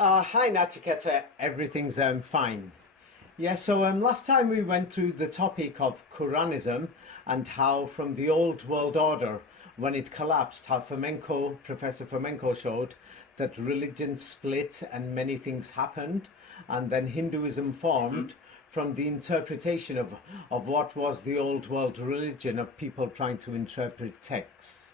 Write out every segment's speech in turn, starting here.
Hi Nachiketa, everything's fine. Yeah, so last time we went through the topic of Quranism and how from the old world order, when it collapsed, how Professor Fomenko showed that religion split and many things happened, and then Hinduism formed from the interpretation of what was the old world religion of people trying to interpret texts.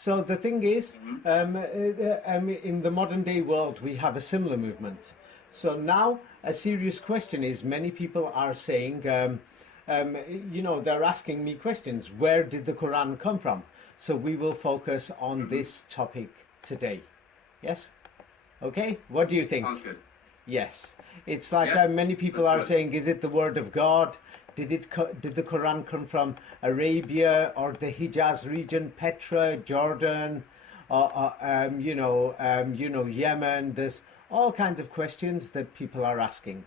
So the thing is, in the modern day world, we have a similar movement. So now a serious question is, many people are saying, they're asking me questions. Where did the Quran come from? So we will focus on this topic today. Yes? Okay, what do you think? Sounds good. Yes, it's like Yes, many people that's are good. saying, is it the word of God? Did the Quran come from Arabia or the Hijaz region, Petra, Jordan, Yemen? There's all kinds of questions that people are asking.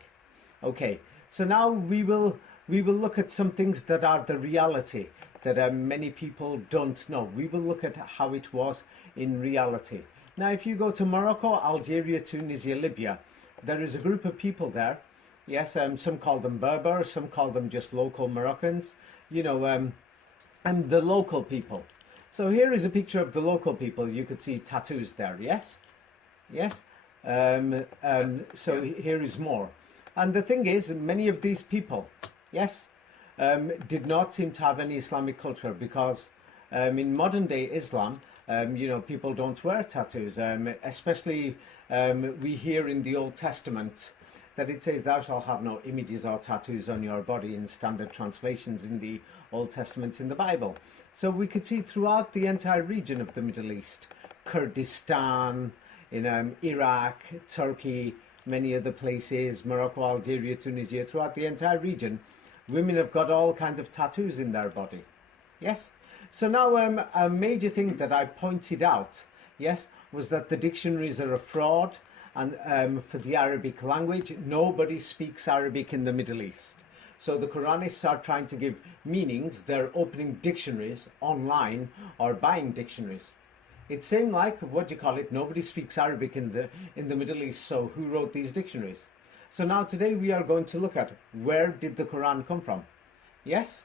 Okay, so now we will look at some things that are the reality that many people don't know. We will look at how it was in reality. Now, if you go to Morocco, Algeria, Tunisia, Libya, there is a group of people there. Yes, some call them Berber, some call them just local Moroccans, and the local people. So here is a picture of the local people. You could see tattoos there, yes? Yes? So here is more. And the thing is, many of these people, yes, did not seem to have any Islamic culture because in modern day Islam, people don't wear tattoos, especially we hear in the Old Testament that it says thou shalt have no images or tattoos on your body in standard translations in the Old Testament in the Bible. So we could see throughout the entire region of the Middle East, Kurdistan, in Iraq, Turkey, many other places, Morocco, Algeria, Tunisia, throughout the entire region, women have got all kinds of tattoos in their body. Yes? So now a major thing that I pointed out, yes, was that the dictionaries are a fraud. And for the Arabic language, nobody speaks Arabic in the Middle East. So the Quranists are trying to give meanings. They're opening dictionaries online or buying dictionaries. It seemed like, what do you call it, nobody speaks Arabic in the Middle East, so who wrote these dictionaries? So now today we are going to look at, where did the Quran come from? Yes?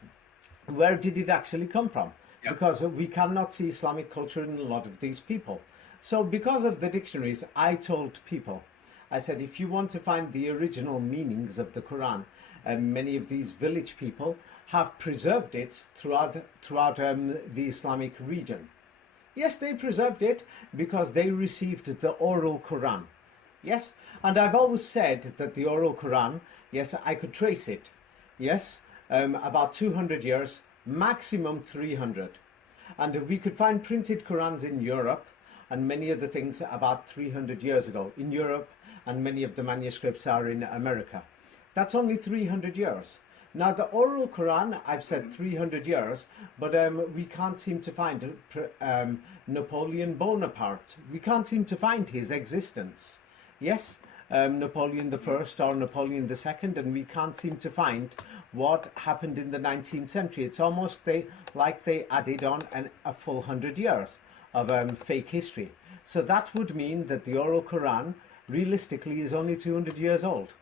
Where did it actually come from? Yep. Because we cannot see Islamic culture in a lot of these people. So because of the dictionaries, I told people, I said, if you want to find the original meanings of the Quran, many of these village people have preserved it throughout the Islamic region. Yes, they preserved it because they received the oral Quran. Yes, and I've always said that the oral Quran, yes, I could trace it. Yes, about 200 years, maximum 300. And we could find printed Qurans in Europe and many other things about 300 years ago in Europe, and many of the manuscripts are in America. That's only 300 years. Now the oral Quran, I've said 300 years, but we can't seem to find Napoleon Bonaparte. We can't seem to find his existence. Yes, Napoleon the First or Napoleon the Second, and we can't seem to find what happened in the 19th century. It's almost like they added on a full 100 years of fake history. So that would mean that the oral Quran realistically is only 200 years old.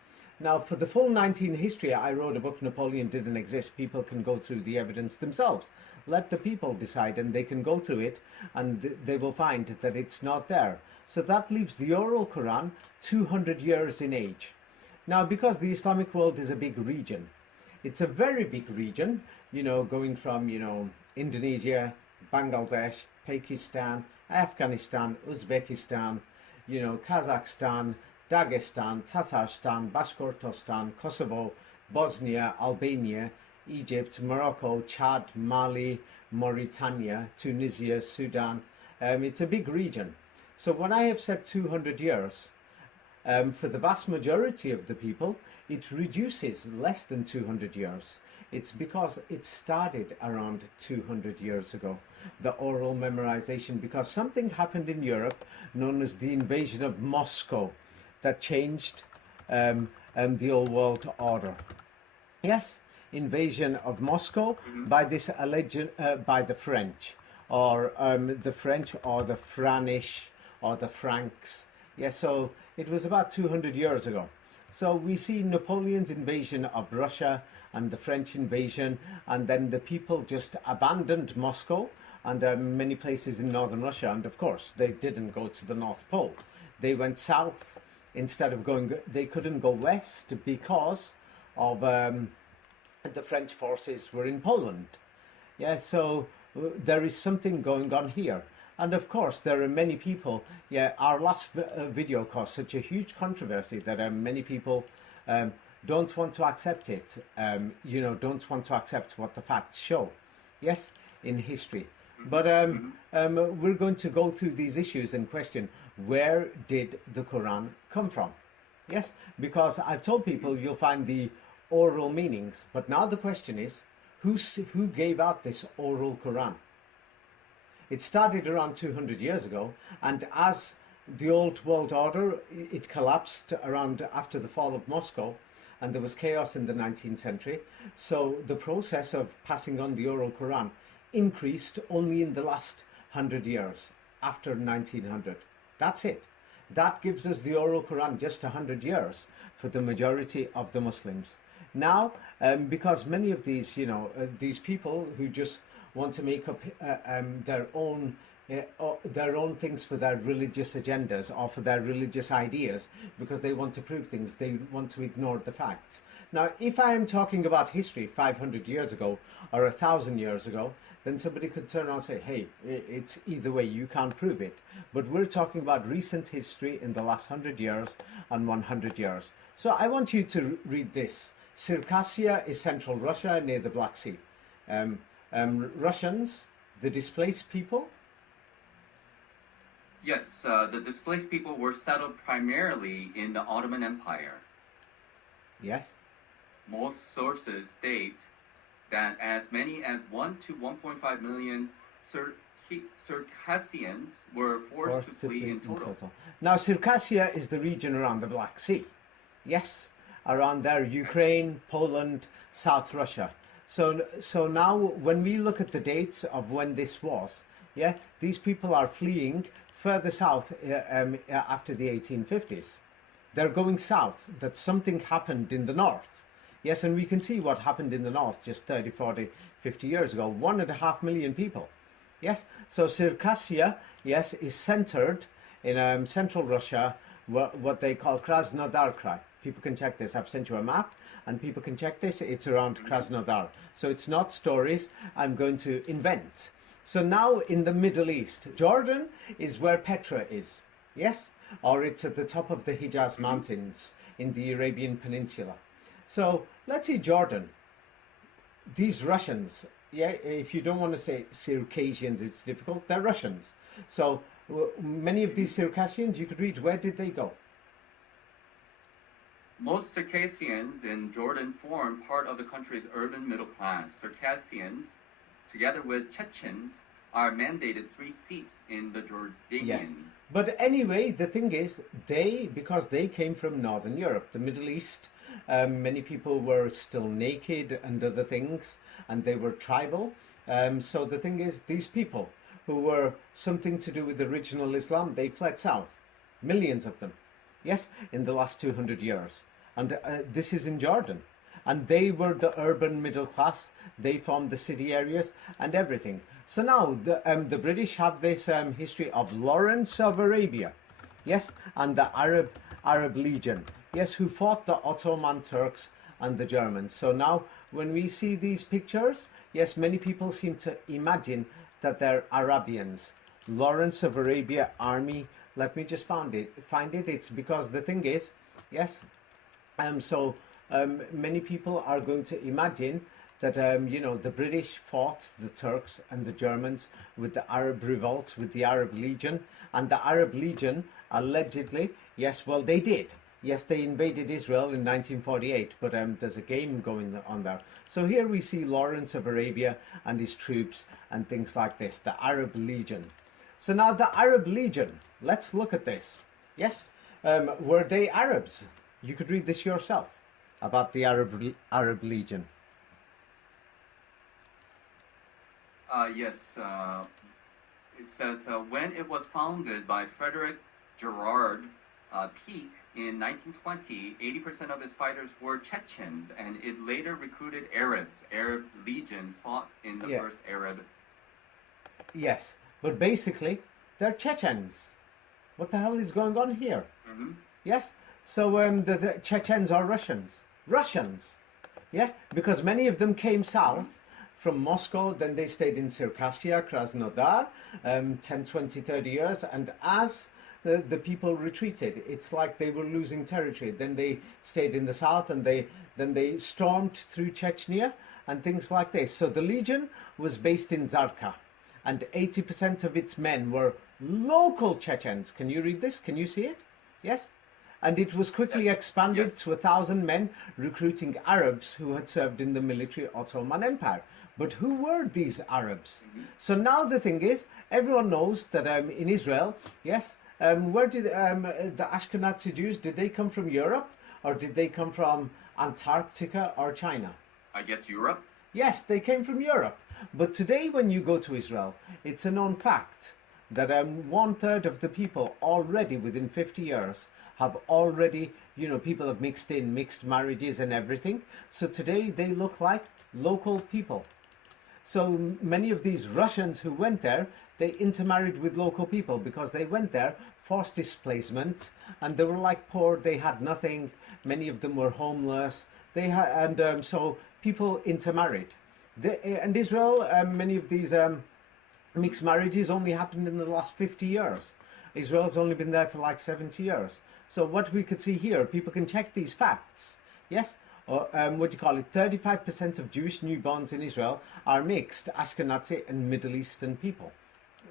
Now for the full 19th history, I wrote a book, Napoleon Didn't Exist. People can go through the evidence themselves. Let the people decide, and they can go through it and they will find that it's not there. So that leaves the oral Quran 200 years in age. Now because the Islamic world is a big region, it's a very big region, going from, Indonesia, Bangladesh, Pakistan, Afghanistan, Uzbekistan, Kazakhstan, Dagestan, Tatarstan, Bashkortostan, Kosovo, Bosnia, Albania, Egypt, Morocco, Chad, Mali, Mauritania, Tunisia, Sudan. It's a big region. So when I have said 200 years, for the vast majority of the people, it reduces less than 200 years. It's because it started around 200 years ago, the oral memorization, because something happened in Europe known as the invasion of Moscow that changed the old world order. Yes, invasion of Moscow by this alleged, by the French, or the French or the Franish or the Franks. Yes, so it was about 200 years ago. So we see Napoleon's invasion of Russia and the French invasion, and then the people just abandoned Moscow and many places in northern Russia. And of course, they didn't go to the North Pole. They went south instead of going, they couldn't go west because of the French forces were in Poland. Yeah, so there is something going on here. And of course, there are many people. Yeah, our last video caused such a huge controversy that many people don't want to accept it. Don't want to accept what the facts show. Yes, in history. But we're going to go through these issues and question, where did the Quran come from? Yes, because I've told people you'll find the oral meanings, but now the question is, who gave out this oral Quran? It started around 200 years ago, and as the old world order, it collapsed around after the fall of Moscow, and there was chaos in the 19th century. So the process of passing on the oral Quran increased only in the last 100 years, after 1900. That's it. That gives us the oral Quran just 100 years for the majority of the Muslims. Now, because many of these, these people who just want to make up their own things for their religious agendas or for their religious ideas, because they want to prove things, they want to ignore the facts. Now, if I am talking about history 500 years ago or 1,000 years ago, then somebody could turn around and say, hey, it's either way, you can't prove it. But we're talking about recent history in the last 100 years and 100 years. So I want you to read this. Circassia is central Russia near the Black Sea. Russians, the displaced people? Yes, the displaced people were settled primarily in the Ottoman Empire. Yes. Most sources state that as many as 1 to 1.5 million Circassians were forced to flee in total. Now, Circassia is the region around the Black Sea. Yes, around there, Ukraine, Poland, South Russia. So now when we look at the dates of when this was, yeah, these people are fleeing further south after the 1850s. They're going south, that something happened in the north. Yes, and we can see what happened in the north just 30, 40, 50 years ago. 1.5 million people. Yes, so Circassia, yes, is centered in central Russia, what they call Krasnodar Krai. People can check this. I've sent you a map, and people can check this. It's around Krasnodar. So it's not stories I'm going to invent. So now in the Middle East, Jordan is where Petra is. Yes? Or it's at the top of the Hijaz Mountains in the Arabian Peninsula. So let's see Jordan. These Russians, yeah, if you don't want to say Circassians, it's difficult. They're Russians. So many of these Circassians, you could read, where did they go? Most Circassians in Jordan form part of the country's urban middle class. Circassians, together with Chechens, are mandated 3 seats in the Jordanian. Yes. But anyway, the thing is, because they came from Northern Europe, the Middle East, many people were still naked and other things, and they were tribal. So the thing is, these people who were something to do with original Islam, they fled south. Millions of them. Yes, in the last 200 years. And this is in Jordan. And they were the urban middle class. They formed the city areas and everything. So now the British have this history of Lawrence of Arabia. Yes, and the Arab Legion. Yes, who fought the Ottoman Turks and the Germans. So now when we see these pictures, yes, many people seem to imagine that they're Arabians. Lawrence of Arabia army. Let me just find it. It's because the thing is, yes, many people are going to imagine that, the British fought the Turks and the Germans with the Arab revolt, with the Arab Legion. And the Arab Legion, allegedly, yes, well, they did. Yes, they invaded Israel in 1948, but there's a game going on there. So here we see Lawrence of Arabia and his troops and things like this, the Arab Legion. So now the Arab Legion, let's look at this. Yes, were they Arabs? You could read this yourself about the Arab Legion. Yes, it says, when it was founded by Frederick Gerard peak in 1920, 80% of its fighters were Chechens, and it later recruited Arabs. Arabs Legion fought in the first Arab. Yes, but basically, they're Chechens. What the hell is going on here? Yes, so the Chechens are Russians. Russians, yeah, because many of them came south from Moscow, then they stayed in Circassia, Krasnodar, 10, 20, 30 years, and as the people retreated, it's like they were losing territory. Then they stayed in the south, and then they stormed through Chechnya and things like this. So the Legion was based in Zarka, and 80% of its men were local Chechens. Can you read this? Can you see it? Yes? And it was quickly expanded to 1,000 men, recruiting Arabs who had served in the military Ottoman Empire. But who were these Arabs? So now the thing is, everyone knows that in Israel, yes, where did the Ashkenazi Jews, did they come from Europe? Or did they come from Antarctica or China? I guess Europe? Yes, they came from Europe. But today when you go to Israel, it's a known fact that 1/3 of the people already within 50 years have already, people have mixed marriages and everything. So today they look like local people. So many of these Russians who went there, they intermarried with local people because they went there, forced displacement, and they were like poor, they had nothing, many of them were homeless, so people intermarried. And Israel, many of these mixed marriages only happened in the last 50 years. Israel's only been there for like 70 years. So what we could see here, people can check these facts, yes? Or 35% of Jewish newborns in Israel are mixed Ashkenazi and Middle Eastern people.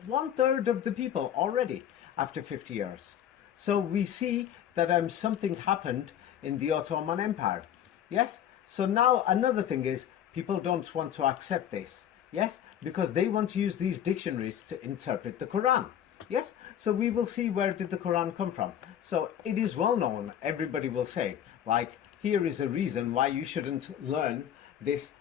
1/3 of the people already after 50 years. So we see that something happened in the Ottoman Empire. Yes? So now another thing is, people don't want to accept this. Yes? Because they want to use these dictionaries to interpret the Quran. Yes? So we will see where did the Quran come from. So it is well known, everybody will say, like, here is a reason why you shouldn't learn this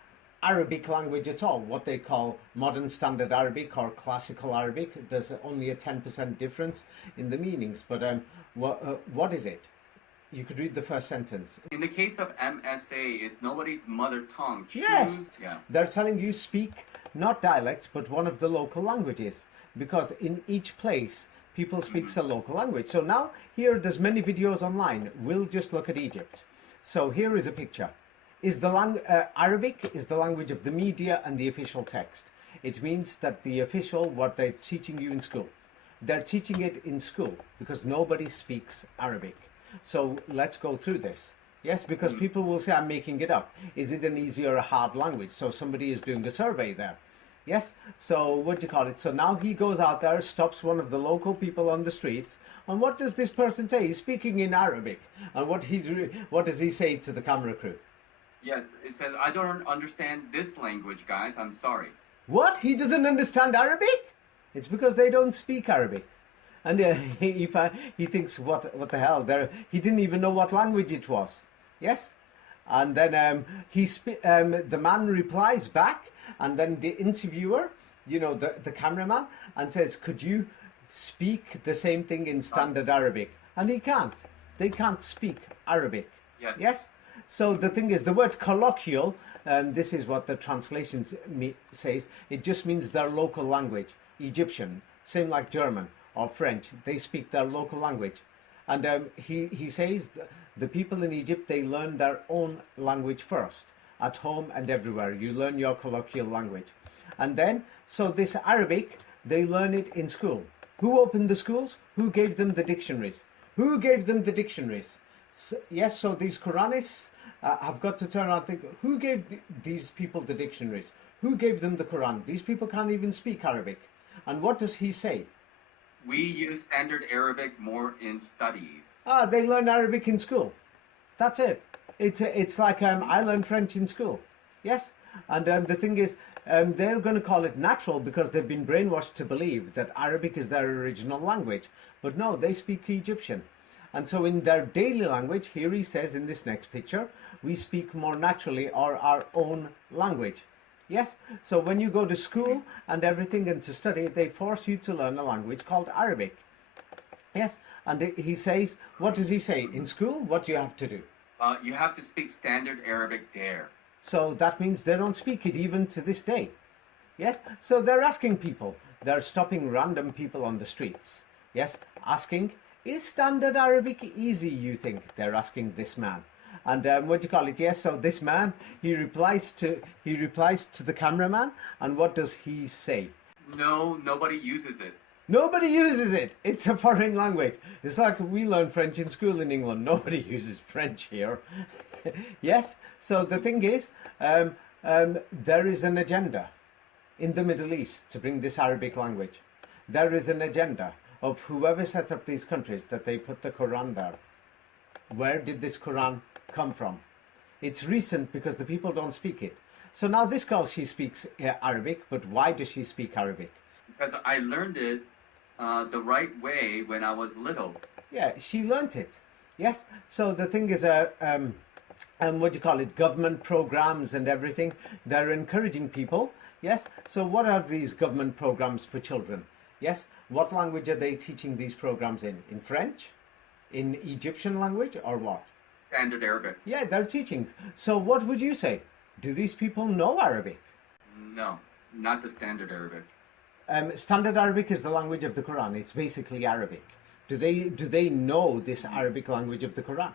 Arabic language at all, what they call modern standard Arabic or classical Arabic. There's only a 10% difference in the meanings, but what is it? You could read the first sentence. In the case of MSA, it's nobody's mother tongue. Yes, they're telling you speak not dialects, but one of the local languages, because in each place people speak a local language. So now here there's many videos online. We'll just look at Egypt. So here is a picture. Arabic is the language of the media and the official text. It means that the official, what they're teaching you in school, they're teaching it in school because nobody speaks Arabic. So let's go through this. Yes, because people will say I'm making it up. Is it an easy or a hard language? So somebody is doing a survey there. Yes, so So now he goes out there, stops one of the local people on the streets, and what does this person say? He's speaking in Arabic. And what does he say to the camera crew? Yes, it says, I don't understand this language, guys. I'm sorry. What? He doesn't understand Arabic? It's because they don't speak Arabic. And he thinks, what the hell? He didn't even know what language it was. Yes? And then the man replies back, and then the interviewer, the cameraman, and says, could you speak the same thing in standard Arabic? And he can't. They can't speak Arabic. Yes. Yes? So the thing is, the word colloquial, this is what the translation says, it just means their local language. Egyptian, same like German or French, they speak their local language. And he says the people in Egypt, they learn their own language first, at home and everywhere. You learn your colloquial language. And then, so this Arabic, they learn it in school. Who opened the schools? Who gave them the dictionaries? Who gave them the dictionaries? Yes, so these Quranists have got to turn around and think, who gave these people the dictionaries? Who gave them the Quran? These people can't even speak Arabic. And what does he say? We use standard Arabic more in studies. They learn Arabic in school. That's it. It's like I learned French in school. Yes? And the thing is, they're going to call it natural because they've been brainwashed to believe that Arabic is their original language. But no, they speak Egyptian. And so in their daily language, here he says in this next picture, we speak more naturally our own language. Yes? So when you go to school and everything and to study, they force you to learn a language called Arabic. Yes? And he says, what does he say? In school, what do you have to do? You have to speak standard Arabic there. So that means they don't speak it even to this day. Yes? So they're asking people. They're stopping random people on the streets. Yes? Asking, is standard Arabic easy, you think? They're asking this man. And what do you call it? Yes, so this man, he replies to the cameraman, and what does he say? No, nobody uses it. Nobody uses it. It's a foreign language. It's like we learn French in school in England. Nobody uses French here. Yes? So the thing is, there is an agenda in the Middle East to bring this Arabic language. There is an agenda of whoever sets up these countries that they put the Quran there. Where did this Quran come from? It's recent because the people don't speak it. So now this girl, she speaks Arabic, but why does she speak Arabic? Because I learned it the right way when I was little. Yeah, she learnt it. Yes. So the thing is, what do you call it? Government programs and everything. They're encouraging people. Yes. So what are these government programs for children? Yes. What language are they teaching these programs in? In French? In Egyptian language or what? Standard Arabic. Yeah, they're teaching. So what would you say? Do these people know Arabic? No, not the standard Arabic. Standard Arabic is the language of the Quran. It's basically Arabic. Do they know this Arabic language of the Quran?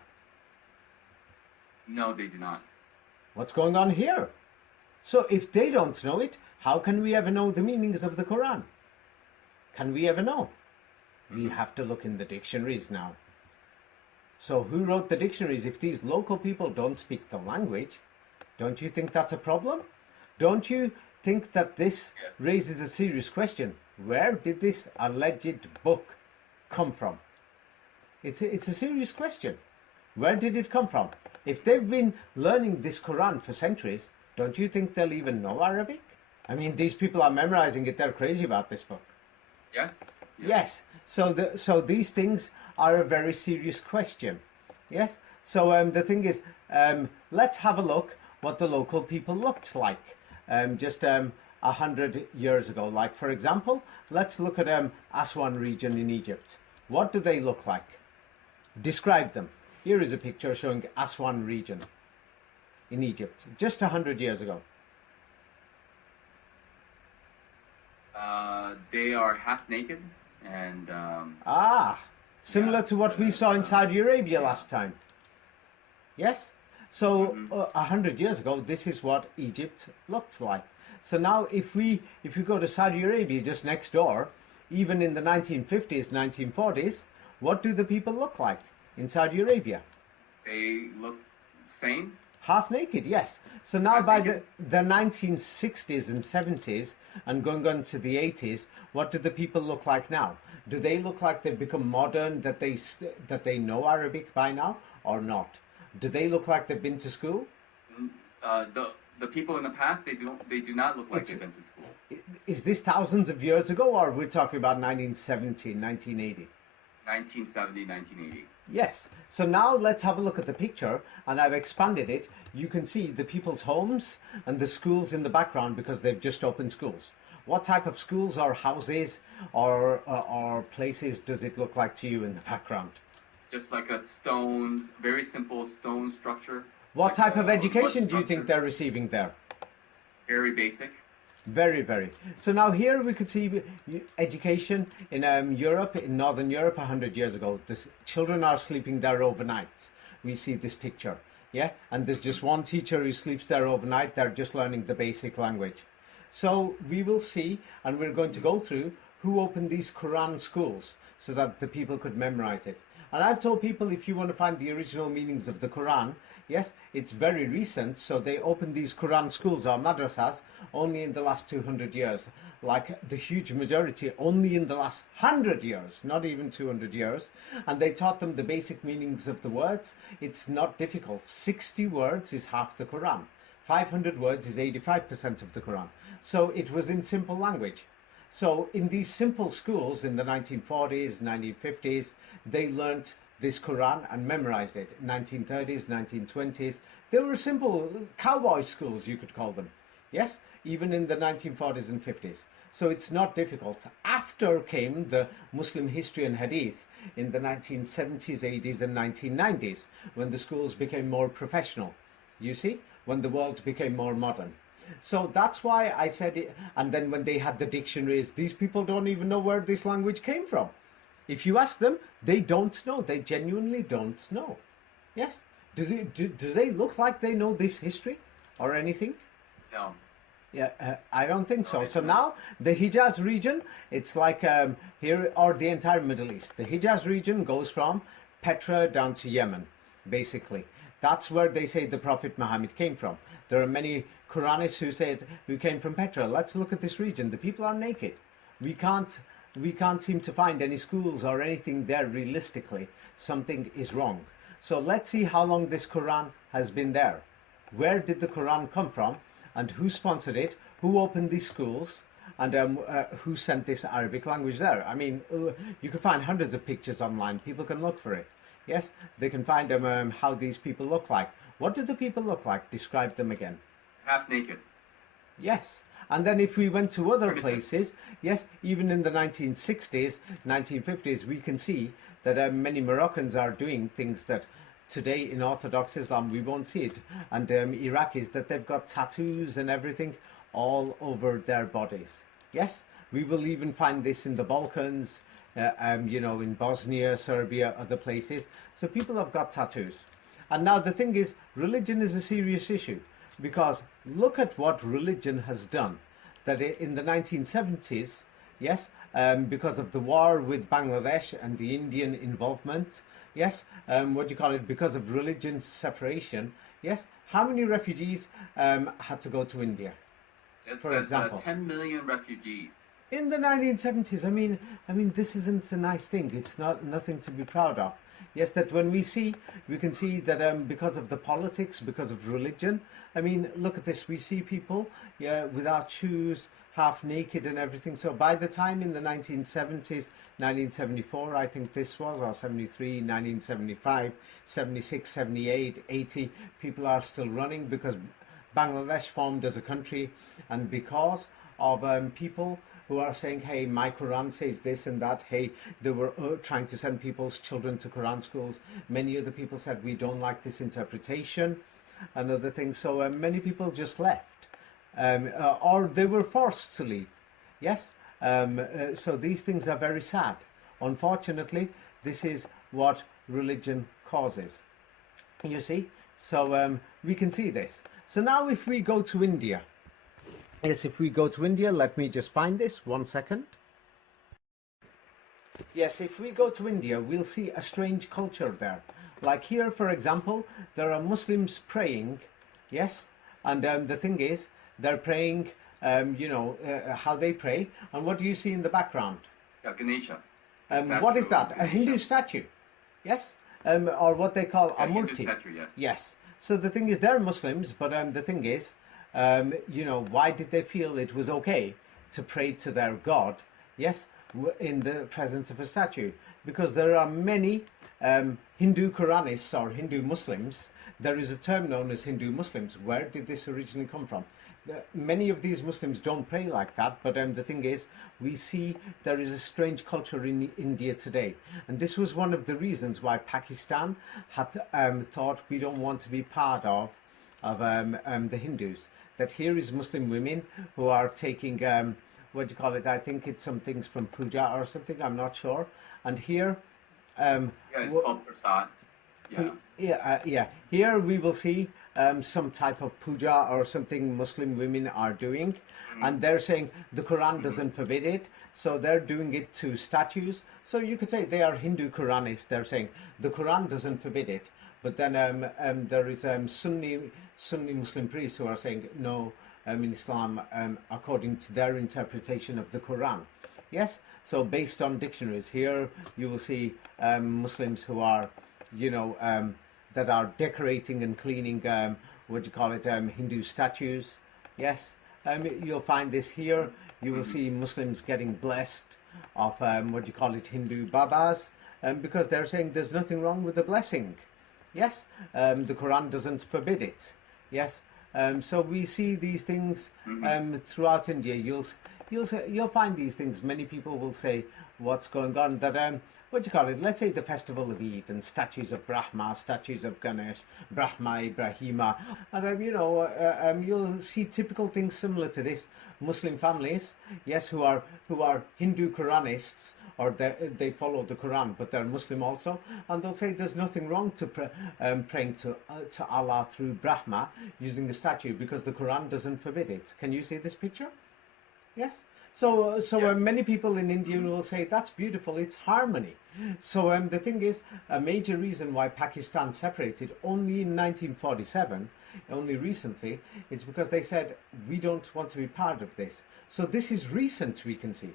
No, they do not. What's going on here? So if they don't know it, how can we ever know the meanings of the Quran? Can we ever know? We have to look in the dictionaries now. So who wrote the dictionaries? If these local people don't speak the language, don't you think that's a problem? Don't you think that this raises a serious question? Where did this alleged book come from? It's a serious question. Where did it come from? If they've been learning this Quran for centuries, don't you think they'll even know Arabic? I mean, these people are memorizing it. They're crazy about this book. Yes. Yes. So these things are a very serious question. Yes. So the thing is, let's have a look what the local people looked like just 100 years ago. Like, for example, let's look at Aswan region in Egypt. What do they look like? Describe them. Here is a picture showing Aswan region in Egypt just 100 years ago. They are half naked and similar to what we saw in Saudi Arabia last time. Yes. So 100 years ago, this is what Egypt looked like. So now if we go to Saudi Arabia just next door, even in the 1950s, 1940s, what do the people look like in Saudi Arabia? They look same. Half naked, yes. So now by the 1960s and 70s and going on to the 80s, what do the people look like now? Do they look like they've become modern, that they know Arabic by now or not? Do they look like they've been to school? The people in the past, they do not look like they've been to school. Is this thousands of years ago, or we're talking about 1970, 1980? 1970, 1980. Yes. So now let's have a look at the picture, and I've expanded it. You can see the people's homes and the schools in the background because they've just opened schools. What type of schools or houses or places does it look like to you in the background? Just like a stone, very simple stone structure. What type of education do you think they're receiving there? Very basic. Very, very. So now here we could see education in Europe, in Northern Europe 100 years ago. The children are sleeping there overnight. We see this picture, yeah? And there's just one teacher who sleeps there overnight. They're just learning the basic language. So we will see, and we're going to go through who opened these Quran schools so that the people could memorize it. And I've told people, if you want to find the original meanings of the Quran, yes, it's very recent. So they opened these Quran schools or madrasas only in the last 200 years. Like the huge majority only in the last 100 years, not even 200 years. And they taught them the basic meanings of the words. It's not difficult. 60 words is half the Quran. 500 words is 85% of the Quran. So it was in simple language. So in these simple schools in the 1940s, 1950s, they learnt this Quran and memorized it. 1930s, 1920s, they were simple cowboy schools, you could call them. Yes, even in the 1940s and 50s. So it's not difficult. After came the Muslim history and hadith. in the 1970s, 80s, and 1990s, when the schools became more professional. You see, when the world became more modern. So that's why I said it. And then when they had the dictionaries, these people don't even know where this language came from. If you ask them, they don't know. They genuinely don't know. Yes? Do they look like they know this history or anything? No. Yeah, I don't think so. No, So no. now the Hijaz region, it's like here, or the entire Middle East. The Hijaz region goes from Petra down to Yemen, basically. That's where they say the Prophet Muhammad came from. There are many Quranists who said who came from Petra. Let's look at this region. The people are naked. We can't seem to find any schools or anything there realistically. Something is wrong. So let's see how long this Quran has been there. Where did the Quran come from? And who sponsored it? Who opened these schools? And who sent this Arabic language there? I mean, you can find hundreds of pictures online. People can look for it. Yes, they can find how these people look like. What do the people look like? Describe them again. Half naked. Yes. And then if we went to other places, yes, even in the 1960s, 1950s, we can see that many Moroccans are doing things that today in Orthodox Islam we won't see it. And Iraqis, that they've got tattoos and everything all over their bodies. Yes, we will even find this in the Balkans, you know, in Bosnia, Serbia, other places. So people have got tattoos. And now the thing is, religion is a serious issue, because look at what religion has done. That in the 1970s, yes, because of the war with Bangladesh and the Indian involvement, yes, what do you call it, because of religion separation, yes, how many refugees had to go to India? It For says example. 10 million refugees. In the 1970s, I mean, this isn't a nice thing. It's nothing to be proud of. Yes, that when we can see that because of the politics, because of religion, I mean, look at this. We see people, yeah, without shoes, half naked and everything. So by the time in the 1970s, 1974, I think this was, or 73, 1975, 76, 78, 80, people are still running because Bangladesh formed as a country, and because of people who are saying, hey, my Quran says this and that. Hey, they were trying to send people's children to Quran schools. Many other people said, we don't like this interpretation and other things. So many people just left, or they were forced to leave. Yes, so these things are very sad. Unfortunately, this is what religion causes. You see, so we can see this. So now if we go to India, yes, if we go to India, let me just find this, 1 second. Yes, if we go to India, we'll see a strange culture there. Like here, for example, there are Muslims praying, yes, and the thing is, they're praying, you know, how they pray, and what do you see in the background? Yeah, Ganesha. What is Statue that? of A Hindu Ganesha. statue, yes, or what they call a Hindu murti. statue, yes. Yes. So the thing is, they're Muslims, but the thing is, you know, why did they feel it was okay to pray to their God, yes, in the presence of a statue? Because there are many Hindu Quranists or Hindu Muslims. There is a term known as Hindu Muslims. Where did this originally come from? Many of these Muslims don't pray like that, but the thing is, we see there is a strange culture in India today. And this was one of the reasons why Pakistan had thought, we don't want to be part of the Hindus. That here is Muslim women who are taking, what do you call it? I think it's some things from puja or something, I'm not sure. And here... Yeah, it's called prasad. Yeah. Here we will see some type of puja or something Muslim women are doing, and they're saying the Quran doesn't forbid it, so they're doing it to statues. So you could say they are Hindu Quranists. They're saying the Quran doesn't forbid it, but then there is Sunni Muslim priests who are saying no, in Islam, according to their interpretation of the Quran. Yes, so based on dictionaries, here you will see Muslims who are, you know, that are decorating and cleaning, what do you call it, Hindu statues. Yes, you'll find this here. You will see Muslims getting blessed of, what do you call it, Hindu Babas, because they're saying there's nothing wrong with the blessing. Yes, the Quran doesn't forbid it. Yes, so we see these things throughout India. you'll find these things. Many people will say what's going on, that what do you call it? Let's say the festival of Eid and statues of Brahma, statues of Ganesh, Brahma, Ibrahima, and you'll see typical things similar to this. Muslim families, yes, who are Hindu Quranists, or they follow the Quran, but they're Muslim also, and they'll say there's nothing wrong to praying to Allah through Brahma using the statue, because the Quran doesn't forbid it. Can you see this picture? Yes. So Yes. many people in India will say that's beautiful, it's harmony. So the thing is, a major reason why Pakistan separated only in 1947, only recently, it's because they said we don't want to be part of this. So this is recent, we can see.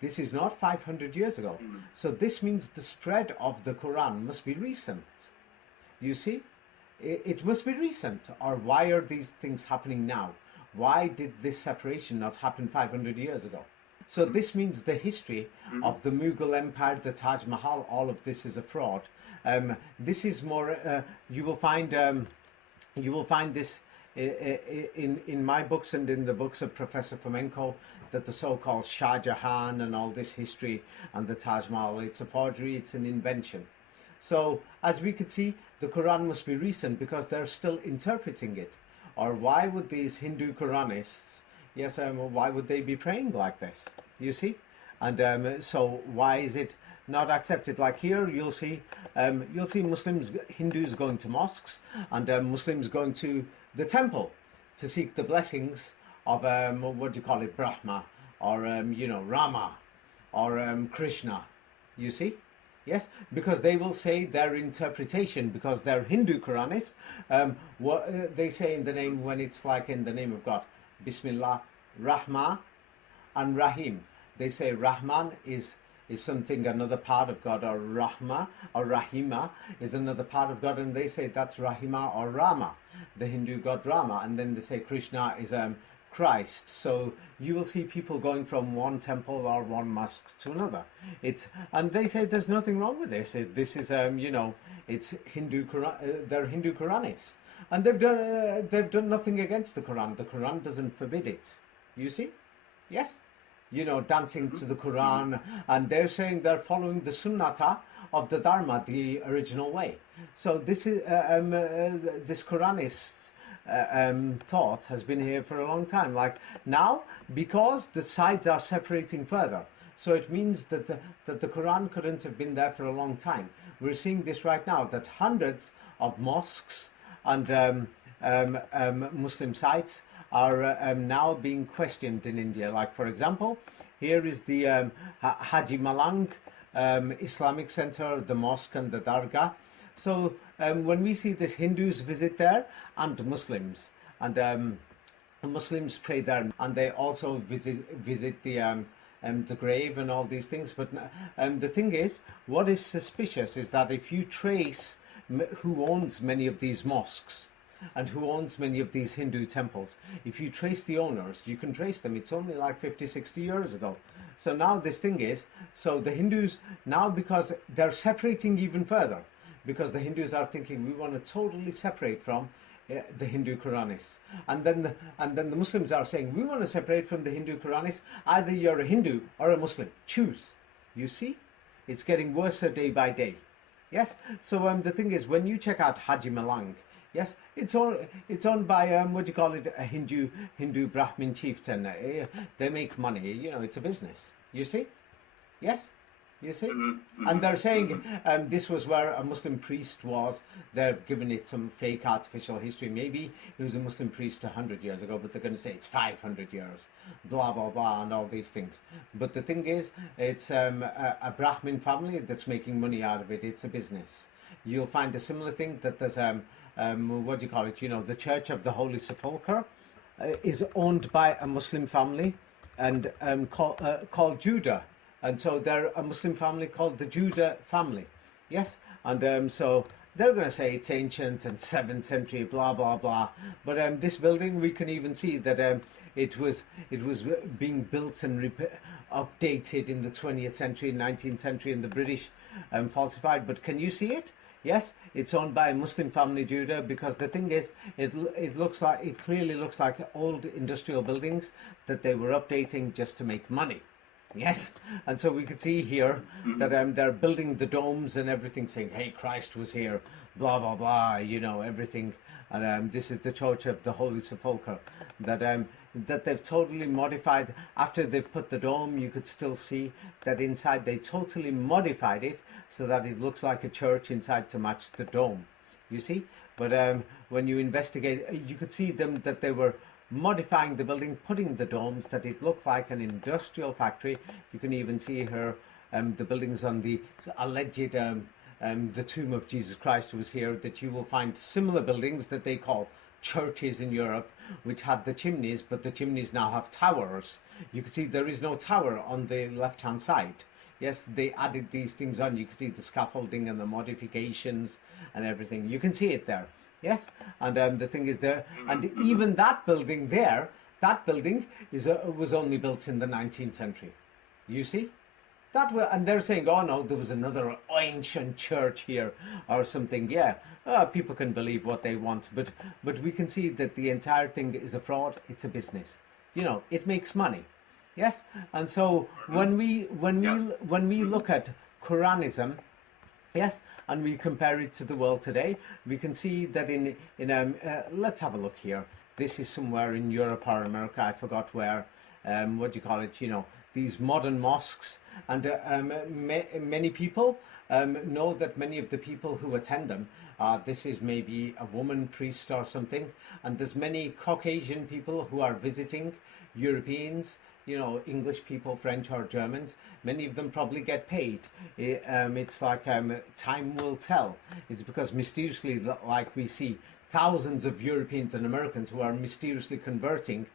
This is not 500 years ago. So this means the spread of the Quran must be recent. You see, it must be recent. Or why are these things happening now? Why did this separation not happen 500 years ago? So this means the history of the Mughal Empire, the Taj Mahal, all of this is a fraud. This is more. You will find this in my books and in the books of Professor Fomenko, that the so-called Shah Jahan and all this history and the Taj Mahal, it's a forgery, it's an invention. So as we could see, the Quran must be recent because they're still interpreting it. Or why would these Hindu Quranists, yes, why would they be praying like this? You see? And so why is it not accepted? Like here, you'll see Muslims, Hindus going to mosques, and Muslims going to the temple to seek the blessings of what do you call it, Brahma, or Rama, or Krishna. You see? Yes, because they will say their interpretation, because they're Hindu Quranists, what they say in the name, when it's like in the name of God, Bismillah, Rahma and Rahim. They say Rahman is something, another part of God, or Rahma or Rahima is another part of God, and they say that's Rahima or Rama, the Hindu god Rama, and then they say Krishna is Christ. So you will see people going from one temple or one mosque to another. And they say there's nothing wrong with this. This is it's Hindu Quran. They're Hindu Quranists, and they've done nothing against the Quran. The Quran doesn't forbid it. You see? Yes. Dancing to the Quran, and they're saying they're following the Sunnata of the Dharma, the original way. So this is this Quranist thought has been here for a long time. Like now, because the sides are separating further, so it means that the Quran couldn't have been there for a long time. We're seeing this right now, that hundreds of mosques and Muslim sites are now being questioned in India. Like for example, here is the Haji Malang Islamic Center, the mosque and the Dargah. So when we see this, Hindus visit there, and Muslims, and Muslims pray there, and they also visit the grave and all these things. But the thing is, what is suspicious is that if you trace who owns many of these mosques and who owns many of these Hindu temples, if you trace the owners, you can trace them. It's only like 50, 60 years ago. So now this thing is, so the Hindus now, because they're separating even further, because the Hindus are thinking we want to totally separate from the Hindu Quranists, and then the Muslims are saying we want to separate from the Hindu Quranists. Either you're a Hindu or a Muslim. Choose. You see, it's getting worse day by day. Yes. So the thing is, when you check out Haji Malang, yes, it's owned by what do you call it, a Hindu Brahmin chieftain. They make money. It's a business. You see. Yes. You see? And they're saying this was where a Muslim priest was. They're giving it some fake artificial history. Maybe he was a Muslim priest 100 years ago, but they're going to say it's 500 years, blah, blah, blah, and all these things. But the thing is, it's a Brahmin family that's making money out of it. It's a business. You'll find a similar thing, that there's, what do you call it, the Church of the Holy Sepulchre is owned by a Muslim family, and called Judah. And so they're a Muslim family called the Judah family. Yes? And so they're going to say it's ancient and 7th century, blah, blah, blah. But this building, we can even see that it was being built and updated in the 20th century, 19th century, and the British falsified. But can you see it? Yes, it's owned by a Muslim family, Judah, because the thing is, it clearly looks like old industrial buildings that they were updating just to make money. Yes, and so we could see here that they're building the domes and everything, saying, "Hey, Christ was here," blah blah blah, everything. And this is the Church of the Holy Sepulchre that they've totally modified. After they've put the dome, you could still see that inside they totally modified it so that it looks like a church inside to match the dome. You see, but when you investigate, you could see them that they were modifying the building, putting the domes that it looked like an industrial factory. You can even see here the buildings on the alleged the tomb of Jesus Christ was here, that you will find similar buildings that they call churches in Europe, which had the chimneys, but the chimneys now have towers. You can see there is no tower on the left hand side. Yes, they added these things on. You can see the scaffolding and the modifications and everything. You can see it there. Yes, and the thing is there, and even that building there, that building was only built in the 19th century. You see, and they're saying, oh no, there was another ancient church here or something. Yeah, people can believe what they want, but we can see that the entire thing is a fraud. It's a business. It makes money. Yes, and so when we look at Quranism, yes, and we compare it to the world today, we can see that let's have a look here. This is somewhere in Europe or America, I forgot where. What do you call it? These modern mosques, and many people know that many of the people who attend them, this is maybe a woman priest or something, and there's many Caucasian people who are visiting, Europeans, English people, French or Germans. Many of them probably get paid. It's like time will tell. It's because mysteriously, like we see thousands of Europeans and Americans who are mysteriously converting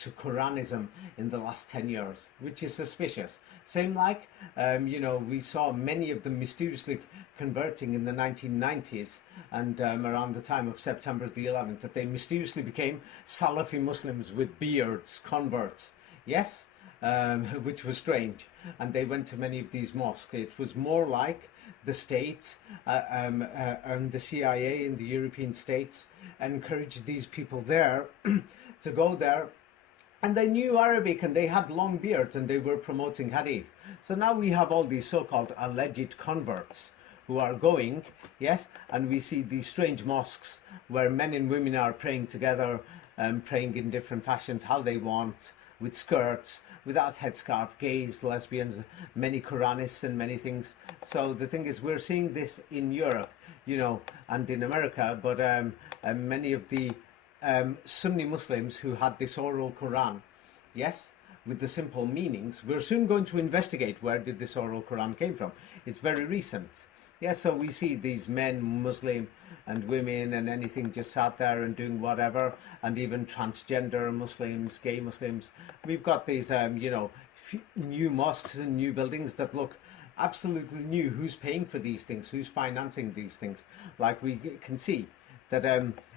to Quranism in the last 10 years, which is suspicious. Same like, we saw many of them mysteriously converting in the 1990s and around the time of September the 11th, that they mysteriously became Salafi Muslims with beards, converts. Yes, which was strange. And they went to many of these mosques. It was more like the state and the CIA in the European states encouraged these people there to go there. And they knew Arabic and they had long beards and they were promoting hadith. So now we have all these so-called alleged converts who are going, yes, and we see these strange mosques where men and women are praying together, praying in different fashions, how they want, with skirts, without headscarf, gays, lesbians, many Quranists and many things. So the thing is, we're seeing this in Europe, and in America, but many of the Sunni Muslims who had this oral Quran, yes, with the simple meanings, we're soon going to investigate where did this oral Quran came from. It's very recent. Yes, so we see these men, Muslim and women and anything, just sat there and doing whatever, and even transgender Muslims, gay Muslims. We've got these, new mosques and new buildings that look absolutely new. Who's paying for these things? Who's financing these things? Like we can see that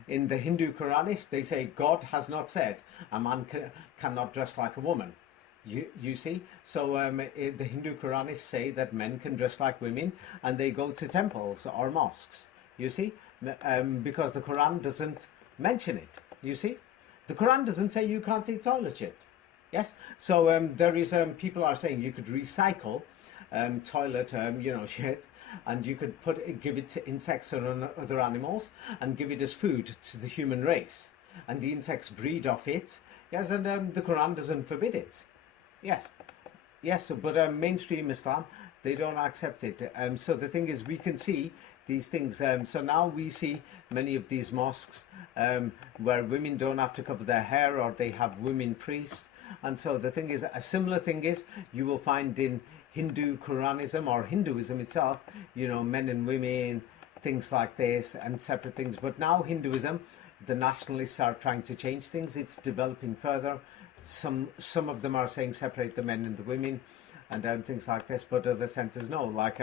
in the Hindu Quranis, they say God has not said a man cannot dress like a woman. You see, so the Hindu Quranis say that men can dress like women and they go to temples or mosques, you see, because the Quran doesn't mention it, you see. The Quran doesn't say you can't eat toilet shit, yes. So there is, people are saying you could recycle toilet, shit, and you could give it to insects or other animals and give it as food to the human race. And the insects breed off it, yes, and the Quran doesn't forbid it. Yes, but mainstream Islam, they don't accept it. So the thing is, we can see these things. So now we see many of these mosques where women don't have to cover their hair, or they have women priests. And so the thing is, a similar thing is, you will find in Hindu Quranism or Hinduism itself, men and women, things like this, and separate things. But now Hinduism, the nationalists are trying to change things. It's developing further. Some of them are saying separate the men and the women, and things like this. But other centers no, like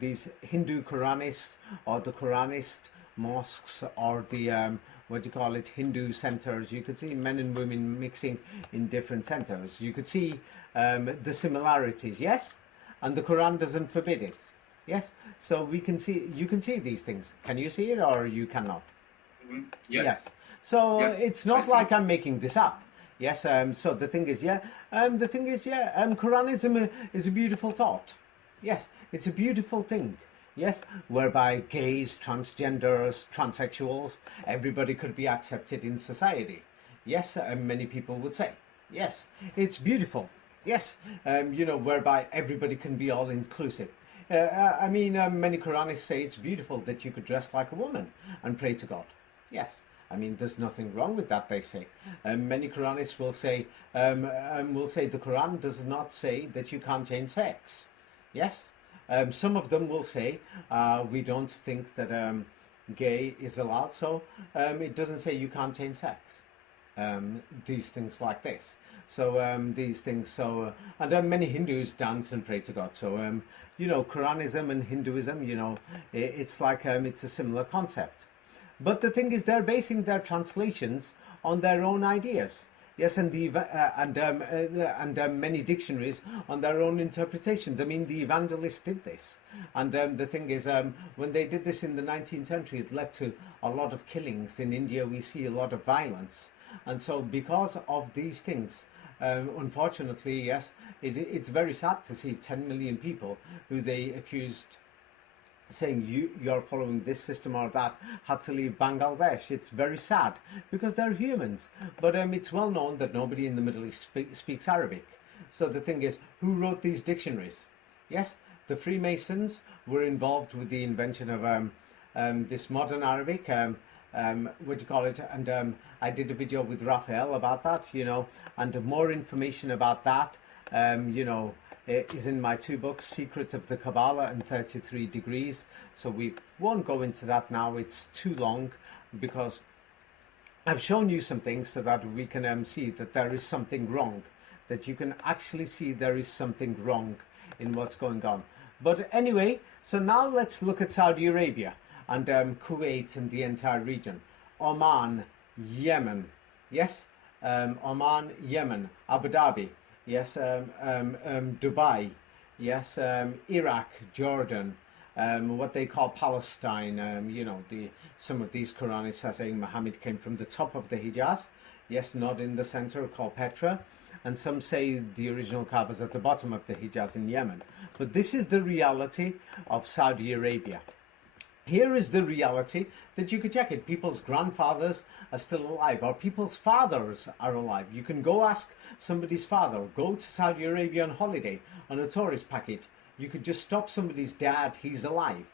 these Hindu Quranists or the Quranist mosques or the Hindu centers. You could see men and women mixing in different centers. You could see the similarities, yes, and the Quran doesn't forbid it. Yes, so we can see, you can see these things. Can you see it or you cannot? Yes. Yes. So Yes, it's I not see. like I'm making this up. Yes. So the thing is, Quranism is a beautiful thought. Yes, it's a beautiful thing. Yes, whereby gays, transgenders, transsexuals, everybody could be accepted in society. Yes, many people would say. Yes, it's beautiful. Yes, whereby everybody can be all inclusive. Many Quranists say it's beautiful that you could dress like a woman and pray to God. Yes, there's nothing wrong with that. They say. Many Quranists will say the Quran does not say that you can't change sex. Yes, some of them will say we don't think that gay is allowed, so it doesn't say you can't change sex. These things like this. So these things. So and many Hindus dance and pray to God. So Quranism and Hinduism. It's like it's a similar concept. But the thing is, they're basing their translations on their own ideas. Yes, and many dictionaries on their own interpretations. The evangelists did this, and the thing is, when they did this in the 19th century, it led to a lot of killings. In India, we see a lot of violence, and so because of these things, unfortunately, yes, it's very sad to see 10 million people who they accused, saying you're following this system or that, had to leave Bangladesh. It's very sad because they're humans. But it's well known that nobody in the Middle East speaks Arabic. So the thing is, who wrote these dictionaries? Yes, the Freemasons were involved with the invention of this modern Arabic. What do you call it? And I did a video with Raphael about that, and more information about that, is in my two books, Secrets of the Kabbalah and 33 Degrees. So we won't go into that now, it's too long, because I've shown you some things so that we can see that there is something wrong, that you can actually see there is something wrong in what's going on. But anyway, so now let's look at Saudi Arabia and Kuwait and the entire region. Oman, Yemen, yes, Oman, Yemen, Abu Dhabi, yes, Dubai, yes, Iraq, Jordan, what they call Palestine. Some of these Quranists are saying Muhammad came from the top of the Hijaz, yes, not in the center, called Petra, and some say the original Kaaba is at the bottom of the Hijaz in Yemen. But this is the reality of Saudi Arabia. Here is the reality that you can check it. People's grandfathers are still alive, or people's fathers are alive. You can go ask somebody's father, go to Saudi Arabia on holiday on a tourist package. You could just stop somebody's dad, he's alive.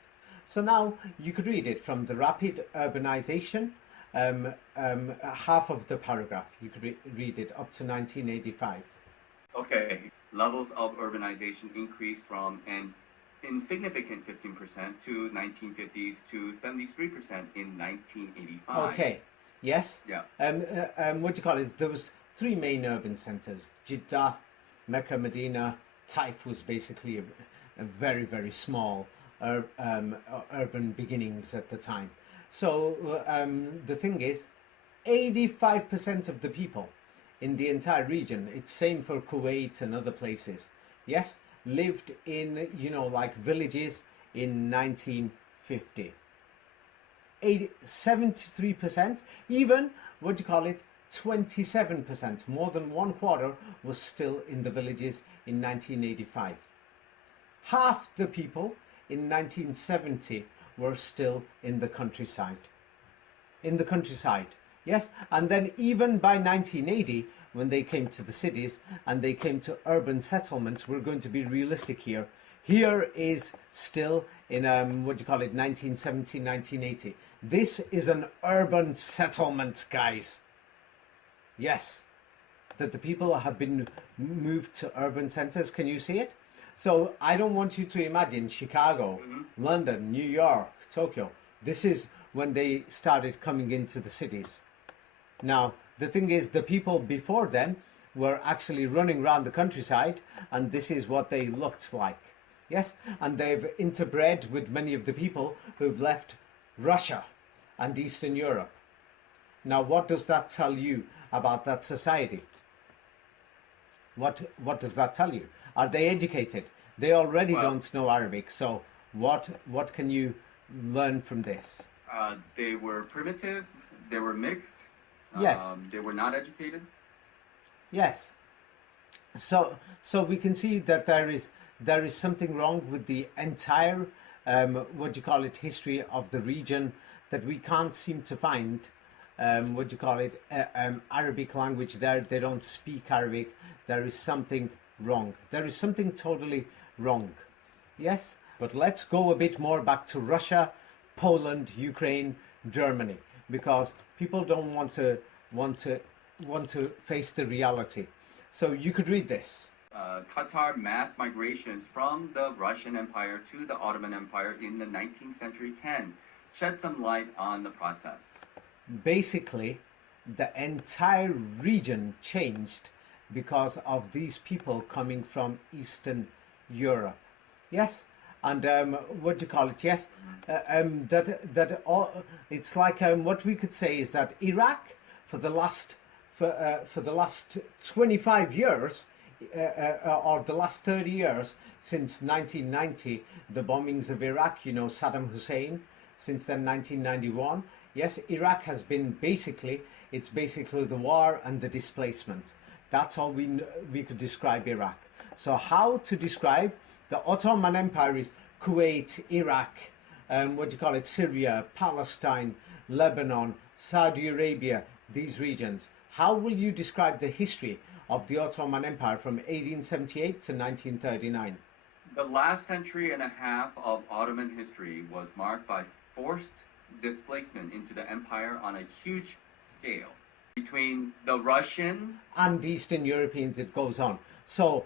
So now you could read it from the rapid urbanization, half of the paragraph. You could read it up to 1985. Okay, levels of urbanization increased from an insignificant 15% to 1950s to 73% in 1985. Okay, yes. Yeah. What do you call it? There was three main urban centers: Jeddah, Mecca, Medina. Taif was basically a very, very small urban beginnings at the time. So the thing is, 85% of the people in the entire region, it's same for Kuwait and other places, yes, lived in, like villages in 1950. 73%, even, 27%, more than one quarter, was still in the villages in 1985. Half the people in 1970 were still in the countryside. Yes, and then even by 1980, when they came to the cities and they came to urban settlements, we're going to be realistic here. Here is still in 1970, 1980. This is an urban settlement, guys. Yes, that the people have been moved to urban centers. Can you see it? So I don't want you to imagine Chicago, London, New York, Tokyo. This is when they started coming into the cities. Now, the thing is, the people before then were actually running around the countryside, and this is what they looked like. Yes, and they've interbred with many of the people who've left Russia and Eastern Europe. Now, what does that tell you about that society? What does that tell you? Are they educated? They already don't know Arabic, so What can you learn from this? They were primitive, they were mixed, Yes. they were not educated. Yes. So we can see that there is something wrong with the entire what do you call it, history of the region, that we can't seem to find what do you call it, Arabic language there. They don't speak Arabic. There is something wrong. There is something totally wrong. Yes. But let's go a bit more back to Russia, Poland, Ukraine, Germany, because people don't want to face the reality. So you could read this. Tatar mass migrations from the Russian Empire to the Ottoman Empire in the 19th century can shed some light on the process. Basically, the entire region changed because of these people coming from Eastern Europe. Yes. And what do you call it? Yes, that all, it's like what we could say is that Iraq for the last 25 years or the last 30 years, since 1990, the bombings of Iraq, Saddam Hussein, since then 1991. Yes, Iraq has been basically the war and the displacement. That's all we could describe Iraq. So how to describe the Ottoman Empire is Kuwait, Iraq, Syria, Palestine, Lebanon, Saudi Arabia, these regions. How will you describe the history of the Ottoman Empire from 1878 to 1939? The last century and a half of Ottoman history was marked by forced displacement into the empire on a huge scale. Between the Russian and Eastern Europeans, it goes on. So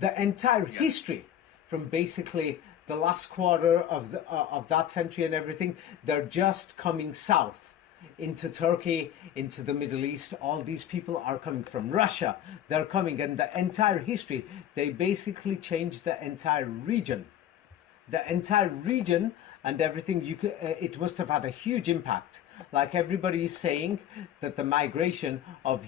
the entire history from basically the last quarter of that century and everything, they're just coming south into Turkey, into the Middle East. All these people are coming from Russia. They're coming, and the entire history, they basically changed the entire region. The entire region and everything, it must have had a huge impact. Like everybody is saying that the migration of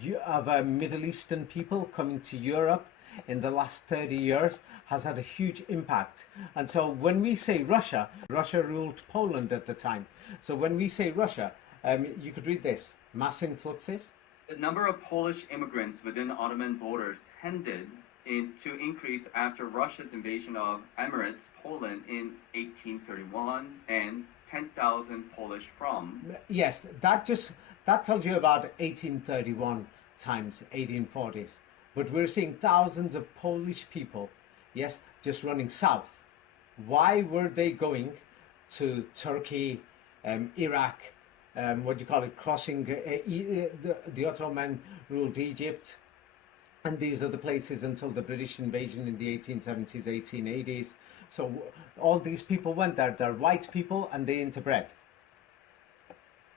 Middle Eastern people coming to Europe in the last 30 years has had a huge impact. And so when we say Russia ruled Poland at the time. So when we say Russia, you could read this: mass influxes. The number of Polish immigrants within Ottoman borders tended to increase after Russia's invasion of Emirates, Poland in 1831, and 10,000 Polish from... Yes, that tells you about 1831 times 1840s. But we're seeing thousands of Polish people, yes, just running south. Why were they going to Turkey, Iraq, crossing the Ottoman ruled Egypt, and these are the places until the British invasion in the 1870s, 1880s. So all these people went there. They're white people and they interbred.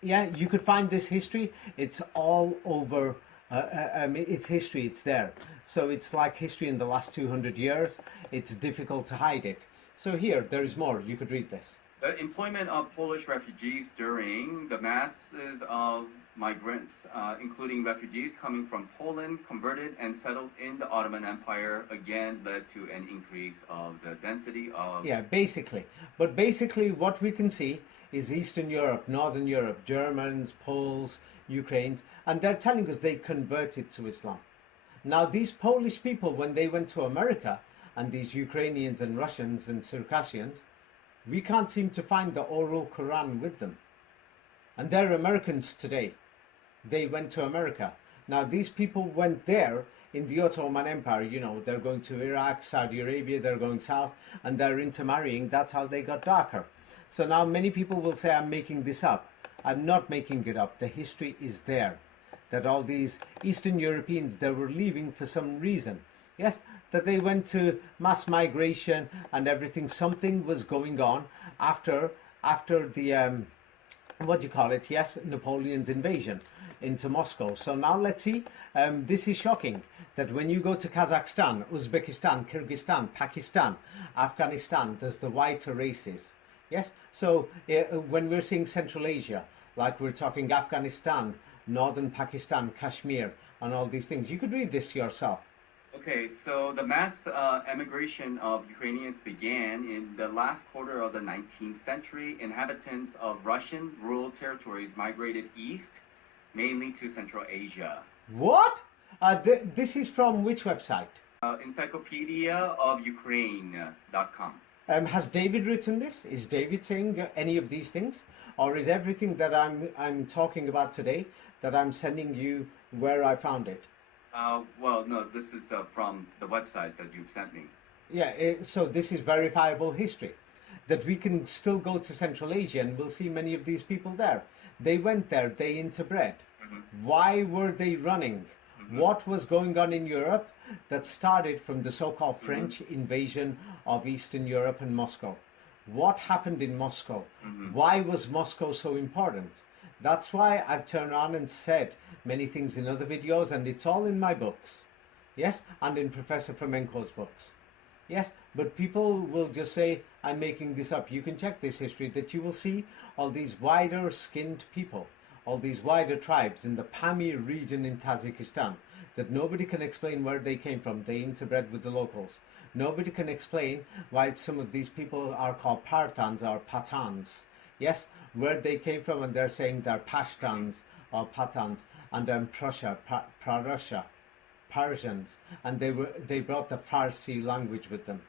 Yeah, you could find this history. It's all over. It's history. It's there. So it's like history in the last 200 years. It's difficult to hide it. So here, there is more. You could read this. The employment of Polish refugees during the masses of migrants, including refugees coming from Poland, converted and settled in the Ottoman Empire, again led to an increase of the density of... Yeah, basically. But basically what we can see is Eastern Europe, Northern Europe, Germans, Poles, Ukrainians, and they're telling us they converted to Islam. Now these Polish people, when they went to America, and these Ukrainians and Russians and Circassians, we can't seem to find the oral Koran with them. And they're Americans today. They went to America. Now these people went there in the Ottoman Empire, they're going to Iraq, Saudi Arabia, they're going south, and they're intermarrying. That's how they got darker. So now many people will say I'm making this up. I'm not making it up. The history is there. That all these Eastern Europeans, they were leaving for some reason. Yes, that they went to mass migration and everything. Something was going on after the yes, Napoleon's invasion into Moscow. So now let's see. This is shocking that when you go to Kazakhstan, Uzbekistan, Kyrgyzstan, Pakistan, Afghanistan, there's the whiter races. Yes. So when we're seeing Central Asia, like we're talking Afghanistan, northern Pakistan, Kashmir, and all these things, you could read this yourself. Okay, so the mass emigration of Ukrainians began in the last quarter of the 19th century. Inhabitants of Russian rural territories migrated east, mainly to Central Asia. What? This is from which website? Encyclopedia of Ukraine.com. Has David written this? Is David saying any of these things? Or is everything that I'm talking about today that I'm sending you where I found it? Well, no, this is from the website that you've sent me. Yeah, so this is verifiable history. That we can still go to Central Asia and we'll see many of these people there. They went there, they interbred. Why were they running? What was going on in Europe that started from the so-called French invasion of Eastern Europe and Moscow? What happened in Moscow? Why was Moscow so important? That's why I've turned on and said many things in other videos, and it's all in my books. Yes, and in Professor Fomenko's books. Yes, but people will just say, I'm making this up. You can check this history, that you will see all these wider skinned people, all these wider tribes in the Pamir region in Tajikistan, that nobody can explain where they came from. They interbred with the locals. Nobody can explain why some of these people are called Partans or Pathans. Yes, where they came from, and they're saying they're Pashtuns or Pathans, and Prussia, Prussia, Persians, and they brought the Farsi language with them.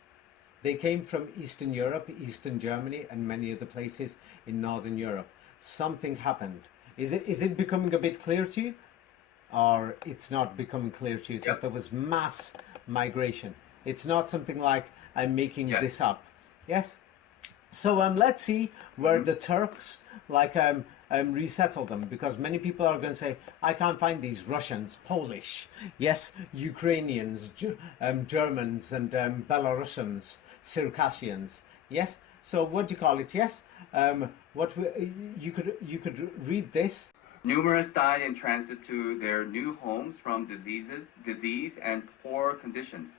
They came from Eastern Europe, Eastern Germany, and many other places in Northern Europe. Something happened. Is it becoming a bit clear to you, or it's not becoming clear to you that there was mass migration? It's not something like I'm making this up. Yes. So let's see where the Turks resettle them, because many people are going to say, I can't find these Russians, Polish, yes, Ukrainians, Germans, and Belarusians, Circassians. Yes. So what do you call it? Yes. You could read this. Numerous died in transit to their new homes from disease and poor conditions.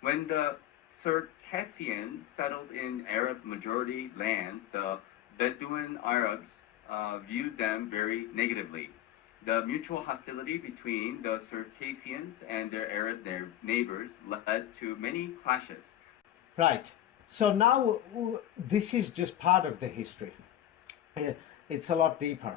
When the Circassians settled in Arab-majority lands, the Bedouin Arabs viewed them very negatively. The mutual hostility between the Circassians and their Arab neighbors led to many clashes. Right. So now this is just part of the history. It's a lot deeper.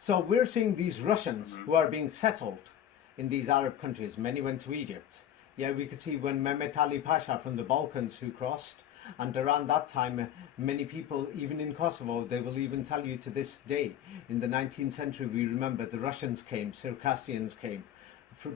So we're seeing these Russians who are being settled in these Arab countries. Many went to Egypt. Yeah, we could see when Mehmet Ali Pasha from the Balkans who crossed, and around that time many people, even in Kosovo, they will even tell you to this day, in the 19th century, we remember the Russians came, Circassians came,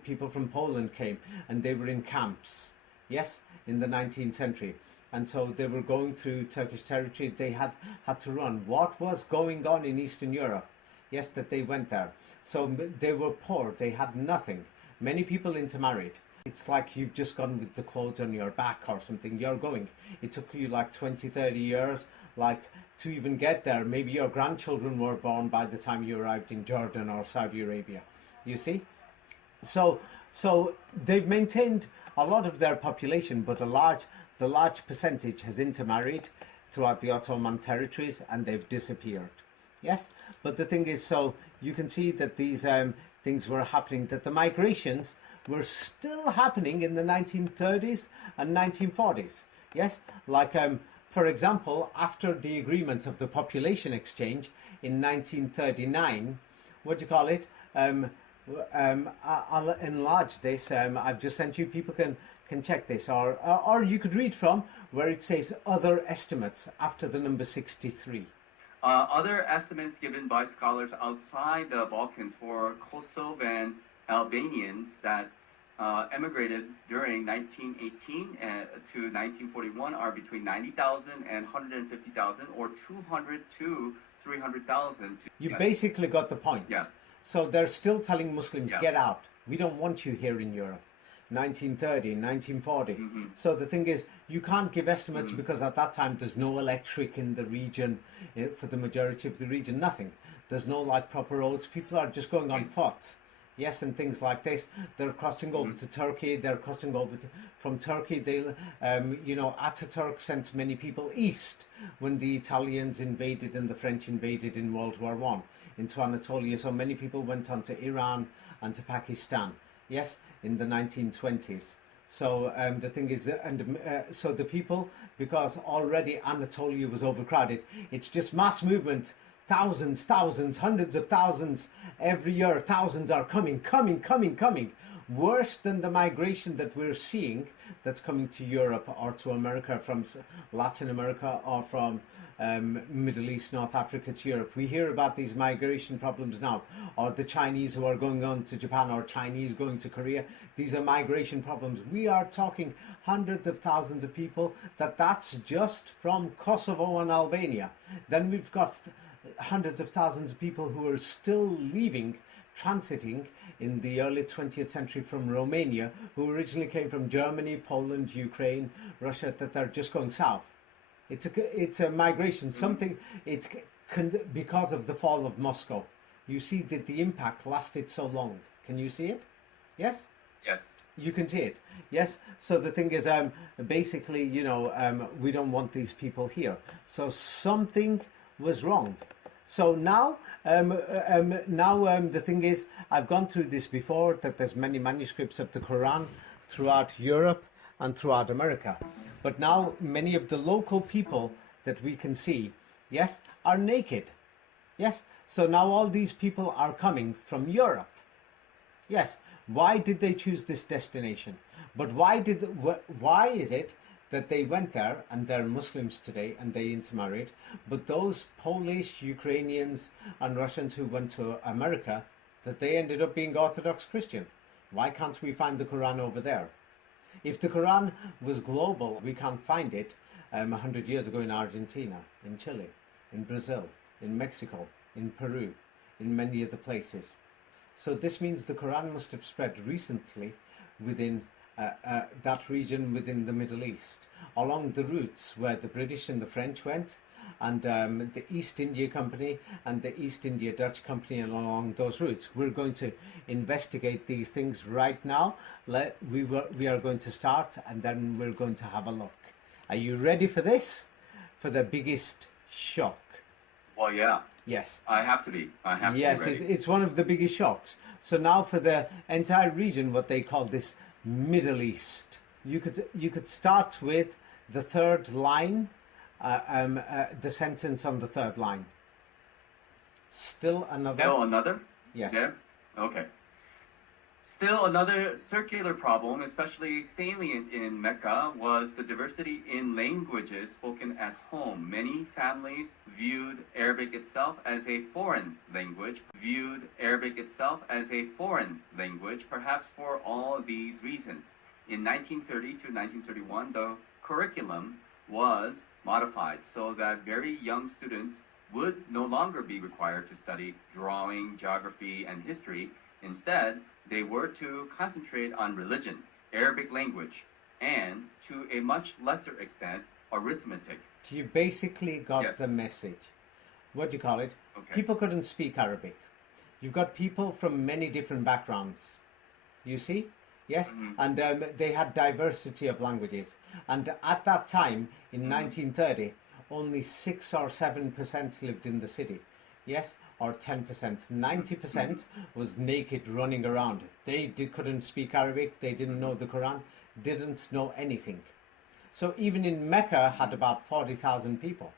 people from Poland came, and they were in camps, yes, in the 19th century. And so they were going through Turkish territory. They had to run. What was going on in Eastern Europe? Yes, that they went there. So they were poor. They had nothing. Many people intermarried. It's like you've just gone with the clothes on your back or something. You're going. It took you like 20, 30 years to even get there. Maybe your grandchildren were born by the time you arrived in Jordan or Saudi Arabia. You see? So they've maintained a lot of their population, but the large percentage has intermarried throughout the Ottoman territories, and they've disappeared. Yes, but the thing is, so you can see that these things were happening, that the migrations were still happening in the 1930s and 1940s. Yes, like for example, after the agreement of the population exchange in 1939, what do you call it? I'll enlarge this. I've just sent you. People can check this, or you could read from where it says other estimates after the number 63. Other estimates given by scholars outside the Balkans for Kosovan Albanians that emigrated during 1918 to 1941 are between 90,000 and 150,000, or 200 to 300,000. You basically got the point. Yeah. So they're still telling Muslims, get out. We don't want you here in Europe. 1930, 1940. So the thing is, you can't give estimates because at that time there's no electric in the region, for the majority of the region, nothing. There's no proper roads. People are just going on foot. Yes, and things like this. They're crossing over to Turkey. They're crossing over from Turkey. They, Ataturk sent many people east when the Italians invaded and the French invaded in World War I into Anatolia. So many people went on to Iran and to Pakistan. Yes, in the 1920s. So the thing is, so the people, because already Anatolia was overcrowded, it's just mass movement, thousands, hundreds of thousands every year. Thousands are coming. Worse than the migration that we're seeing that's coming to Europe or to America from Latin America or from Middle East, North Africa to Europe. We hear about these migration problems now, or the Chinese who are going on to Japan, or Chinese going to Korea. These are migration problems. We are talking hundreds of thousands of people. That's just from Kosovo and Albania. Then we've got hundreds of thousands of people who are still leaving, transiting in the early 20th century from Romania, who originally came from Germany, Poland, Ukraine, Russia, that they're just going south. It's a migration, something, because of the fall of Moscow. You see that the impact lasted so long. Can you see it? Yes? Yes. You can see it. Yes? So the thing is, basically, we don't want these people here. So something was wrong. So now, the thing is, I've gone through this before, that there's many manuscripts of the Quran throughout Europe and throughout America. But now many of the local people that we can see, yes, are naked. Yes. So now all these people are coming from Europe. Yes. Why did they choose this destination? But why is it that they went there, and they're Muslims today and they intermarried, but those Polish, Ukrainians and Russians who went to America, that they ended up being Orthodox Christian? Why can't we find the Quran over there? If the Quran was global, we can't find it 100 years ago in Argentina, in Chile, in Brazil, in Mexico, in Peru, in many other places. So this means the Quran must have spread recently within that region within the Middle East, along the routes where the British and the French went, and the East India Company and the East India Dutch Company, and along those routes. We're going to investigate these things right now. We are going to start, and then we're going to have a look. Are you ready for this? For the biggest shock? Well, yeah. Yes. I have to be. Yes, to be ready. it's one of the biggest shocks. So now for the entire region, what they call this Middle East. You could start with the third line, the sentence on the third line. Still another. Still another? Yes. Yeah? Okay. Still another circular problem, especially salient in Mecca, was the diversity in languages spoken at home. Many families viewed Arabic itself as a foreign language, perhaps for all of these reasons. In 1930 to 1931, the curriculum was modified so that very young students would no longer be required to study drawing, geography, and history. Instead, they were to concentrate on religion, Arabic language, and to a much lesser extent, arithmetic. You basically got Yes. the message. What do you call it? Okay. People couldn't speak Arabic. You've got people from many different backgrounds. You see? Yes? Mhm. And they had diversity of languages. And at that time, in 1930, only 6 or 7% lived in the city. Yes? Or 10%. 90% was naked running around. They couldn't speak Arabic, they didn't know the Quran, didn't know anything. So even in Mecca had about 40,000 people.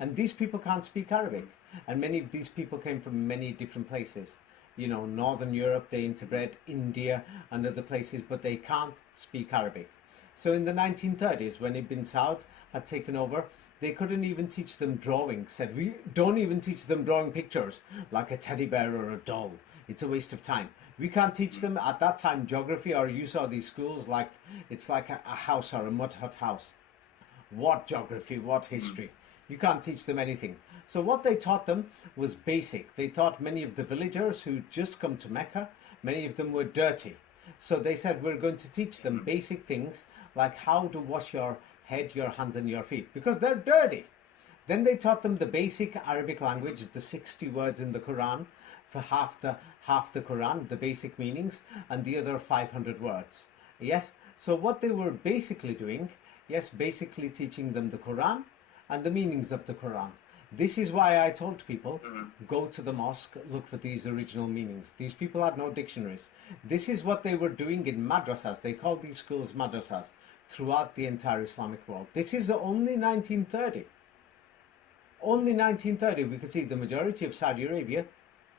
And these people can't speak Arabic. And many of these people came from many different places. You know, Northern Europe, they interbred, India and other places, but they can't speak Arabic. So in the 1930s, when Ibn Saud had taken over, they couldn't even teach them drawing. Said, we don't even teach them drawing pictures like a teddy bear or a doll. It's a waste of time. We can't teach them at that time geography, or you saw these schools like it's like a house or a mud hut house. What geography, what history? You can't teach them anything. So what they taught them was basic. They taught many of the villagers who just come to Mecca, many of them were dirty. So they said, we're going to teach them basic things like how to wash your head, your hands and your feet, because they're dirty. Then they taught them the basic Arabic language, the 60 words in the Quran, for half the Quran, the basic meanings, and the other 500 words. Yes, so what they were basically doing, yes, basically teaching them the Quran and the meanings of the Quran. This is why I told people, go to the mosque, look for these original meanings. These people had no dictionaries. This is what they were doing in madrasas. They called these schools madrasas throughout the entire Islamic world. This is only 1930. Only 1930. We can see the majority of Saudi Arabia,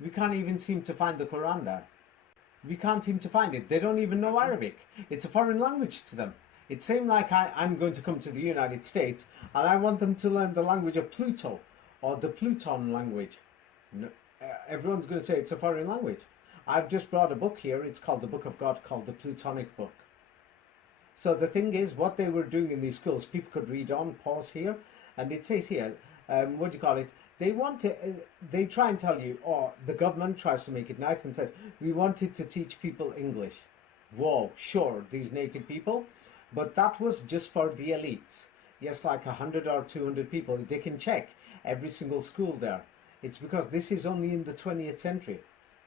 we can't even seem to find the Quran there. We can't seem to find it. They don't even know Arabic. It's a foreign language to them. It's same like I'm going to come to the United States and I want them to learn the language of Pluto or the Pluton language. No, everyone's going to say it's a foreign language. I've just brought a book here. It's called the Book of God, called the Plutonic Book. So the thing is, what they were doing in these schools, people could read on, pause here, and it says here, what do you call it? They want to, they try and tell you, or the government tries to make it nice and said, we wanted to teach people English. Whoa, sure, these naked people, but that was just for the elites. Yes, like 100 or 200 people. They can check every single school there. It's because this is only in the 20th century.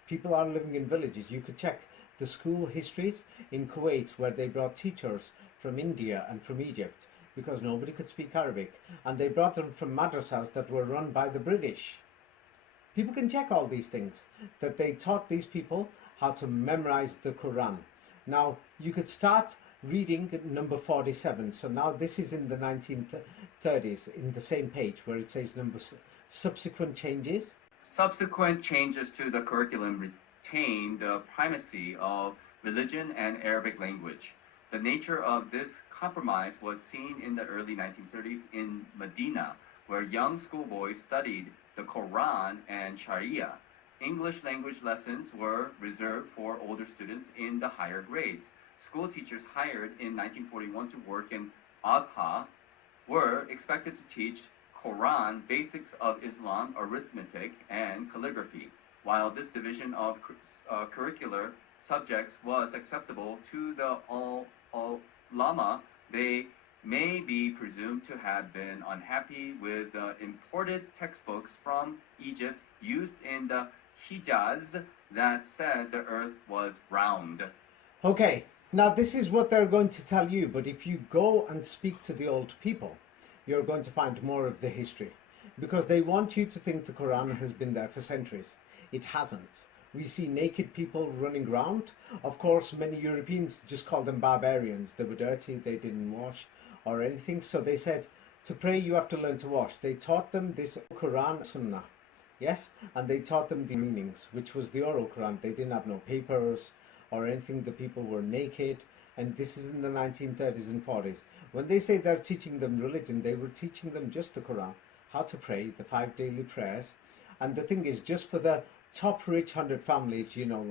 People are living in villages. You could check the school histories in Kuwait, where they brought teachers from India and from Egypt because nobody could speak Arabic, and they brought them from madrasas that were run by the British. People can check all these things, that they taught these people how to memorize the Quran. Now you could start reading number 47. So now this is in the 1930s, in the same page where it says subsequent changes. Subsequent changes to the curriculum retain the primacy of religion and Arabic language. The nature of this compromise was seen in the early 1930s in Medina, where young schoolboys studied the Quran and Sharia. English language lessons were reserved for older students in the higher grades. School teachers hired in 1941 to work in Adha were expected to teach Quran, basics of Islam, arithmetic, and calligraphy. While this division of curricular subjects was acceptable to the ulama, they may be presumed to have been unhappy with the imported textbooks from Egypt used in the Hijaz that said the earth was round. Okay, now this is what they're going to tell you, but if you go and speak to the old people, you're going to find more of the history, because they want you to think the Quran has been there for centuries. It hasn't. We see naked people running around. Of course, many Europeans just called them barbarians. They were dirty, they didn't wash or anything. So they said, to pray you have to learn to wash. They taught them this Quran Sunnah. Yes? And they taught them the meanings, which was the oral Quran. They didn't have no papers or anything. The people were naked. And this is in the 1930s and 40s. When they say they're teaching them religion, they were teaching them just the Quran, how to pray, the 5 daily prayers. And the thing is, just for the top rich 100 families, you know,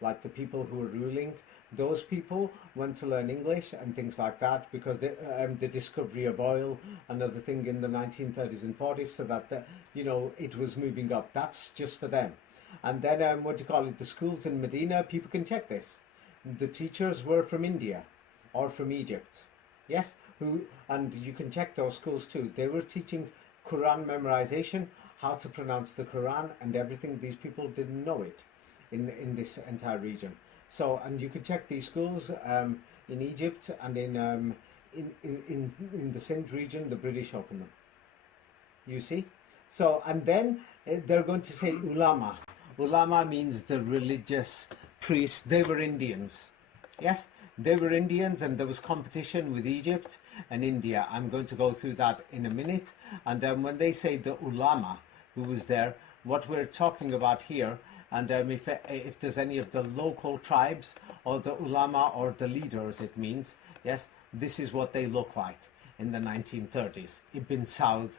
like the people who were ruling, those people went to learn English and things like that, because the discovery of oil, another thing in the 1930s and 40s, so that you know, it was moving up. That's just for them. And then what do you call it, the schools in Medina, people can check this. The teachers were from India or from Egypt. Yes, and you can check those schools too. They were teaching Quran memorization, how to pronounce the Quran and everything. These people didn't know it in this entire region. So, and you could check these schools in Egypt and in the Sindh region. The British opened them. You see. So, and then they're going to say ulama. Ulama means the religious priests. They were Indians. Yes. They were Indians, and there was competition with Egypt and India. I'm going to go through that in a minute. And when they say the ulama who was there, what we're talking about here, and if there's any of the local tribes or the ulama or the leaders, it means, yes, this is what they look like in the 1930s. Ibn Saud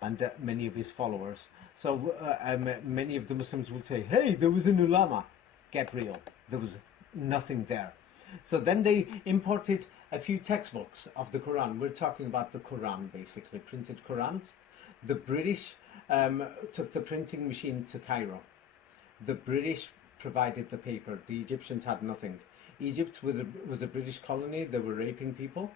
and many of his followers. So many of the Muslims will say, hey, there was an ulama. Get real. There was nothing there. So then they imported a few textbooks of the Quran. We're talking about the Quran, basically, printed Qurans. The British took the printing machine to Cairo. The British provided the paper. The Egyptians had nothing. Egypt was a British colony. They were raping people.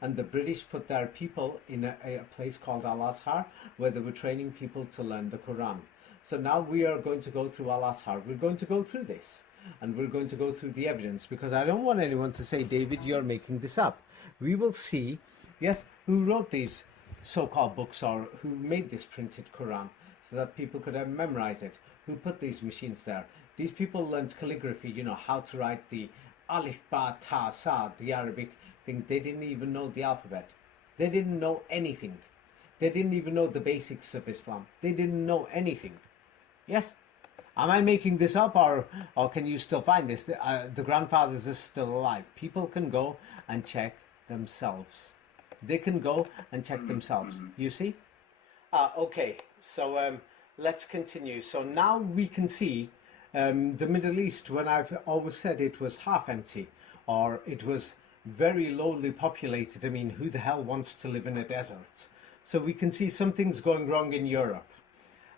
And the British put their people in a place called Al-Azhar, where they were training people to learn the Quran. So now we are going to go through Al-Azhar. We're going to go through this. And we're going to go through the evidence, because I don't want anyone to say, David, you're making this up. We will see, yes, who wrote these so-called books, or who made this printed Quran so that people could memorize it, who put these machines there. These people learned calligraphy, you know, how to write the alif, ba, ta, sa, the Arabic thing. They didn't even know the alphabet. They didn't know anything. They didn't even know the basics of Islam. They didn't know anything. Yes? Am I making this up, or can you still find this? The grandfathers are still alive. People can go and check themselves. They can go and check themselves. You see? Okay, so let's continue. So now we can see the Middle East, when I've always said it was half empty, or it was very lowly populated. I mean, who the hell wants to live in a desert? So we can see something's going wrong in Europe.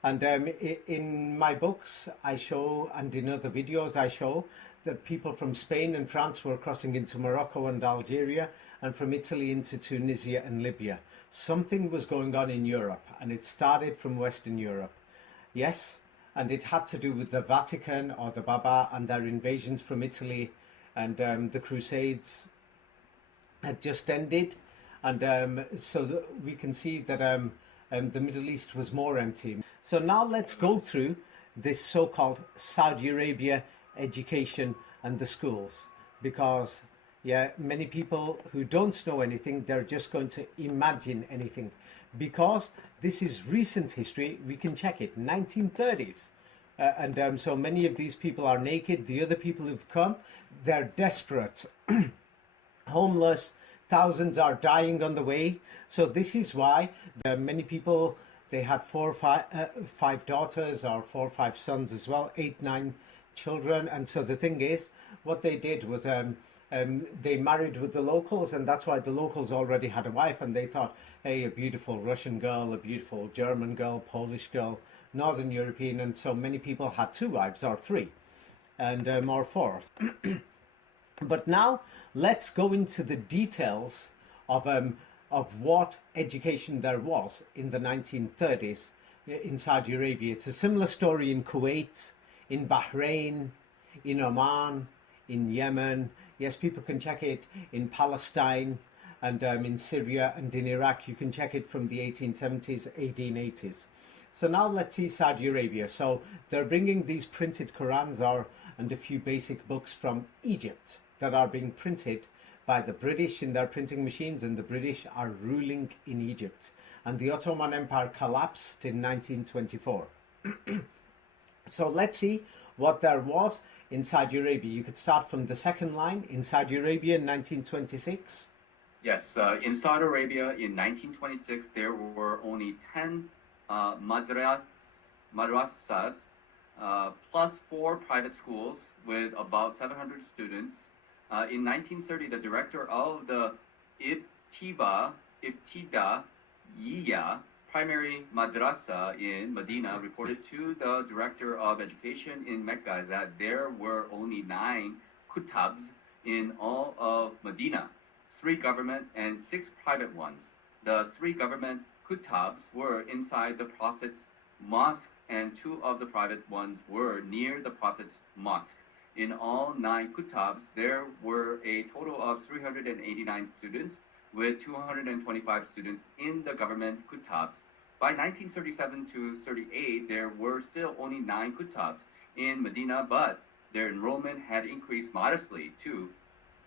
And in my books I show, and in other videos I show, that people from Spain and France were crossing into Morocco and Algeria, and from Italy into Tunisia and Libya. Something was going on in Europe, and it started from Western Europe. Yes, and it had to do with the Vatican, or the Baba, and their invasions from Italy, and the Crusades had just ended. And so we can see that the Middle East was more empty. So now let's go through this so-called Saudi Arabia education and the schools, because yeah, many people who don't know anything, they're just going to imagine anything, because this is recent history. We can check it, 1930s. And so many of these people are naked. The other people who've come, they're desperate, homeless. Thousands are dying on the way. So this is why many people, they had 4 or 5 daughters, or 4 or 5 sons as well, 8, 9 children. And so the thing is, what they did was they married with the locals, and that's why the locals already had a wife, and they thought, hey, a beautiful Russian girl, a beautiful German girl, Polish girl, Northern European. And so many people had 2 wives, or 3, and or 4. But now let's go into the details of what education there was in the 1930s in Saudi Arabia. It's a similar story in Kuwait, in Bahrain, in Oman, in Yemen. Yes, people can check it in Palestine, and in Syria and in Iraq. You can check it from the 1870s, 1880s. So now let's see Saudi Arabia. So they're bringing these printed Qurans and a few basic books from Egypt that are being printed by the British in their printing machines, and the British are ruling in Egypt. And the Ottoman Empire collapsed in 1924. So let's see what there was in Saudi Arabia. You could start from the second line. In Saudi Arabia in 1926. Yes, in Saudi Arabia in 1926, there were only 10 madrasas plus 4 private schools with about 700 students. In 1930, the director of the Ibtidaiya primary madrasa in Medina reported to the director of education in Mecca that there were only 9 kutabs in all of Medina, 3 government and 6 private ones. The 3 government kutabs were inside the Prophet's mosque, and 2 of the private ones were near the Prophet's mosque. In all 9 kutabs, there were a total of 389 students, with 225 students in the government kutabs. By 1937 to 38, there were still only 9 kutabs in Medina, but their enrollment had increased modestly to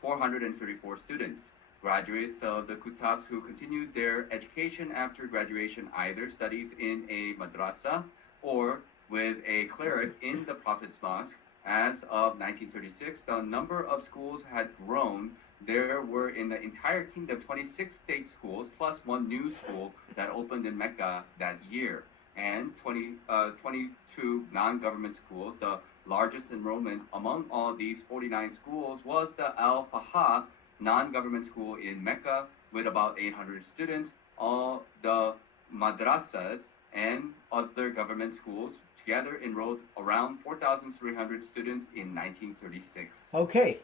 434 students. Graduates of the kutabs who continued their education after graduation either studies in a madrasa or with a cleric in the Prophet's mosque. As of 1936, the number of schools had grown. There were in the entire kingdom 26 state schools plus 1 new school that opened in Mecca that year, and 22 non-government schools. The largest enrollment among all these 49 schools was the Al-Faha non-government school in Mecca with about 800 students. All the madrasas and other government schools together enrolled around 4,300 students in 1936. Okay,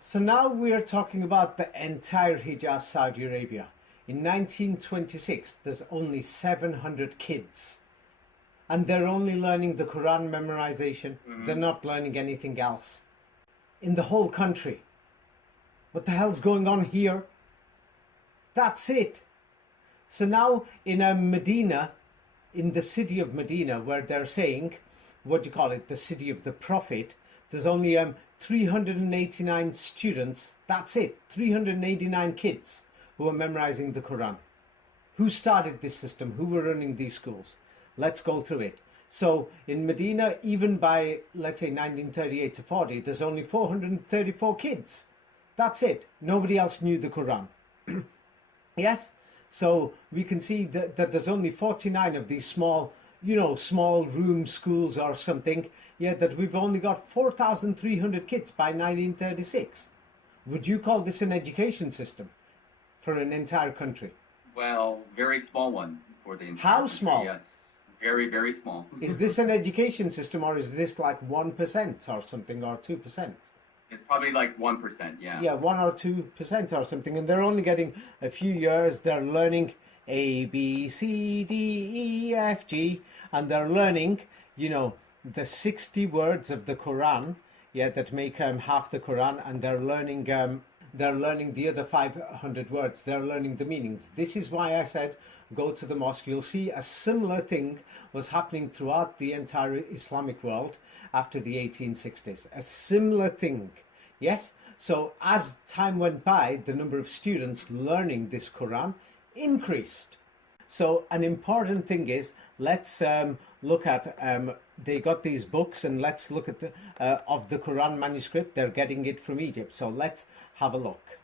so now we are talking about the entire Hijaz, Saudi Arabia. In 1926, there's only 700 kids, and they're only learning the Quran memorization. They're not learning anything else in the whole country. What the hell's going on here? That's it. So now in Medina, in the city of Medina, where they're saying, what do you call it, the city of the Prophet, there's only 389 students. That's it, 389 kids who are memorizing the Quran. Who started this system? Who were running these schools? Let's go through it. So in Medina, even by, let's say, 1938 to 40, there's only 434 kids. That's it. Nobody else knew the Quran. Yes? So we can see that there's only 49 of these small, small room schools or something, yet that we've only got 4,300 kids by 1936. Would you call this an education system for an entire country? Well, very small one for the entire How country, small? Yes, very, very small. Is this an education system, or is this like 1% or something, or 2%? It's probably like 1%, yeah. Yeah, 1 or 2% or something, and they're only getting a few years. They're learning A, B, C, D, E, F, G, and they're learning, the 60 words of the Quran, that make half the Quran, and they're learning the other 500 words. They're learning the meanings. This is why I said, go to the mosque. You'll see a similar thing was happening throughout the entire Islamic world after the 1860s. A similar thing. Yes? So as time went by, the number of students learning this Quran increased. So an important thing is, let's look at, they got these books, and let's look at of the Quran manuscript. They're getting it from Egypt. So let's have a look.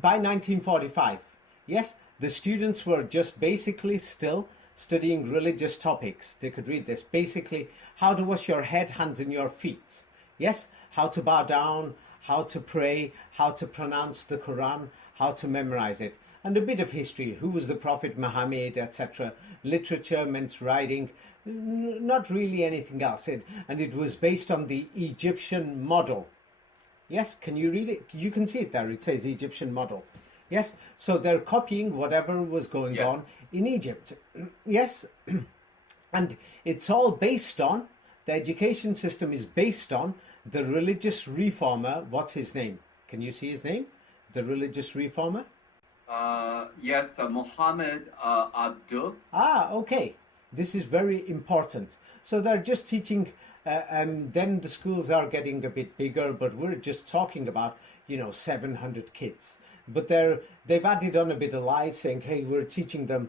By 1945, yes, the students were just basically still studying religious topics. They could read this. Basically, how to wash your head, hands, and your feet. Yes, how to bow down, how to pray, how to pronounce the Quran, how to memorize it, and a bit of history. Who was the Prophet Muhammad, etc. Literature meant writing, not really anything else. And it was based on the Egyptian model. Yes, can you read it? You can see it there. It says Egyptian model. Yes, so they're copying whatever was going on in Egypt. Yes, and it's all based on, the education system is based on the religious reformer. What's his name? Can you see his name? The religious reformer? Yes, Muhammad Abduh. Ah, okay. This is very important. So they're just teaching, then the schools are getting a bit bigger, but we're just talking about, 700 kids. But they've added on a bit of lies, saying, hey, we're teaching them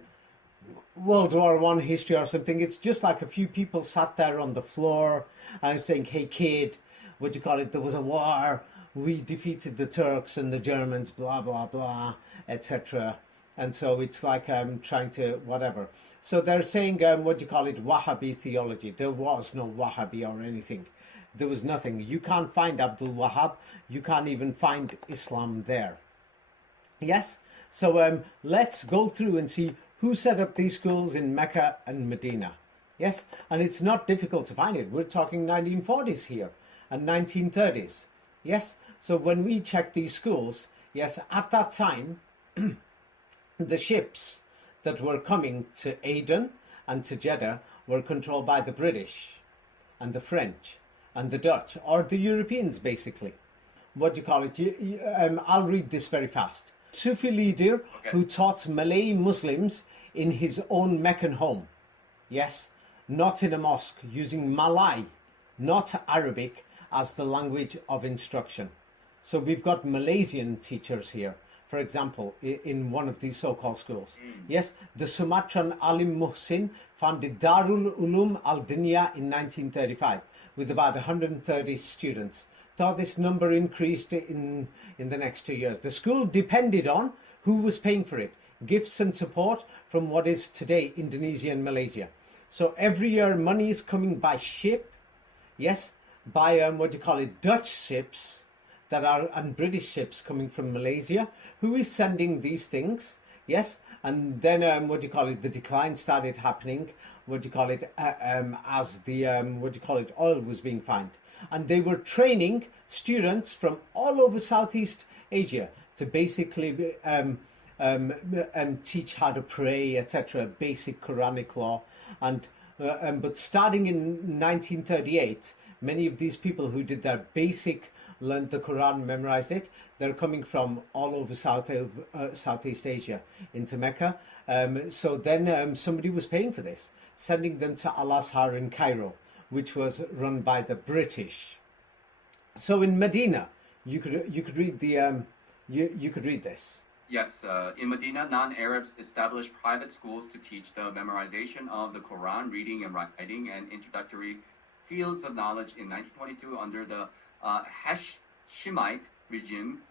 World War I history or something. It's just like a few people sat there on the floor and saying, hey, kid, what do you call it? There was a war. We defeated the Turks and the Germans, blah, blah, blah, etc. And so it's like trying to whatever. So they're saying, what do you call it? Wahhabi theology. There was no Wahhabi or anything. There was nothing. You can't find Abdul Wahhab. You can't even find Islam there. Yes? So let's go through and see who set up these schools in Mecca and Medina. Yes? And it's not difficult to find it. We're talking 1940s here and 1930s. Yes? So when we check these schools, yes, at that time, the ships that were coming to Aden and to Jeddah were controlled by the British and the French and the Dutch, or the Europeans, basically. What do you call it? I'll read this very fast. Sufi leader who taught Malay Muslims in his own Meccan home. Yes, not in a mosque, using Malay, not Arabic, as the language of instruction. So we've got Malaysian teachers here, for example, in one of these so-called schools. Yes, the Sumatran Alim Muhsin founded Darul Ulum Al-Dinya in 1935 with about 130 students. Though this number increased in the next 2 years. The school depended on who was paying for it. Gifts and support from what is today Indonesia and Malaysia. So every year money is coming by ship, yes, by Dutch ships and British ships coming from Malaysia. Who is sending these things? Yes, and then the decline started happening. As the oil was being found, and they were training students from all over Southeast Asia to basically teach how to pray, etc., basic Quranic law. And but starting in 1938, many of these people who did their basic learned the Quran, memorized it. They're coming from all over Southeast Asia into Mecca. So then somebody was paying for this, sending them to Al-Azhar in Cairo, which was run by the British. So in Medina, you could read the you could read this. Yes, in Medina, non-Arabs established private schools to teach the memorization of the Quran, reading and writing, and introductory fields of knowledge. In 1922, under the Hashemite regime,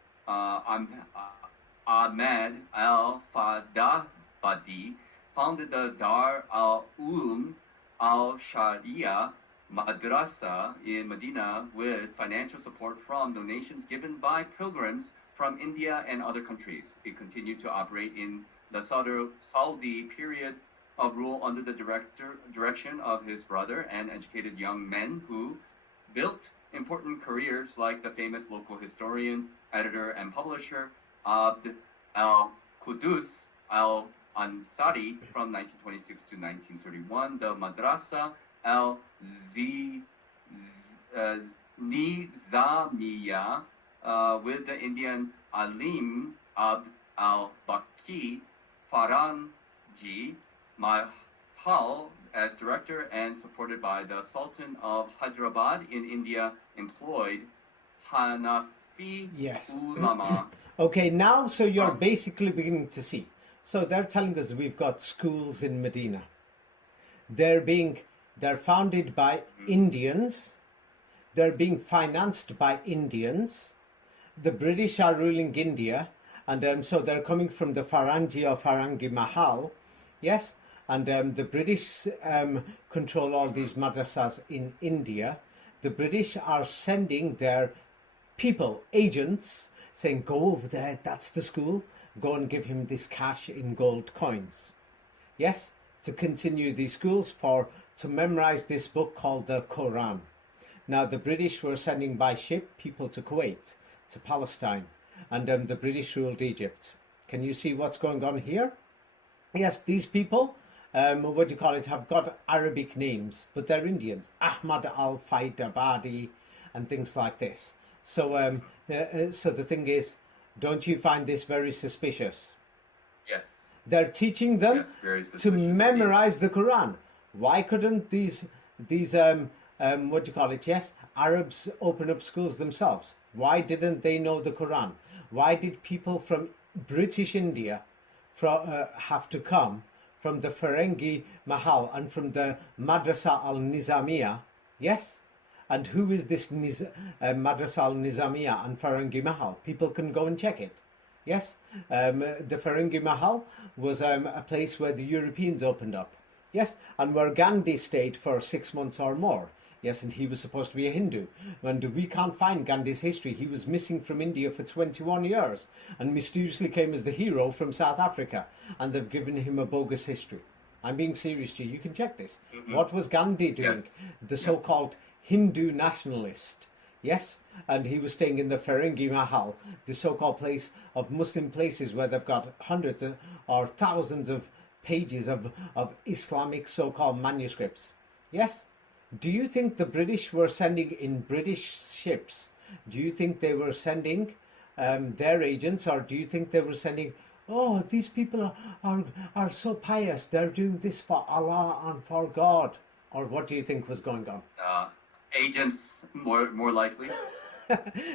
Ahmed al-Fadabadi founded the Dar al-Ulum al-Sharia Madrasah in Medina with financial support from donations given by pilgrims from India and other countries. It continued to operate in the Saudi period of rule under the direction of his brother and educated young men who built important careers like the famous local historian, editor, and publisher Abd al-Qudus al-Ansari from 1926 to 1931, the Madrasah al-Nizamiya with the Indian Alim Abd al-Baqi Faranji Mahal as director, and supported by the Sultan of Hyderabad in India, employed Hanafi ulama. Okay, now so you're basically beginning to see. So they're telling us we've got schools in Medina. They're founded by Indians. They're being financed by Indians. The British are ruling India, and so they're coming from the Farangi or Farangi Mahal, yes, and the British control all these madrasas in India. The British are sending their people, agents, saying, go over there, that's the school, go and give him this cash in gold coins, yes, to continue these schools to memorize this book called the Quran. Now the British were sending by ship people to Kuwait, to Palestine, and the British ruled Egypt. Can you see what's going on here? Yes, these people, what do you call it, have got Arabic names, but they're Indians. Ahmad al-Faidabadi and things like this. So, so the thing is, don't you find this very suspicious? Yes. They're teaching them to memorize the Quran. Why couldn't these what do you call it, yes, Arabs open up schools themselves? Why didn't they know the Quran? Why did people from British India have to come from the Ferengi Mahal and from the Madrasa al-Nizamiya? Yes? And who is this Madrasa al-Nizamiya and Ferengi Mahal? People can go and check it. Yes? The Ferengi Mahal was a place where the Europeans opened up. Yes? And where Gandhi stayed for 6 months or more. Yes, and he was supposed to be a Hindu. And we can't find Gandhi's history. He was missing from India for 21 years and mysteriously came as the hero from South Africa. And they've given him a bogus history. I'm being serious to you. You can check this. Mm-hmm. What was Gandhi doing? Yes. The so-called Hindu nationalist. Yes, and he was staying in the Ferengi Mahal, the so-called place of Muslim places where they've got hundreds or thousands of pages of Islamic so-called manuscripts. Yes? Do you think the British were sending in British ships? Do you think they were sending their agents, or do you think they were sending, oh, these people are so pious, they're doing this for Allah and for God? Or what do you think was going on? Agents, more likely.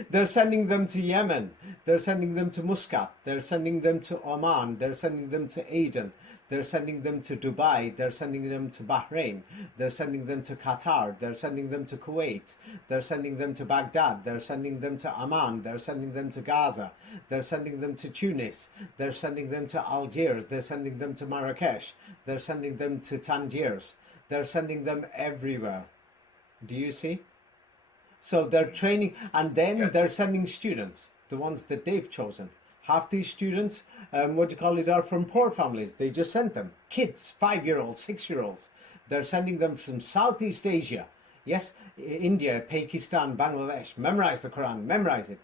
They're sending them to Yemen. They're sending them to Muscat. They're sending them to Oman. They're sending them to Aden. They're sending them to Dubai. They're sending them to Bahrain. They're sending them to Qatar. They're sending them to Kuwait. They're sending them to Baghdad. They're sending them to Amman. They're sending them to Gaza. They're sending them to Tunis. They're sending them to Algiers. They're sending them to Marrakesh. They're sending them to Tangiers. They're sending them everywhere. Do you see? So they're training, and then they're sending students, the ones that they've chosen. Half these students, are from poor families. They just sent them. Kids, 5-year-olds, 6-year-olds. They're sending them from Southeast Asia. Yes, India, Pakistan, Bangladesh. Memorize the Quran, memorize it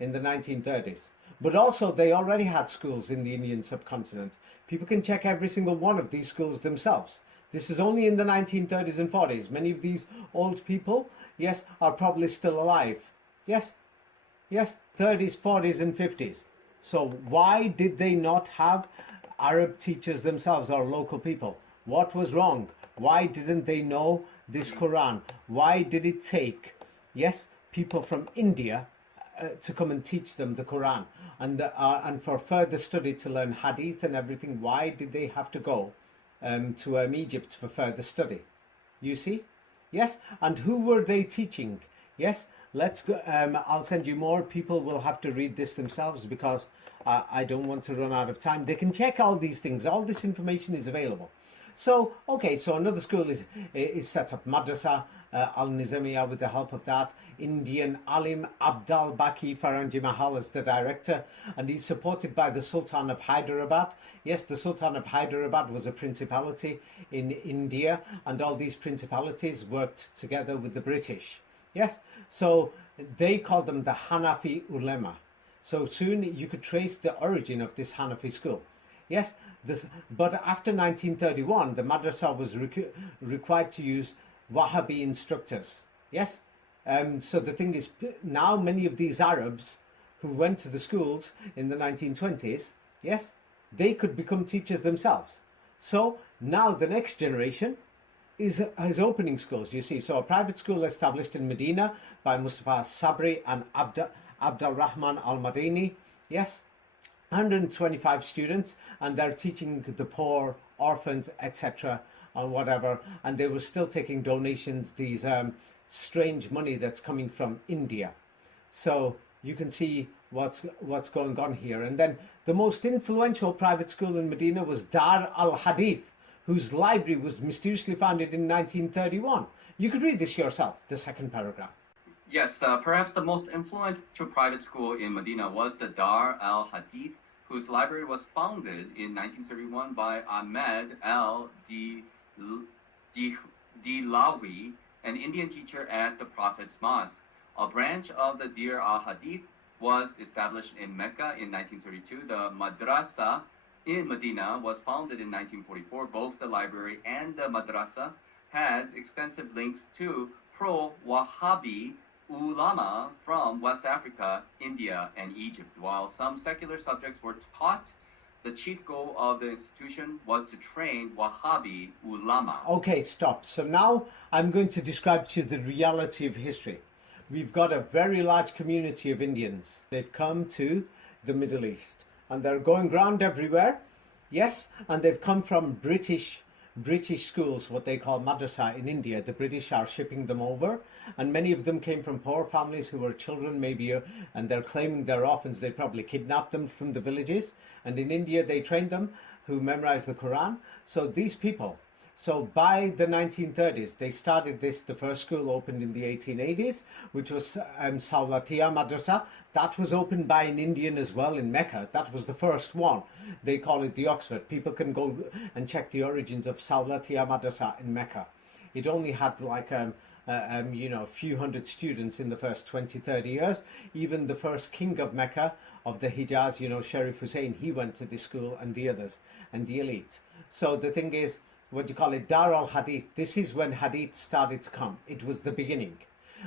in the 1930s. But also they already had schools in the Indian subcontinent. People can check every single one of these schools themselves. This is only in the 1930s and 40s. Many of these old people, yes, are probably still alive. Yes, yes, 30s, 40s, and 50s. So why did they not have Arab teachers themselves or local people? What was wrong? Why didn't they know this Quran? Why did it take, yes, people from India to come and teach them the Quran, and for further study to learn Hadith and everything? Why did they have to go to Egypt for further study? You see, yes, and who were they teaching? Yes, let's go. I'll send you more. People will have to read this themselves because I don't want to run out of time. They can check all these things. All this information is available. So, okay, so another school is set up, Madrasah al-Nizamiya, with the help of that Indian Alim Abdal Baki Faranji Mahal as the director, and he's supported by the Sultan of Hyderabad. Yes, the Sultan of Hyderabad was a principality in India, and all these principalities worked together with the British. Yes, so they called them the Hanafi Ulema. So soon you could trace the origin of this Hanafi school. Yes, but after 1931, the madrasa was required to use Wahhabi instructors. Yes, so the thing is, now many of these Arabs who went to the schools in the 1920s, yes, they could become teachers themselves. So now the next generation is opening schools, you see. So a private school established in Medina by Mustafa Sabri and Abdul Rahman Al-Madini, yes, 125 students, and they're teaching the poor, orphans, etc., and whatever, and they were still taking donations, these strange money that's coming from India. So you can see what's going on here. And then the most influential private school in Medina was Dar al-Hadith, whose library was mysteriously founded in 1931. You could read this yourself, the second paragraph. Yes, perhaps the most influential private school in Medina was the Dar al-Hadith, whose library was founded in 1931 by Ahmed al-Dilawi, an Indian teacher at the Prophet's Mosque. A branch of the Dar al-Hadith was established in Mecca in 1932. The Madrasah in Medina was founded in 1944. Both the library and the Madrasah had extensive links to pro-Wahhabi ulama from West Africa, India, and Egypt. While some secular subjects were taught, the chief goal of the institution was to train Wahhabi ulama. Okay, stop. So now I'm going to describe to you the reality of history. We've got a very large community of Indians. They've come to the Middle East, and they're going round everywhere. Yes, and they've come from British schools, what they call madrasa in India. The British are shipping them over, and many of them came from poor families who were children maybe, and they're claiming they're orphans. They probably kidnapped them from the villages, and in India they trained them, who memorized the Quran. So these people, so by the 1930s, they started this. The first school opened in the 1880s, which was Saulatia Madrasa. That was opened by an Indian as well in Mecca. That was the first one. They call it the Oxford. People can go and check the origins of Saulatia Madrasa in Mecca. It only had like a few hundred students in the first 20-30 years. Even the first king of Mecca, of the Hijaz, Sharif Hussein, he went to this school, and the others, and the elite. So the thing is, what do you call it, Dar al-Hadith. This is when Hadith started to come. It was the beginning.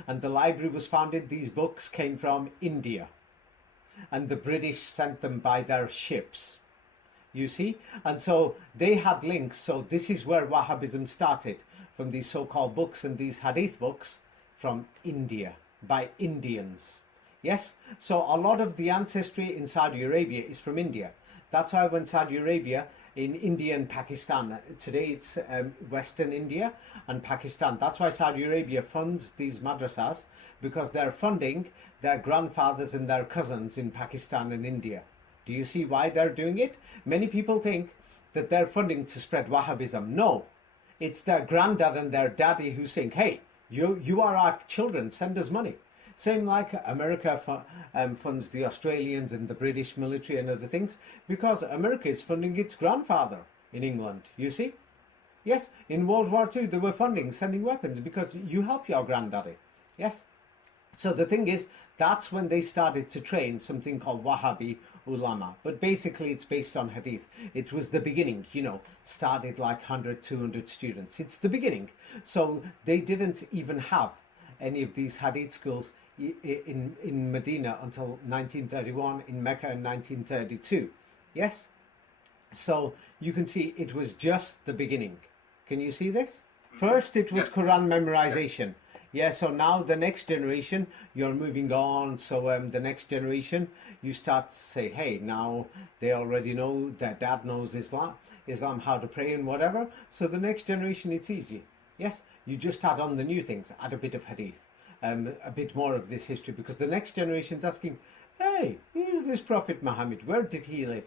And the library was founded. These books came from India. And the British sent them by their ships. You see? And so they had links. So this is where Wahhabism started, from these so-called books and these Hadith books from India, by Indians. Yes? So a lot of the ancestry in Saudi Arabia is from India. That's why when Saudi Arabia, in India and Pakistan, today it's Western India and Pakistan. That's why Saudi Arabia funds these madrasas, because they're funding their grandfathers and their cousins in Pakistan and India. Do you see why they're doing it? Many people think that they're funding to spread Wahhabism. No, it's their granddad and their daddy who think, hey, you are our children, send us money. Same like America funds the Australians and the British military and other things, because America is funding its grandfather in England, you see? Yes, in World War II they were sending weapons because you help your granddaddy. Yes? So the thing is, that's when they started to train something called Wahhabi ulama. But basically it's based on Hadith. It was the beginning, started like 100, 200 students. It's the beginning. So they didn't even have any of these Hadith schools in Medina until 1931, in Mecca in 1932. Yes? So you can see it was just the beginning. Can you see this? First it was Yes. Quran memorization. Yeah, so now the next generation, you're moving on. So the next generation, you start to say, hey, now they already know, that dad knows Islam, how to pray and whatever. So the next generation, it's easy. Yes, you just add on the new things, add a bit of hadith, a bit more of this history, because the next generation's asking, hey, who is this Prophet Muhammad? Where did he live?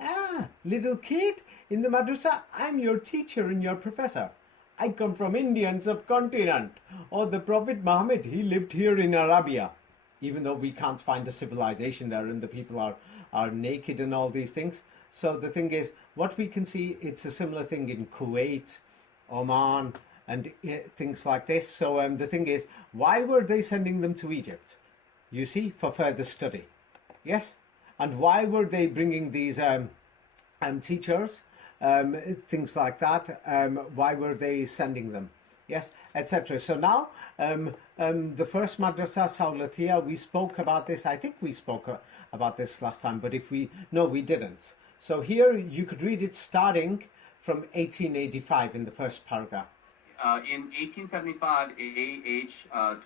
Ah, little kid in the madrasa, I'm your teacher and your professor. I come from Indian subcontinent. Or the Prophet Muhammad, he lived here in Arabia. Even though we can't find a civilization there and the people are naked and all these things. So the thing is, what we can see, it's a similar thing in Kuwait, Oman, and things like this. So the thing is, why were they sending them to Egypt? You see, for further study. Yes? And why were they bringing these teachers, things like that? Why were they sending them? Yes, etc. So now, the first Madrasah Sawlatia, we spoke about this. I think we spoke about this last time, but no, we didn't. So here you could read it starting from 1885 in the first paragraph. In 1875, AH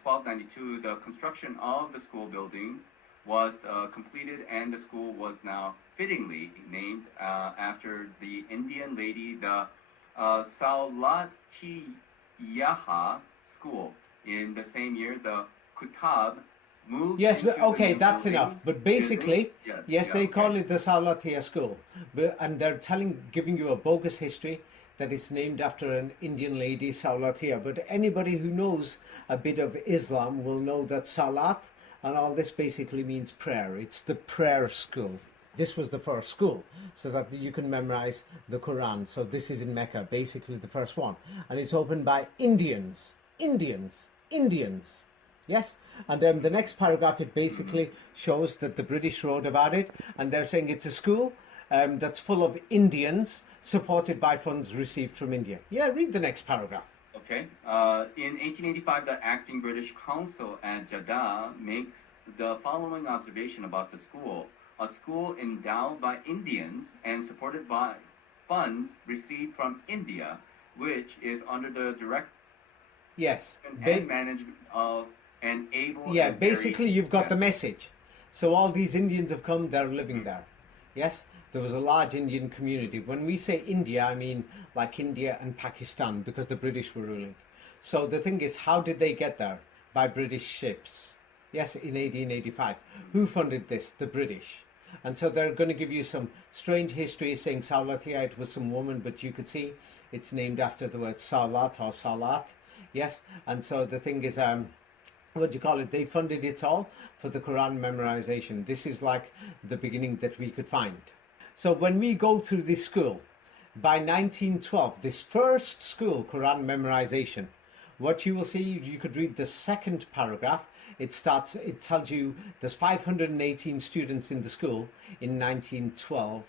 1292, the construction of the school building was completed, and the school was now fittingly named after the Indian lady, the Sawlatiyaha school. In the same year, the Kuttab moved. Yes, into but the okay, new that's buildings. enough. But basically, yes, they okay. call it the Sawlatia school, and they're giving you a bogus history that it's named after an Indian lady, Sawlatia. But anybody who knows a bit of Islam will know that Salat and all this basically means prayer. It's the prayer school. This was the first school, so that you can memorize the Quran. So this is in Mecca, basically the first one. And it's opened by Indians. Yes? And the next paragraph, it basically shows that the British wrote about it, and they're saying it's a school that's full of Indians, supported by funds received from India. Yeah, read the next paragraph. Okay. In 1885, the acting British consul at Jeddah makes the following observation about the school. A school endowed by Indians and supported by funds received from India, which is under the direct and management of an able. Yeah, and basically you've got yes. the message. So all these Indians have come, they're living there. Yes, there was a large Indian community. When we say India, I mean like India and Pakistan, because the British were ruling. So the thing is, how did they get there? By British ships. Yes, in 1885. Who funded this? The British. And so they're going to give you some strange history saying Sawlatia, it was some woman, but you could see it's named after the word Salat or Salat. Yes, and so the thing is, what do you call it? They funded it all for the Quran memorization. This is like the beginning that we could find. So when we go through this school, by 1912, this first school, Quran memorization, what you will see, you could read the second paragraph. It tells you there's 518 students in the school in 1912,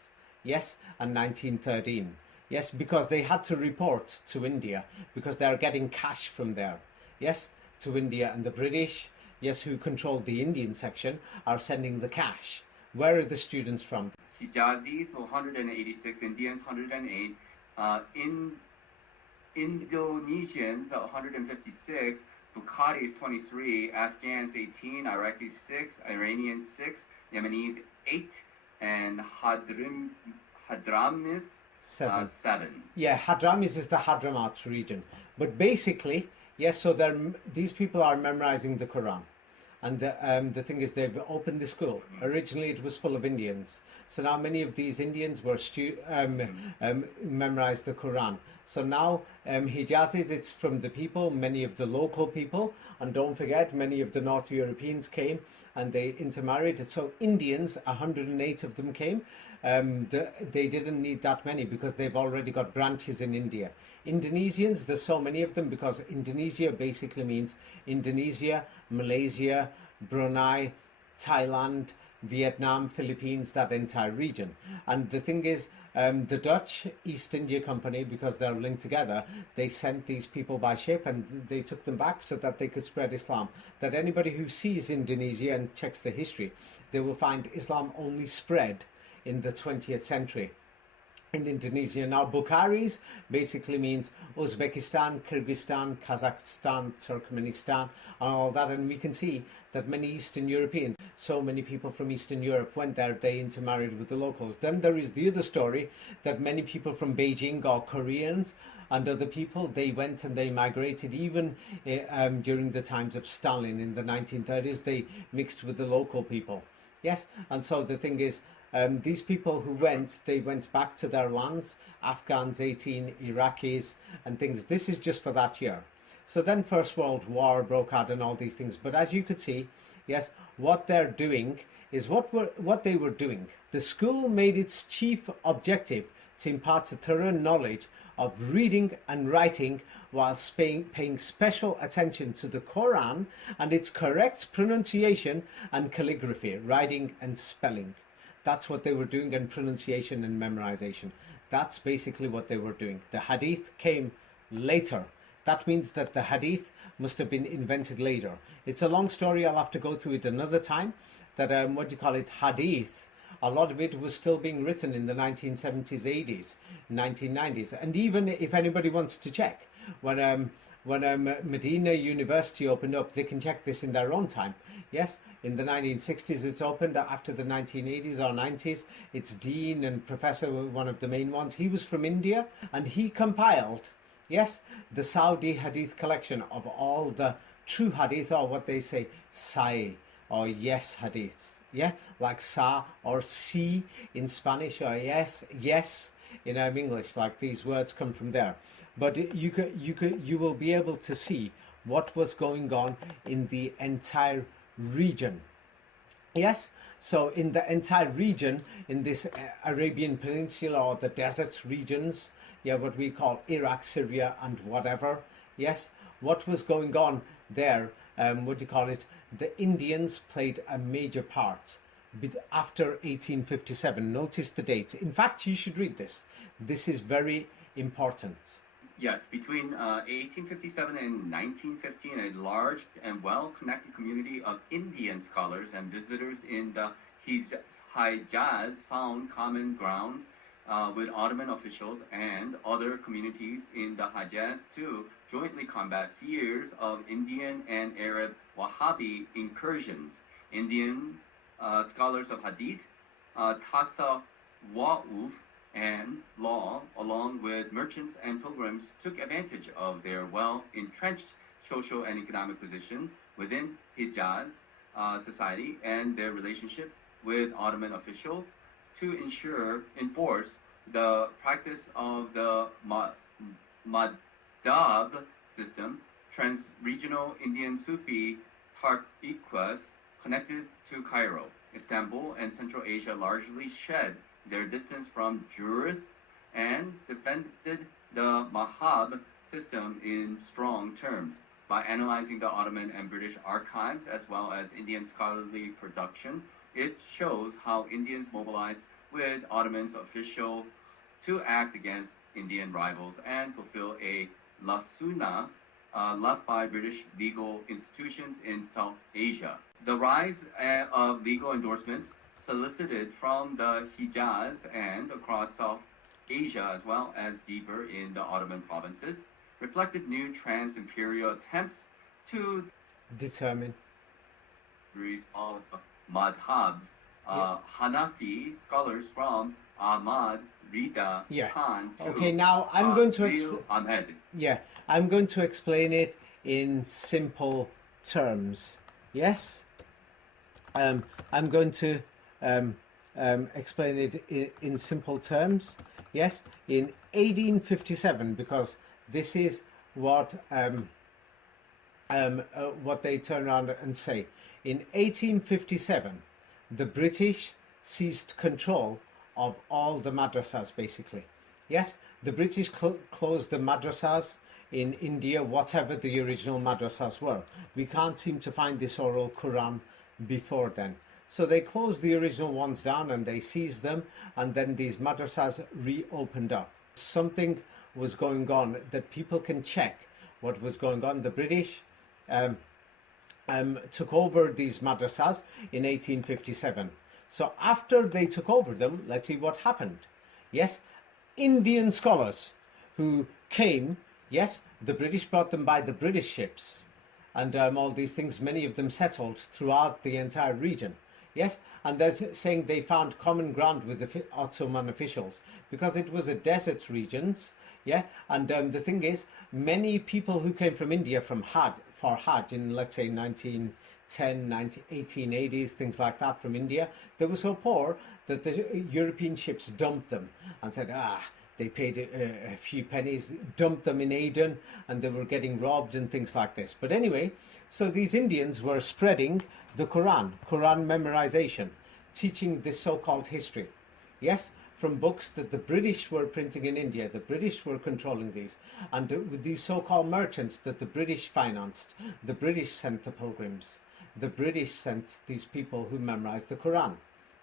yes, and 1913. Yes, because they had to report to India, because they're getting cash from there, yes, to India, and the British, yes, who controlled the Indian section, are sending the cash. Where are the students from? Hijazis, 186, Indians, 108, Indonesians, 156, Bukharis, 23, Afghans, 18, Iraqis, 6, Iranians, 6, Yemenis, 8, and Hadramis, 7. Yeah, Hadramis is the Hadramat region. But basically, yes, so these people are memorizing the Quran. And the thing is, they've opened the school. Originally, it was full of Indians. So now many of these Indians were memorized the Quran. So now Hijazis, it's from the people, many of the local people. And don't forget, many of the North Europeans came and they intermarried. So Indians, 108 of them came. They didn't need that many because they've already got branches in India. Indonesians, there's so many of them because Indonesia basically means Indonesia, Malaysia, Brunei, Thailand, Vietnam, Philippines, that entire region. And the thing is, The Dutch East India Company, because they're linked together, they sent these people by ship and they took them back so that they could spread Islam. That anybody who sees Indonesia and checks the history, they will find Islam only spread in the 20th century in Indonesia. Now, Bukharis basically means Uzbekistan, Kyrgyzstan, Kazakhstan, Turkmenistan, and all that. And we can see that many Eastern Europeans, so many people from Eastern Europe went there, they intermarried with the locals. Then there is the other story that many people from Beijing or Koreans and other people, they went and they migrated even during the times of Stalin in the 1930s, they mixed with the local people. Yes, and so the thing is, these people who went, they went back to their lands, Afghans 18, Iraqis and things. This is just for that year. So then First World War broke out and all these things. But as you could see, yes, what they're doing is what they were doing. The school made its chief objective to impart a thorough knowledge of reading and writing whilst paying special attention to the Quran and its correct pronunciation and calligraphy, writing and spelling. That's what they were doing, and pronunciation and memorization. That's basically what they were doing. The hadith came later. That means that the hadith must have been invented later. It's a long story. I'll have to go through it another time. That, hadith, a lot of it was still being written in the 1970s, 80s, 1990s. And even if anybody wants to check, when Medina University opened up, they can check this in their own time. Yes, in the 1960s it's opened. After the 1980s or 90s, its dean and professor were one of the main ones. He was from India and he compiled, yes, the Saudi hadith collection of all the true hadith, or what they say, Sahih or yes hadiths. Yeah, like sa or si in Spanish, or yes in English. Like these words come from there. But you will be able to see what was going on in the entire region. Yes, so in the entire region, in this Arabian Peninsula or the desert regions, yeah, what we call Iraq, Syria and whatever, yes, what was going on there, the Indians played a major part after 1857. Notice the dates. In fact, you should read this. This is very important. Yes, between 1857 and 1915, a large and well-connected community of Indian scholars and visitors in the Hijaz found common ground with Ottoman officials and other communities in the Hijaz to jointly combat fears of Indian and Arab Wahhabi incursions. Indian scholars of Hadith, Tasawwuf, and law, along with merchants and pilgrims, took advantage of their well-entrenched social and economic position within Hijaz society and their relationships with Ottoman officials to enforce the practice of the Madhab system, trans-regional Indian Sufi tariqas connected to Cairo. Istanbul and Central Asia largely shed their distance from jurists and defended the Madhab system in strong terms. By analyzing the Ottoman and British archives as well as Indian scholarly production, it shows how Indians mobilized with Ottoman officials to act against Indian rivals and fulfill a lasuna left by British legal institutions in South Asia. The rise of legal endorsements solicited from the Hijaz and across South Asia, as well as deeper in the Ottoman provinces, reflected new trans-imperial attempts to determine of madhabs. Hanafi scholars from Ahmad Rida Khan to okay, now I'm going to Ahmed. Yeah, I'm going to explain it in simple terms. Yes, I'm going to explain it in simple terms. Yes, in 1857, because this is what they turn around and say. In 1857, the British seized control of all the madrasas, basically. Yes, the British closed the madrasas in India, whatever the original madrasas were. We can't seem to find this oral Quran before then. So they closed the original ones down and they seized them, and then these madrasas reopened up. Something was going on that people can check what was going on. The British took over these madrasas in 1857. So after they took over them, let's see what happened. Yes, Indian scholars who came, yes, the British brought them by the British ships, and all these things, many of them settled throughout the entire region. Yes, and they're saying they found common ground with the Ottoman officials because it was a desert regions. Yeah, and the thing is, many people who came from India for Hajj in, let's say, 1910, 1880s, things like that, from India, they were so poor that the European ships dumped them and said, they paid a few pennies, dumped them in Aden, and they were getting robbed and things like this. But anyway, so these Indians were spreading the Quran memorization, teaching this so-called history. Yes, from books that the British were printing in India. The British were controlling these. And with these so-called merchants that the British financed, the British sent the pilgrims. The British sent these people who memorized the Quran.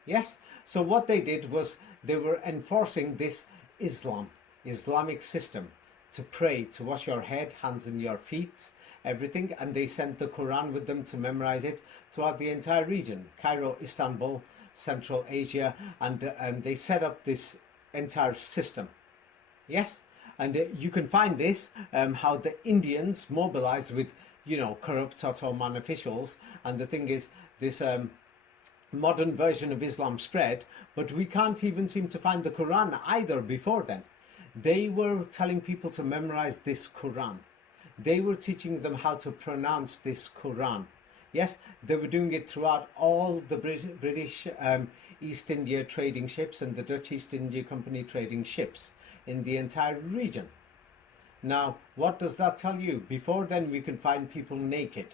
Yes, so what they did was they were enforcing this Islamic system to pray, to wash your head, hands and your feet, everything, and they sent the Quran with them to memorize it throughout the entire region, Cairo, Istanbul, Central Asia, and they set up this entire system. Yes, and you can find this, how the Indians mobilized with, corrupt Ottoman officials, and the thing is, this modern version of Islam spread, but we can't even seem to find the Quran either before then. They were telling people to memorize this Quran. They were teaching them how to pronounce this Quran. Yes, they were doing it throughout all the British East India trading ships and the Dutch East India Company trading ships in the entire region. Now, what does that tell you? Before then, we could find people naked.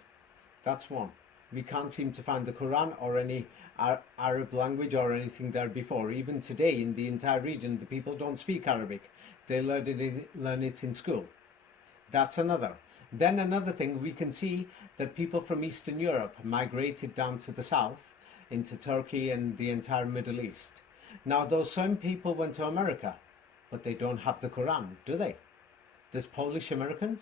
That's one. We can't seem to find the Quran or any Arab language or anything there before. Even today, in the entire region, the people don't speak Arabic. They learn it in school. That's another. Then another thing, we can see that people from Eastern Europe migrated down to the south, into Turkey and the entire Middle East. Now, those same people went to America, but they don't have the Quran, do they? There's Polish Americans,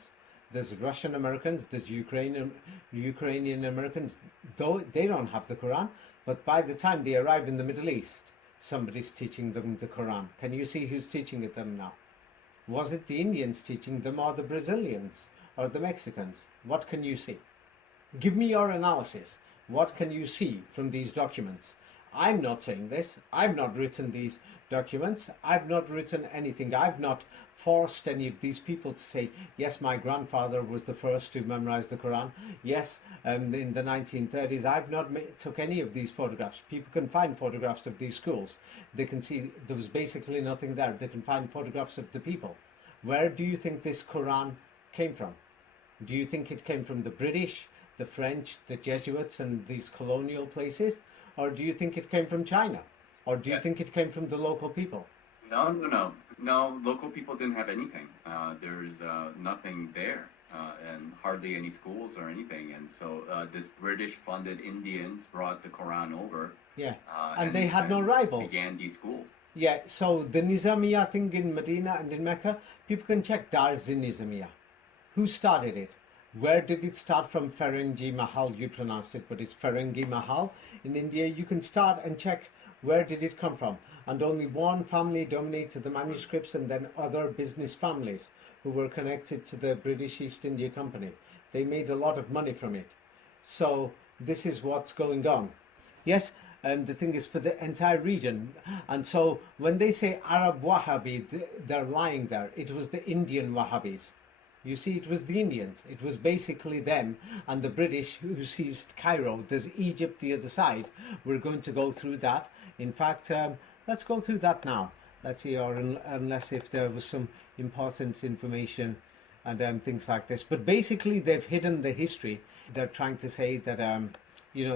there's Russian Americans, there's Ukrainian Americans, though they don't have the Quran, but by the time they arrive in the Middle East, somebody's teaching them the Quran. Can you see who's teaching it them now? Was it the Indians teaching them, or the Brazilians, or the Mexicans? What can you see? Give me your analysis. What can you see from these documents? I'm not saying this. I've not written these documents. I've not written anything. I've not forced any of these people to say, yes, my grandfather was the first to memorize the Quran. Yes, in the 1930s, I've not took any of these photographs. People can find photographs of these schools. They can see there was basically nothing there. They can find photographs of the people. Where do you think this Quran came from? Do you think it came from the British, the French, the Jesuits and these colonial places? Or do you think it came from China? Or do you think it came from the local people? No, local people didn't have anything. There's nothing there, and hardly any schools or anything. And so this British-funded Indians brought the Quran over. Yeah, and they had no rivals. Began these schools. Yeah, so the Nizamiya thing in Medina and in Mecca, people can check Darz-i-Nizamiya. Who started it? Where did it start from? Ferengi Mahal, you pronounced it, but it's Ferengi Mahal. In India, you can start and check where did it come from. And only one family dominated the manuscripts, and then other business families who were connected to the British East India Company. They made a lot of money from it. So this is what's going on. Yes, and the thing is for the entire region. And so when they say Arab Wahhabi, they're lying there. It was the Indian Wahhabis. You see, it was the Indians. It was basically them and the British who seized Cairo. There's Egypt the other side. We're going to go through that. In fact, let's go through that now. Let's see, or unless if there was some important information and things like this. But basically, they've hidden the history. They're trying to say that,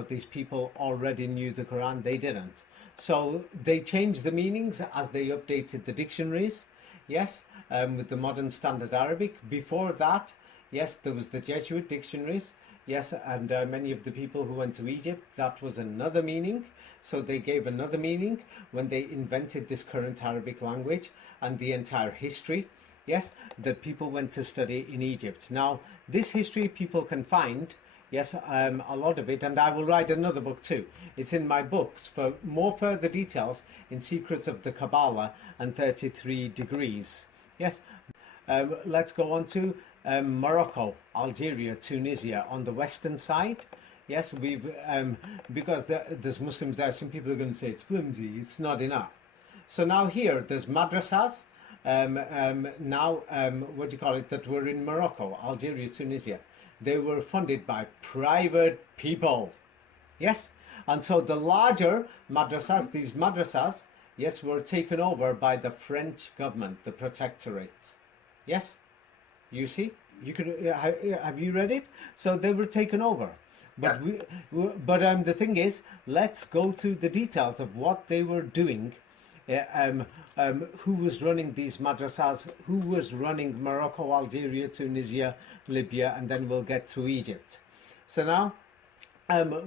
these people already knew the Quran. They didn't. So they changed the meanings as they updated the dictionaries. Yes, with the modern standard Arabic. Before that, yes, there was the Jesuit dictionaries. Yes, and many of the people who went to Egypt, that was another meaning. So they gave another meaning when they invented this current Arabic language and the entire history. Yes, that people went to study in Egypt. Now, this history people can find, yes, a lot of it, and I will write another book too. It's in my books for more further details in Secrets of the Kabbalah and 33 Degrees. Yes, let's go on to Morocco, Algeria, Tunisia on the western side. Yes, we've because there's Muslims there. Some people are going to say it's flimsy. It's not enough. So now here there's madrasas. Now what do you call it? That were in Morocco, Algeria, Tunisia. They were funded by private people. Yes, and so the larger madrasas, these madrasas, yes, were taken over by the French government, the protectorate. Yes, you see, you could have you read it? So they were taken over. But Yes. the thing is, let's go through the details of what they were doing. Who was running these madrasas? Who was running Morocco, Algeria, Tunisia, Libya, and then we'll get to Egypt. So now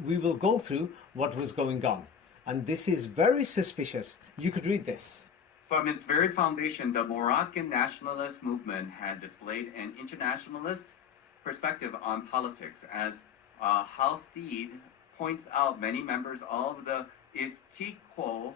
we will go through what was going on, and this is very suspicious. You could read this. From its very foundation, the Moroccan nationalist movement had displayed an internationalist perspective on politics. As Halstead points out, many members of the Istiqlal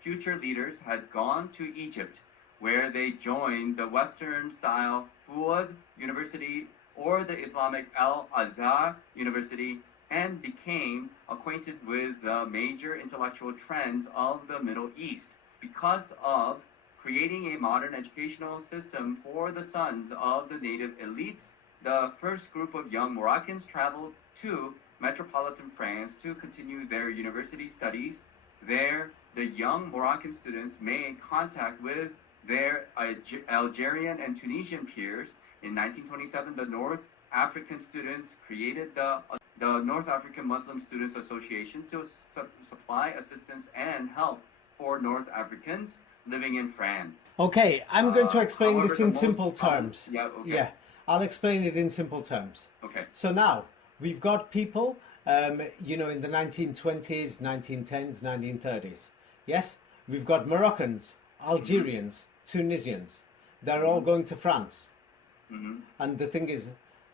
future leaders had gone to Egypt, where they joined the Western-style Fuad University or the Islamic Al-Azhar University and became acquainted with the major intellectual trends of the Middle East. Because of creating a modern educational system for the sons of the native elites, the first group of young Moroccans traveled to metropolitan France to continue their university studies. There, the young Moroccan students made contact with their Algerian and Tunisian peers. In 1927, the North African students created the North African Muslim Students Association to supply assistance and help for North Africans living in France. Okay, I'm going to explain However, this the in most simple common- terms. Yeah, okay. Yeah, I'll explain it in simple terms. Okay. So now we've got people, in the 1920s, 1910s, 1930s. Yes, we've got Moroccans, Algerians, Tunisians. They're all going to France. Hmm. And the thing is,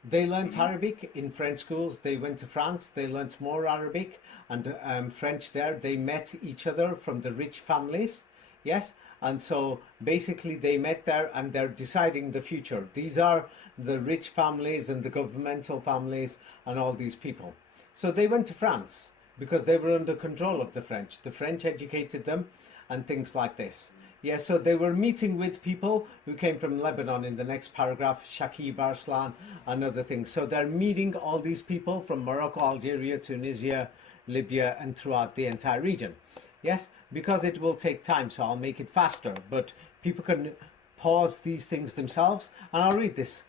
they learnt Arabic in French schools. They went to France. They learnt more Arabic and French there. They met each other from the rich families. Yes. And so basically they met there and they're deciding the future. These are the rich families and the governmental families and all these people. So they went to France because they were under control of the French. The French educated them and things like this. Yes, so they were meeting with people who came from Lebanon in the next paragraph, Shakib Arslan and other things. So they're meeting all these people from Morocco, Algeria, Tunisia, Libya, and throughout the entire region. Yes, because it will take time, so I'll make it faster. But people can pause these things themselves, and I'll read this.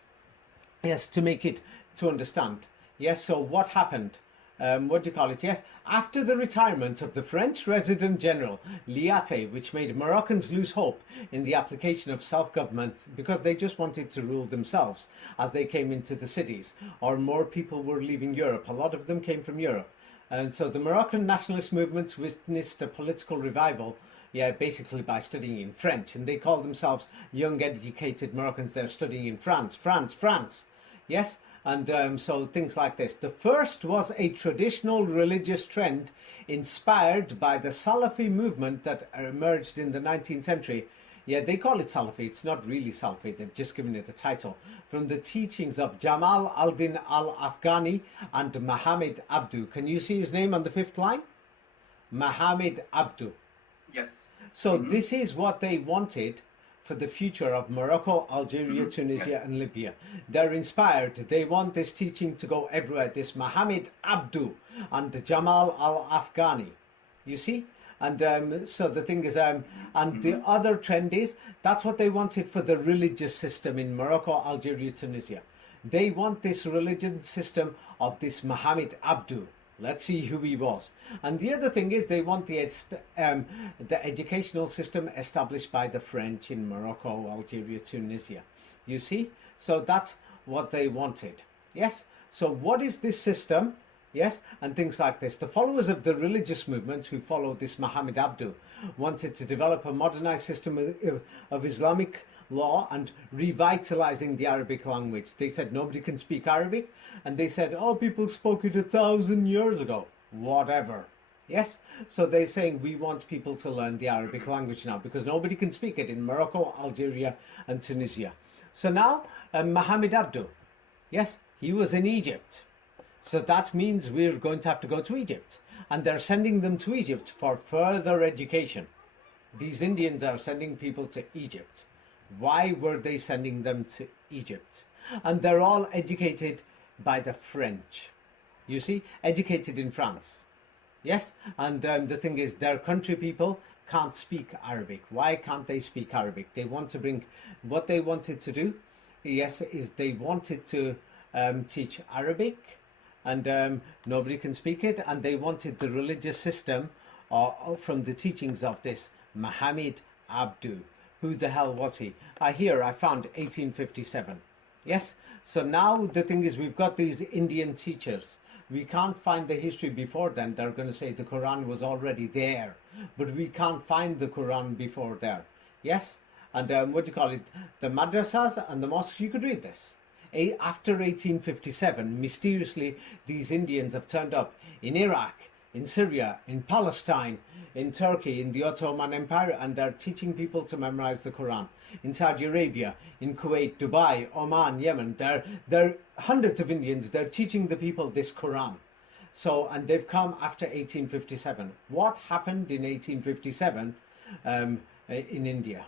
Yes, to make it to understand. Yes, so what happened? What do you call it? Yes, after the retirement of the French Resident General Liate, which made Moroccans lose hope in the application of self-government because they just wanted to rule themselves as they came into the cities, or more people were leaving Europe. A lot of them came from Europe. And so the Moroccan nationalist movement witnessed a political revival, basically by studying in French. And they call themselves young, educated Moroccans. They're studying in France. Yes, and so things like this. The first was a traditional religious trend inspired by the Salafi movement that emerged in the 19th century. Yeah, they call it Salafi. It's not really Salafi. They've just given it a title. From the teachings of Jamal al-Din al-Afghani and Mohammed Abdu. Can you see his name on the fifth line? Mohammed Abdu. Yes. So this is what they wanted for the future of Morocco, Algeria, Tunisia, Yes. and Libya. They're inspired. They want this teaching to go everywhere. This Mohammed Abdu and Jamal al-Afghani. You see? And so the thing is, and the other trend is, that's what they wanted for the religious system in Morocco, Algeria, Tunisia. They want this religion system of this Mohammed Abdu. Let's see who he was. And the other thing is they want the educational system established by the French in Morocco, Algeria, Tunisia. You see? So that's what they wanted. Yes? So what is this system? Yes, and things like this. The followers of the religious movement who followed this Muhammad Abdu wanted to develop a modernized system of Islamic law and revitalizing the Arabic language. They said nobody can speak Arabic, and they said, oh, people spoke it 1,000 years ago. Whatever. Yes, so they're saying we want people to learn the Arabic language now because nobody can speak it in Morocco, Algeria, and Tunisia. So now Muhammad Abdu, yes, he was in Egypt. So that means we're going to have to go to Egypt. And they're sending them to Egypt for further education. These Indians are sending people to Egypt. Why were they sending them to Egypt? And they're all educated by the French. You see, educated in France. Yes, and the thing is, their country people can't speak Arabic. Why can't they speak Arabic? They want to bring, what they wanted to do, yes, is they wanted to teach Arabic, and nobody can speak it, and they wanted the religious system from the teachings of this Muhammad Abdu. Who the hell was he? Here I found 1857. Yes, so now the thing is, we've got these Indian teachers. We can't find the history before then. They're going to say the Quran was already there, but we can't find the Quran before there. Yes, and what do you call it? The madrasas and the mosques, you could read this. After 1857, mysteriously, these Indians have turned up in Iraq, in Syria, in Palestine, in Turkey, in the Ottoman Empire, and they're teaching people to memorize the Quran. In Saudi Arabia, in Kuwait, Dubai, Oman, Yemen, there are hundreds of Indians. They're teaching the people this Quran. So, and they've come after 1857. What happened in 1857 in India?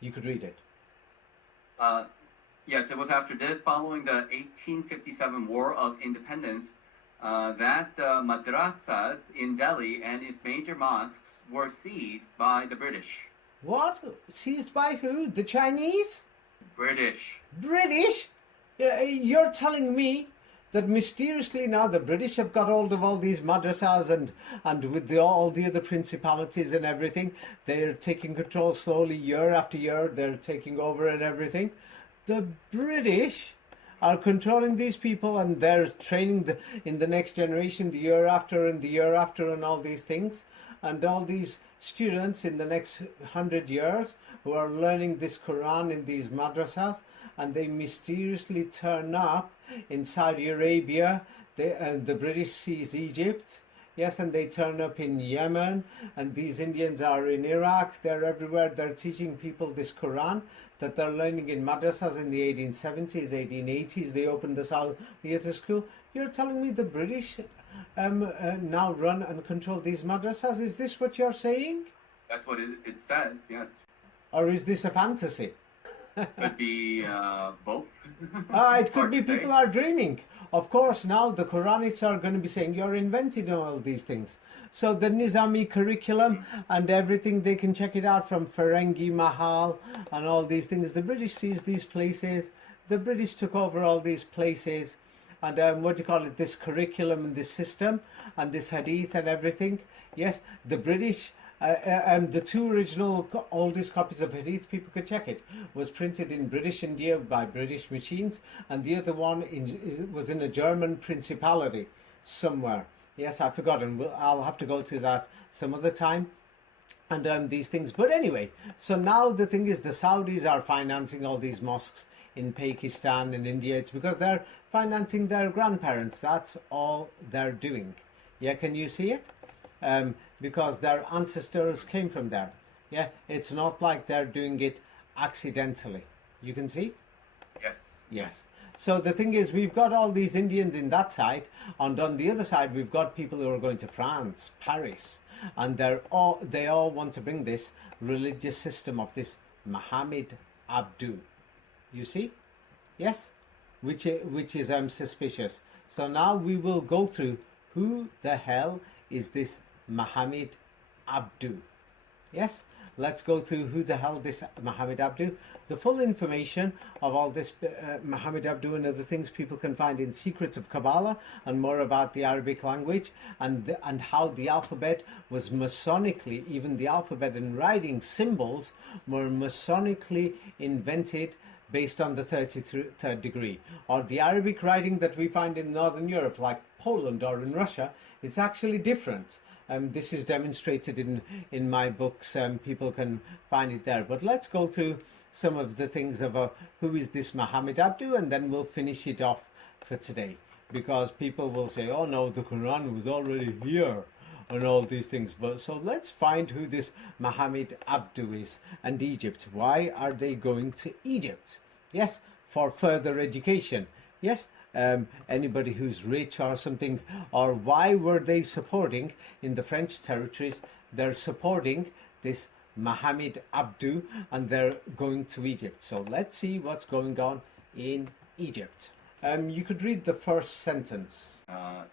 You could read it. Yes, it was after this, following the 1857 War of Independence, that madrasas in Delhi and its major mosques were seized by the British. What? Seized by who? The Chinese? British. British? You're telling me that mysteriously now the British have got hold of all these madrasas and with all the other principalities and everything, they're taking control slowly year after year, they're taking over and everything. The British are controlling these people, and they're training in the next generation, the year after and the year after, and all these things. And all these students in the next 100 years who are learning this Quran in these madrasas, and they mysteriously turn up in Saudi Arabia. The British seize Egypt. Yes, and they turn up in Yemen, and these Indians are in Iraq. They're everywhere. They're teaching people this Quran that they're learning in madrasas in the 1870s, 1880s. They opened the South Theatre School. You're telling me the British now run and control these madrasas? Is this what you're saying? That's what it says, yes. Or is this a fantasy? Could be both. It could be people are dreaming. Of course, now the Quranists are going to be saying you're inventing all these things. So the Nizami curriculum and everything, they can check it out from Ferengi Mahal and all these things. The British seized these places. The British took over all these places. And what do you call it? This curriculum and this system and this hadith and everything. Yes, the British... the two original oldest copies of Hadith, people could check it, was printed in British India by British machines, and the other one was in a German principality somewhere. Yes, I've forgotten. I'll have to go through that some other time. And these things. But anyway, so now the thing is the Saudis are financing all these mosques in Pakistan and India. It's because they're financing their grandparents. That's all they're doing. Yeah, can you see it? Because their ancestors came from there. Yeah, it's not like they're doing it accidentally. You can see? Yes. Yes. So the thing is, we've got all these Indians in that side, and on the other side, we've got people who are going to France, Paris, and they all want to bring this religious system of this Muhammad Abdu. You see? Yes? Which is suspicious. So now we will go through who the hell is this Muhammad Abdu. Yes, let's go through who the hell this Muhammad Abdu. The full information of all this Muhammad Abdu and other things people can find in Secrets of Kabbalah, and more about the Arabic language and how the alphabet was Masonically, even the alphabet and writing symbols were Masonically invented based on the 33rd degree. Or the Arabic writing that we find in Northern Europe, like Poland or in Russia, is actually different. This is demonstrated in my books. People can find it there. But let's go through some of the things of who is this Muhammad Abdu, and then we'll finish it off for today. Because people will say, oh no, the Quran was already here and all these things. But so let's find who this Muhammad Abdu is and Egypt. Why are they going to Egypt? Yes, for further education. Yes, anybody who's rich or something. Or why were they supporting in the French territories? They're supporting this Muhammad Abdu and they're going to Egypt. So let's see what's going on in Egypt. You could read the first sentence.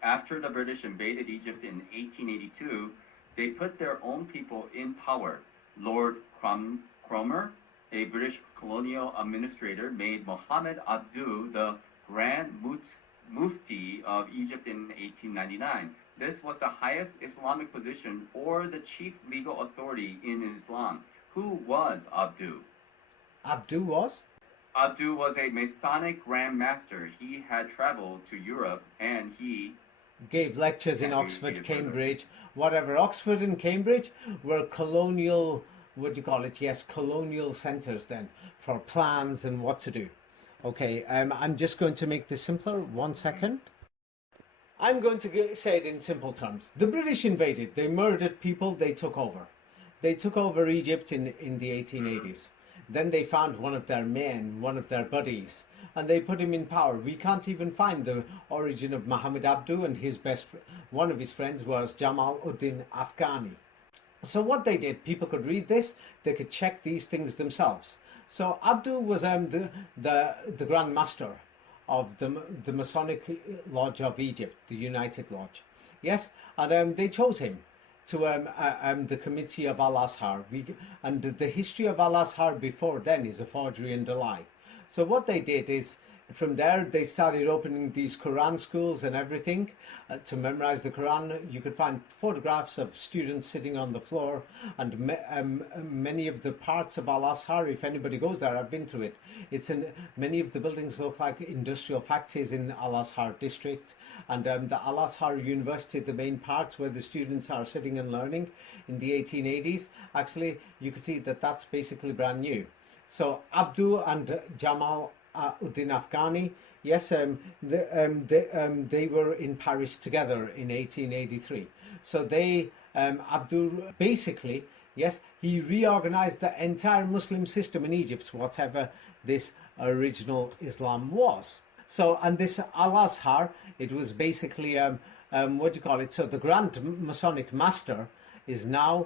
After the British invaded Egypt in 1882, they put their own people in power. Lord Cromer, a British colonial administrator, made Muhammad Abdu the Grand Mufti of Egypt in 1899. This was the highest Islamic position or the chief legal authority in Islam. Who was Abdu? Abdu was? Abdu was a Masonic Grand Master. He had traveled to Europe and he gave lectures in Oxford, Cambridge, whatever. Oxford and Cambridge were colonial, what do you call it? Yes, colonial centers then for plans and what to do. Okay, I'm just going to make this simpler. 1 second. I'm going to say it in simple terms. The British invaded. They murdered people. They took over. They took over Egypt in the 1880s. Then they found one of their men, one of their buddies, and they put him in power. We can't even find the origin of Muhammad Abdu, and one of his friends was Jamal Uddin Afghani. So what they did, people could read this, they could check these things themselves. So Abdu was the Grand Master of the Masonic Lodge of Egypt, the United Lodge. Yes, and they chose him to the Committee of Al-Azhar. And the history of Al-Azhar before then is a forgery and a lie. So what they did is, from there they started opening these Quran schools and everything to memorize the Quran. You could find photographs of students sitting on the floor, and many of the parts of Al-Azhar, if anybody goes there, I've been to it. Many of the buildings look like industrial factories in Al-Azhar district, and the Al-Azhar University, the main parts where the students are sitting and learning in the 1880s, actually you could see that that's basically brand new. So Abdu and Jamal Uddin Afghani, yes, they were in Paris together in 1883. So Abdu basically, yes, he reorganized the entire Muslim system in Egypt, whatever this original Islam was. So, and this Al-Azhar, it was basically, what do you call it? So the Grand Masonic Master is now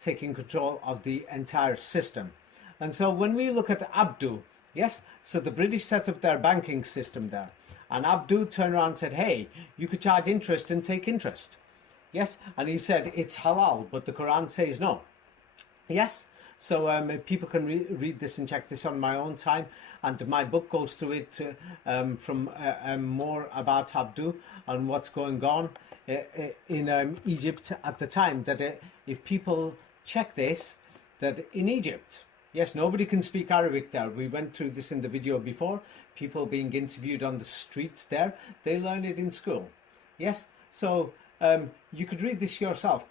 taking control of the entire system. And so when we look at Abdu, yes, so the British set up their banking system there. And Abdu turned around and said, hey, you could charge interest and take interest. Yes, and he said it's halal, but the Quran says no. Yes, so people can read this and check this on my own time. And my book goes through it from more about Abdu and what's going on in Egypt at the time. That if people check this, that in Egypt, yes, nobody can speak Arabic there. We went through this in the video before. People being interviewed on the streets there, they learn it in school. Yes, so you could read this yourself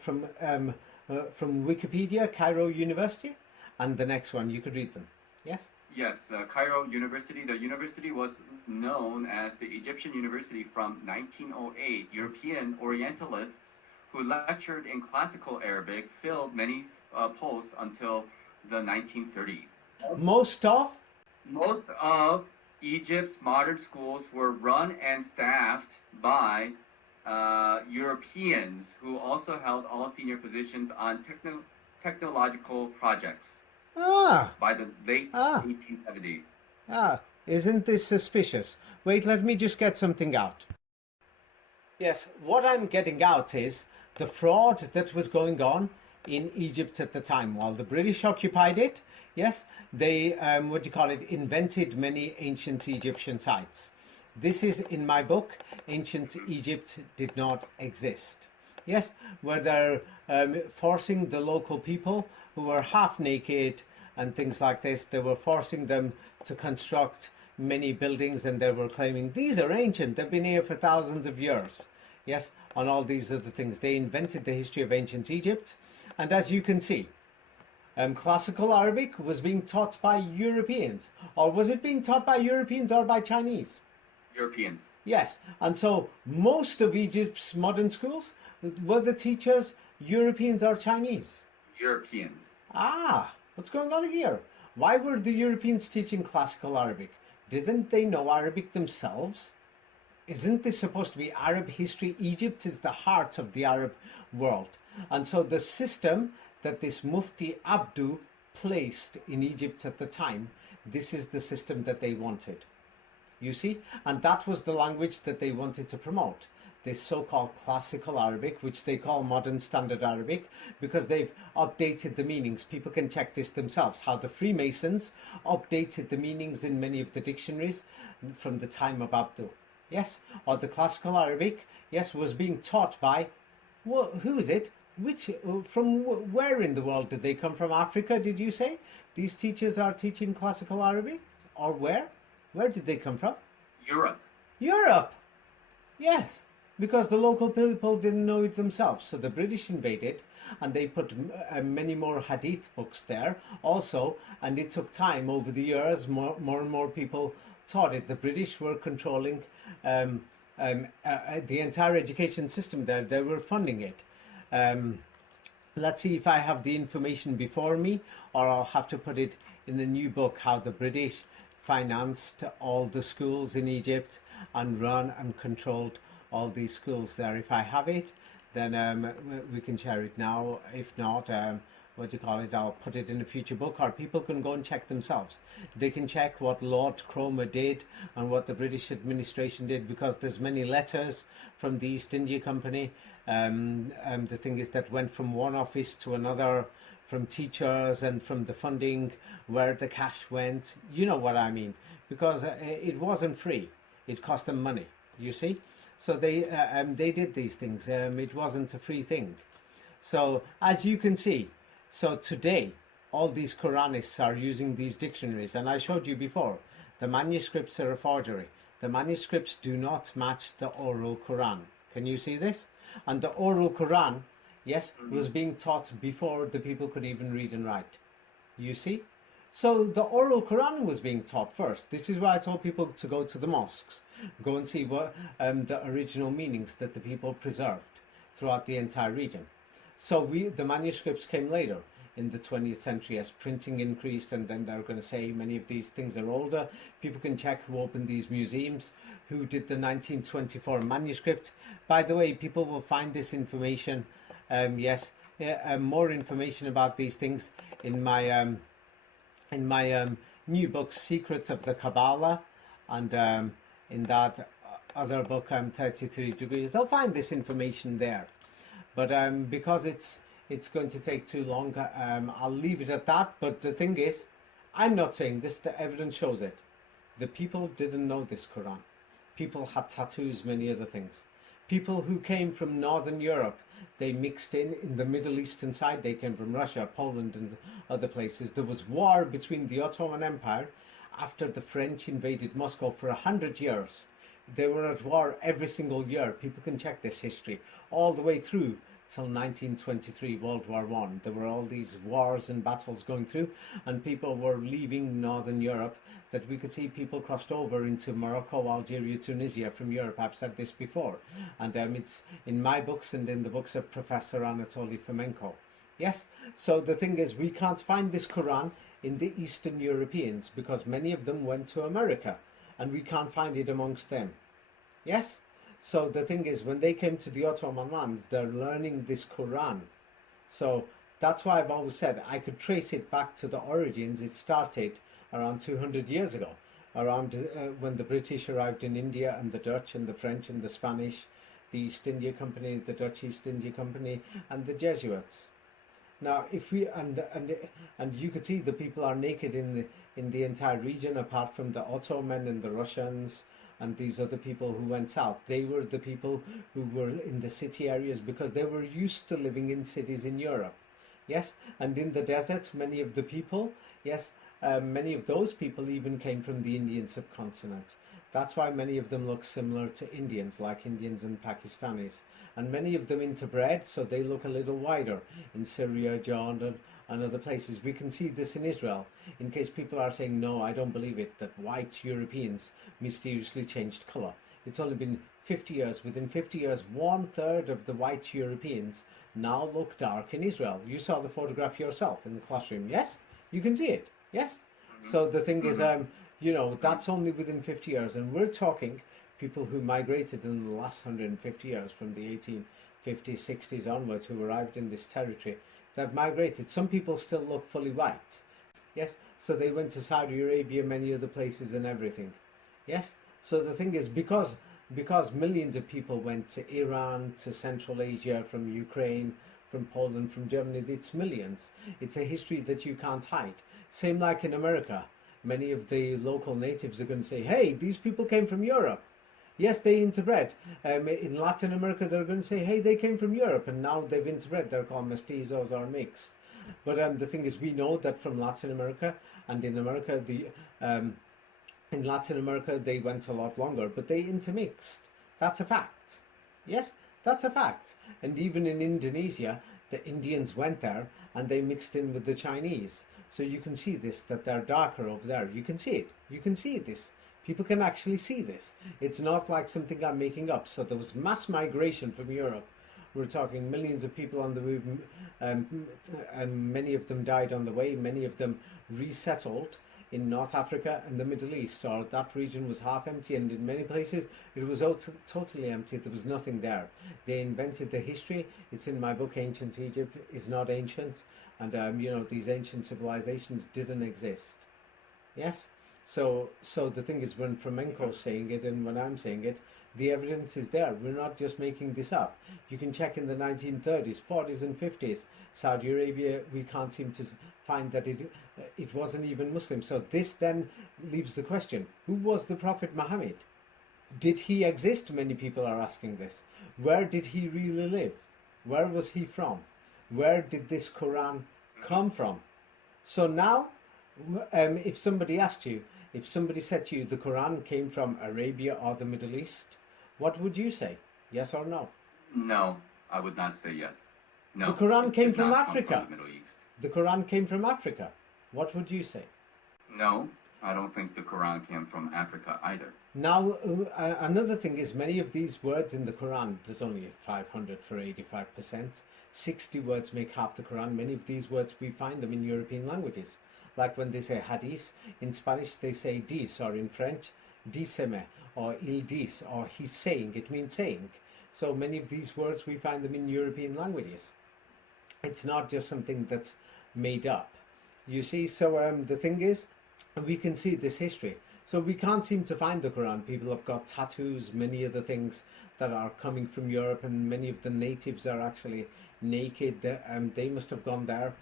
from Wikipedia, Cairo University, and the next one, you could read them. Yes? Yes, Cairo University. The university was known as the Egyptian University from 1908. European Orientalists who lectured in classical Arabic filled many posts until the 1930s. Most of Egypt's modern schools were run and staffed by Europeans who also held all senior positions on technological projects by the late 1870s. Isn't this suspicious? Wait, let me just get something out. Yes, what I'm getting out is the fraud that was going on in Egypt at the time. While the British occupied it, yes, they, invented many ancient Egyptian sites. This is in my book, Ancient Egypt Did Not Exist. Yes, where they're forcing the local people who were half naked and things like this. They were forcing them to construct many buildings, and they were claiming these are ancient, they've been here for thousands of years. Yes, on all these other things. They invented the history of ancient Egypt, and as you can see, classical Arabic was being taught by Europeans. Or was it being taught by Europeans or by Chinese? Europeans. Yes, and so most of Egypt's modern schools, were the teachers Europeans or Chinese? Europeans. Ah, what's going on here? Why were the Europeans teaching classical Arabic? Didn't they know Arabic themselves? Isn't this supposed to be Arab history? Egypt is the heart of the Arab world. And so the system that this Mufti Abdu placed in Egypt at the time, this is the system that they wanted. You see? And that was the language that they wanted to promote. This so-called classical Arabic, which they call modern standard Arabic, because they've updated the meanings. People can check this themselves, how the Freemasons updated the meanings in many of the dictionaries from the time of Abdu. Yes? Or the classical Arabic, yes, was being taught by, who is it? From where in the world did they come from? Africa, did you say? These teachers are teaching classical Arabic? Or where? Where did they come from? Europe. Europe! Yes, because the local people didn't know it themselves. So the British invaded, and they put many more hadith books there also, and it took time over the years. More and more people taught it. The British were controlling the entire education system there. They were funding it. Let's see if I have the information before me, or I'll have to put it in a new book, how the British financed all the schools in Egypt and run and controlled all these schools there. If I have it, then we can share it now. If not, what do you call it, I'll put it in a future book, or people can go and check themselves. They can check what Lord Cromer did and what the British administration did, because there's many letters from the East India Company. The thing is that went from one office to another, from teachers and from the funding, where the cash went. You know what I mean, because it wasn't free. It cost them money, you see. So they did these things. It wasn't a free thing. So as you can see, so today all these Quranists are using these dictionaries, and I showed you before, the manuscripts are a forgery. The manuscripts do not match the oral Quran. Can you see this? And the oral Quran, yes, was being taught before the people could even read and write. You see? So the oral Quran was being taught first. This is why I told people to go to the mosques, go and see what the original meanings that the people preserved throughout the entire region. So the manuscripts came later in the 20th century as printing increased, and then they're going to say many of these things are older. People can check who opened these museums, who did the 1924 manuscript. By the way, people will find this information, more information about these things in my new book, Secrets of the Kabbalah, and in that other book, 33 Degrees. They'll find this information there. But because it's going to take too long, I'll leave it at that. But the thing is, I'm not saying this, the evidence shows it. The people didn't know this Quran. People had tattoos, many other things. People who came from Northern Europe, they mixed in the Middle Eastern side. They came from Russia, Poland, and other places. There was war between the Ottoman Empire after the French invaded Moscow for 100 years. They were at war every single year. People can check this history all the way through till 1923, World War I. There were all these wars and battles going through, and people were leaving Northern Europe. That we could see people crossed over into Morocco, Algeria, Tunisia from Europe. I've said this before, and it's in my books and in the books of Professor Anatoly Fomenko. Yes, so the thing is, we can't find this Quran in the Eastern Europeans because many of them went to America, and we can't find it amongst them. Yes, so the thing is, when they came to the Ottoman lands, they're learning this Quran. So that's why I've always said I could trace it back to the origins. It started around 200 years ago, around when the British arrived in India, and the Dutch and the French and the Spanish, the East India Company, the Dutch East India Company, and the Jesuits. Now, if we and you could see the people are naked in the entire region, apart from the Ottoman and the Russians and these other people who went south. They were the people who were in the city areas because they were used to living in cities in Europe. Yes, and in the deserts, many of the people, yes, many of those people even came from the Indian subcontinent. That's why many of them look similar to Indians, like Indians and Pakistanis. And many of them interbred, so they look a little wider in Syria, Jordan, and other places. We can see this in Israel, in case people are saying, no, I don't believe it, that white Europeans mysteriously changed colour. It's only been 50 years. Within 50 years, 1/3 of the white Europeans now look dark in Israel. You saw the photograph yourself in the classroom, yes? You can see it, yes? So the thing is, that's only within 50 years, and we're talking people who migrated in the last 150 years from the 1850s, 60s onwards, who arrived in this territory. They've migrated. Some people still look fully white, yes? So they went to Saudi Arabia, many other places and everything, yes? So the thing is, because millions of people went to Iran, to Central Asia, from Ukraine, from Poland, from Germany, it's millions. It's a history that you can't hide. Same like in America. Many of the local natives are going to say, hey, these people came from Europe. Yes, they interbred. In Latin America, they're going to say, hey, they came from Europe, and now they've interbred. They're called mestizos or mixed. But the thing is, we know that from Latin America, and in America, in Latin America, they went a lot longer, but they intermixed. That's a fact. Yes, that's a fact. And even in Indonesia, the Indians went there and they mixed in with the Chinese. So you can see this, that they're darker over there. You can see it. You can see this. People can actually see this. It's not like something I'm making up. So there was mass migration from Europe. We're talking millions of people on the move, and many of them died on the way. Many of them resettled in North Africa and the Middle East, or that region was half empty, and in many places it was totally empty. There was nothing there. They invented the history. It's in my book, Ancient Egypt is not ancient, and these ancient civilizations didn't exist. Yes. So the thing is, when Flamenco's saying it and when I'm saying it, the evidence is there. We're not just making this up. You can check in the 1930s, 40s and 50s. Saudi Arabia, we can't seem to find that it wasn't even Muslim. So this then leaves the question, who was the Prophet Muhammad? Did he exist? Many people are asking this. Where did he really live? Where was he from? Where did this Quran come from? So now, if somebody asked you, if somebody said to you the Quran came from Arabia or the Middle East, what would you say? Yes or no? No, I would not say yes. No. The Quran came did from not come Africa. From the Middle East. The Quran came from Africa. What would you say? No, I don't think the Quran came from Africa either. Now, another thing is, many of these words in the Quran, there's only 500 for 85%. 60 words make half the Quran. Many of these words, we find them in European languages. Like when they say hadith, in Spanish they say dis, or in French, diseme, or il dis, or he's saying, it means saying. So many of these words, we find them in European languages. It's not just something that's made up. You see, so the thing is, we can see this history. So we can't seem to find the Quran. People have got tattoos, many other things that are coming from Europe, and many of the natives are actually naked. They must have gone there,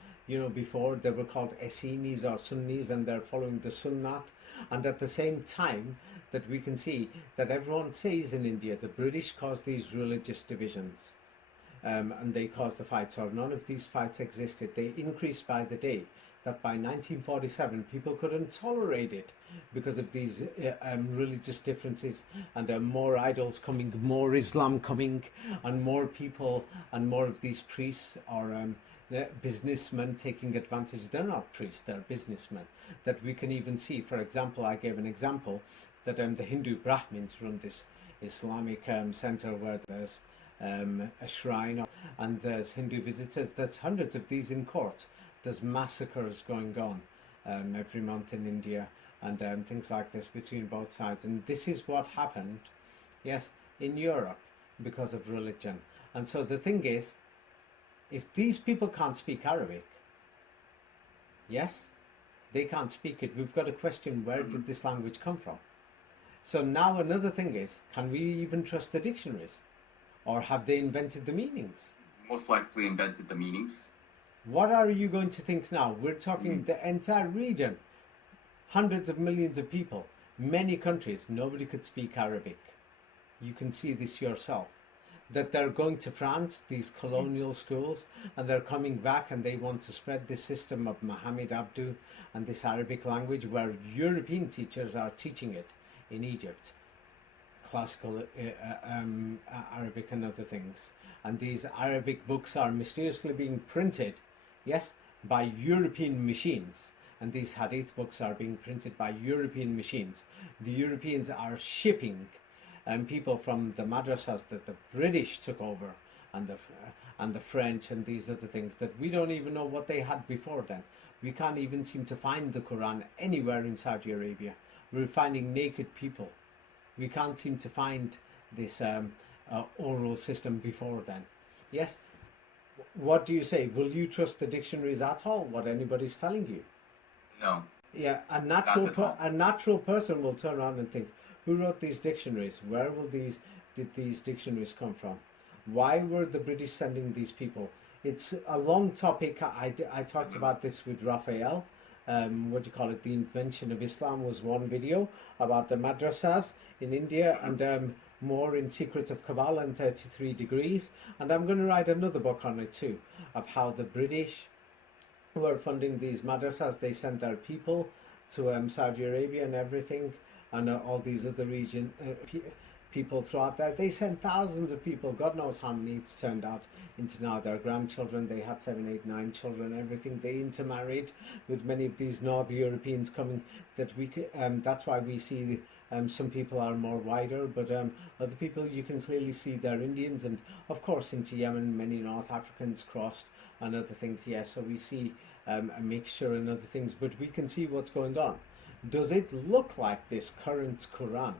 before. They were called Essenis or Sunnis, and they're following the Sunnat. And at the same time, that we can see that everyone says in India, the British caused these religious divisions. And they caused the fights, or none of these fights existed. They increased by the day. That by 1947 people couldn't tolerate it because of these religious differences, and more idols coming, more Islam coming, and more people and more of these priests or businessmen taking advantage. They're not priests, they're businessmen. That we can even see, for example, I gave an example that the Hindu Brahmins run this Islamic center where there's a shrine and there's Hindu visitors. There's hundreds of these in court. There's massacres going on every month in India, and things like this between both sides. And this is what happened, yes, in Europe because of religion. And so the thing is, if these people can't speak Arabic, yes, they can't speak it. We've got to question, where did this language come from? So now another thing is, can we even trust the dictionaries? Or have they invented the meanings? Most likely invented the meanings. What are you going to think now? We're talking the entire region, hundreds of millions of people, many countries, nobody could speak Arabic. You can see this yourself. that they're going to France, these colonial schools, and they're coming back and they want to spread this system of Muhammad Abdu and this Arabic language where European teachers are teaching it in Egypt, classical Arabic and other things. And these Arabic books are mysteriously being printed, yes, by European machines. And these hadith books are being printed by European machines. The Europeans are shipping people from the madrasas that the British took over, and the French and these other things that we don't even know what they had before then. We can't even seem to find the Quran anywhere in Saudi Arabia. We're finding naked people. We can't seem to find this oral system before then. Yes, what do you say? Will you trust the dictionaries at all, what anybody's telling you? No. Yeah, a natural person will turn around and think, who wrote these dictionaries? Where did these dictionaries come from? Why were the British sending these people? It's a long topic. I talked about this with Raphael. What do you call it? The Invention of Islam was one video about the madrasas in India, and more in Secrets of Kabbalah and 33 Degrees. And I'm going to write another book on it too, of how the British who are funding these madrasas, they sent their people to Saudi Arabia and everything, and all these other people throughout there. They sent thousands of people. God knows how many it's turned out into now their grandchildren. They had 7, 8, 9 children, everything. They intermarried with many of these North Europeans coming. That's why we see some people are more wider, but other people you can clearly see they're Indians, and of course into Yemen many North Africans crossed and other things. Yes, so we see a mixture and other things, but we can see what's going on. Does it look like this current Quran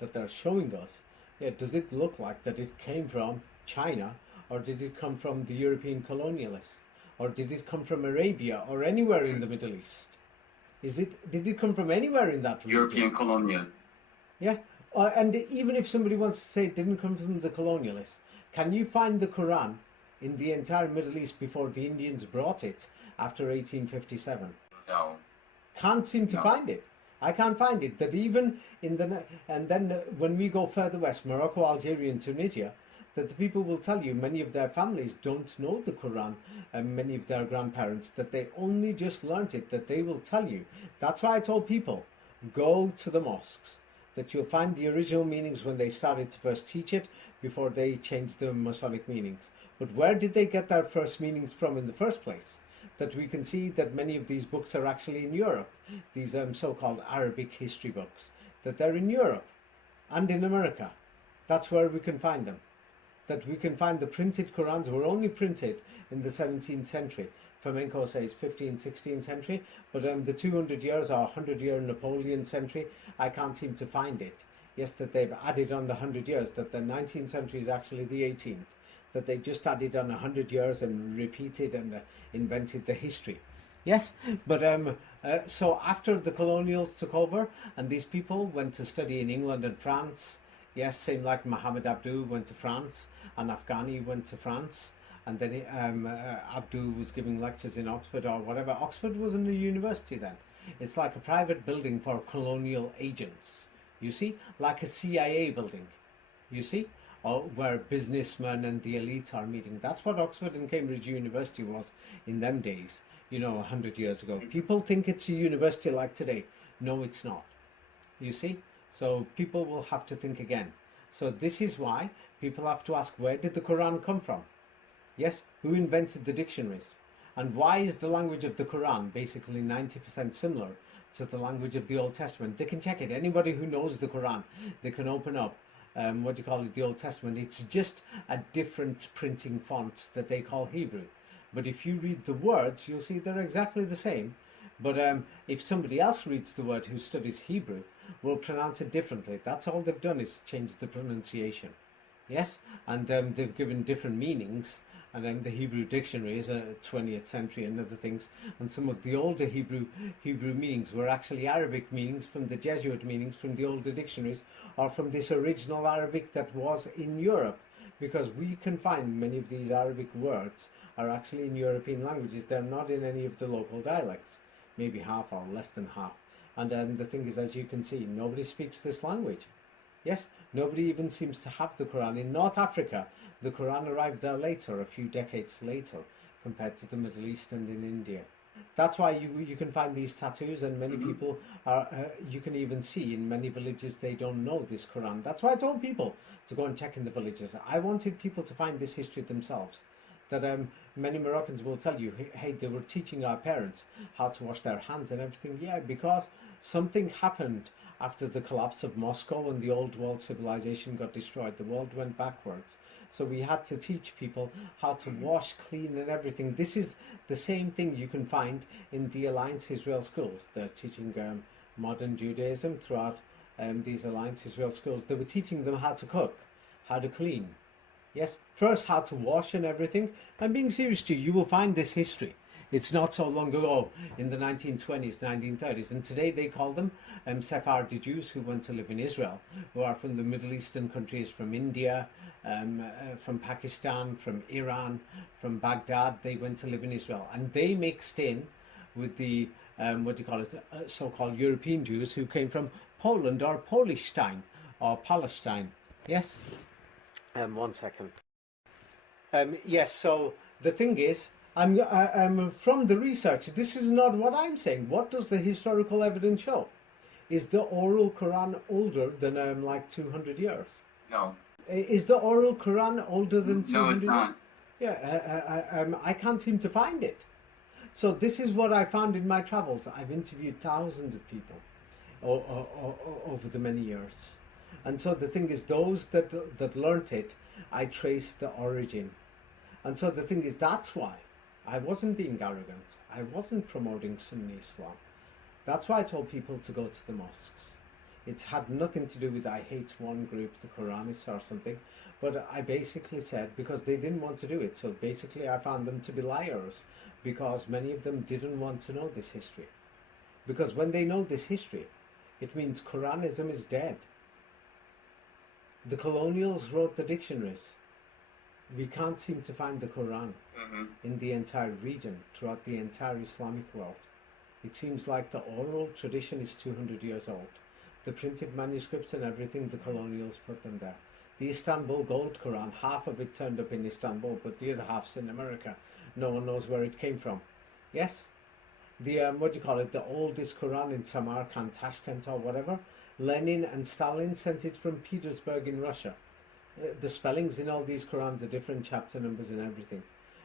that they're showing us? Yeah, does it look like that it came from China, or did it come from the European colonialists, or did it come from Arabia or anywhere in the Middle East? Did it come from anywhere in that region? European colonial. Yeah, and even if somebody wants to say it didn't come from the colonialists, can you find the Quran in the entire Middle East before the Indians brought it after 1857? No. Can't seem to find it. I can't find it. That even in and then when we go further west, Morocco, Algeria and Tunisia, that the people will tell you many of their families don't know the Quran, and many of their grandparents, that they only just learnt it, that they will tell you. That's why I told people, go to the mosques, that you'll find the original meanings when they started to first teach it, before they changed the Masonic meanings. But where did they get their first meanings from in the first place? That we can see that many of these books are actually in Europe, these so-called Arabic history books, that they're in Europe and in America. That's where we can find them. That we can find the printed Qurans were only printed in the 17th century. Flamenco says 15th, 16th century, but the 200 years or 100-year Napoleon century, I can't seem to find it. Yes, that they've added on the 100 years, that the 19th century is actually the 18th. That they just added on 100 years and repeated and invented the history. Yes, but so after the colonials took over and these people went to study in England and France, yes, same like Muhammad Abdu went to France and Afghani went to France, and then Abdu was giving lectures in Oxford or whatever. Oxford wasn't a university then. It's like a private building for colonial agents, you see, like a CIA building, you see, or where businessmen and the elite are meeting. That's what Oxford and Cambridge University was in them days, 100 years ago. People think it's a university like today. No, it's not. You see? So people will have to think again. So this is why people have to ask, where did the Quran come from? Yes, who invented the dictionaries? And why is the language of the Quran basically 90% similar to the language of the Old Testament? They can check it. Anybody who knows the Quran, they can open up the Old Testament. It's just a different printing font that they call Hebrew. But if you read the words, you'll see they're exactly the same. But if somebody else reads the word who studies Hebrew, will pronounce it differently. That's all they've done, is change the pronunciation. Yes, and they've given different meanings. And then the Hebrew dictionaries, 20th century and other things, and some of the older Hebrew meanings were actually Arabic meanings from the Jesuit meanings from the older dictionaries, or from this original Arabic that was in Europe, because we can find many of these Arabic words are actually in European languages. They're not in any of the local dialects, maybe half or less than half. And the thing is, as you can see, nobody speaks this language. Yes, Nobody even seems to have the Quran. In North Africa, the Quran arrived there later, a few decades later, compared to the Middle East and in India. That's why you can find these tattoos, and many people are. You can even see in many villages they don't know this Quran. That's why I told people to go and check in the villages. I wanted people to find this history themselves. That many Moroccans will tell you, hey, they were teaching our parents how to wash their hands and everything. Yeah, because something happened after the collapse of Moscow and the old world civilization got destroyed. The world went backwards. So we had to teach people how to wash, clean and everything. This is the same thing you can find in the Alliance Israel schools. They're teaching modern Judaism throughout these Alliance Israel schools. They were teaching them how to cook, how to clean. Yes, first how to wash and everything. I'm being serious to you. You will find this history. It's not so long ago, in the 1920s, 1930s, and today they call them Sephardi Jews who went to live in Israel, who are from the Middle Eastern countries, from India, from Pakistan, from Iran, from Baghdad. They went to live in Israel, and they mixed in with the so-called European Jews who came from Poland or Polishstein or Palestine. Yes. 1 second. Yes. So the thing is, I'm from the research. This is not what I'm saying. What does the historical evidence show? Is the oral Quran older than like 200 years? No. Is the oral Quran older than 200 No, it's not. Yeah, I can't seem to find it. So this is what I found in my travels. I've interviewed thousands of people over the many years. And so the thing is, those that learnt it, I traced the origin. And so the thing is, that's why I wasn't being arrogant. I wasn't promoting Sunni Islam. That's why I told people to go to the mosques. It's had nothing to do with I hate one group, the Quranists or something. But I basically said, because they didn't want to do it. So basically I found them to be liars, because many of them didn't want to know this history. Because when they know this history, it means Quranism is dead. The colonials wrote the dictionaries. We can't seem to find the Quran in the entire region, throughout the entire Islamic world. It seems like the oral tradition is 200 years old. The printed manuscripts and everything, the colonials put them there. The Istanbul Gold Quran, half of it turned up in Istanbul, but the other half's in America. No one knows where it came from. Yes? The, the oldest Quran in Samarkand, Tashkent or whatever, Lenin and Stalin sent it from Petersburg in Russia. The spellings in all these Qurans are different, chapter numbers and everything.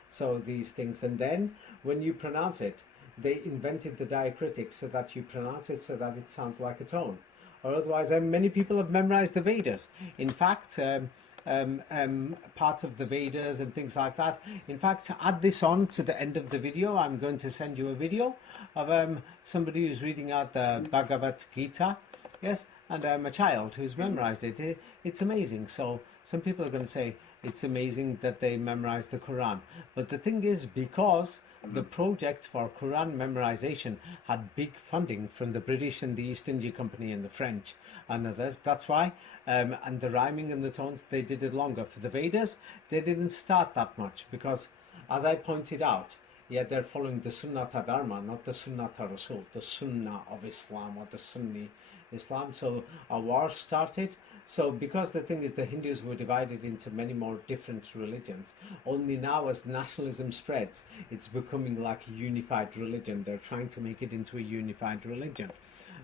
So these things, and then when you pronounce it, they invented the diacritic so that you pronounce it so that it sounds like a tone. Or otherwise, many people have memorized the Vedas. In fact, parts of the Vedas and things like that. In fact, add this on to the end of the video. I'm going to send you a video of somebody who's reading out the Bhagavad Gita. Yes, and a child who's memorized it. It's amazing. So some people are going to say it's amazing that they memorized the Quran. But the thing is, because the project for Quran memorization had big funding from the British and the East India Company and the French and others. That's why, and the rhyming and the tones, they did it longer. For the Vedas, they didn't start that much because, as I pointed out, yeah, they're following the Sunnata Dharma, not the Sunnata Rasul, the Sunnah of Islam or the Sunni Islam. So a war started. So because the thing is, the Hindus were divided into many more different religions. Only now, as nationalism spreads, it's becoming like a unified religion. They're trying to make it into a unified religion.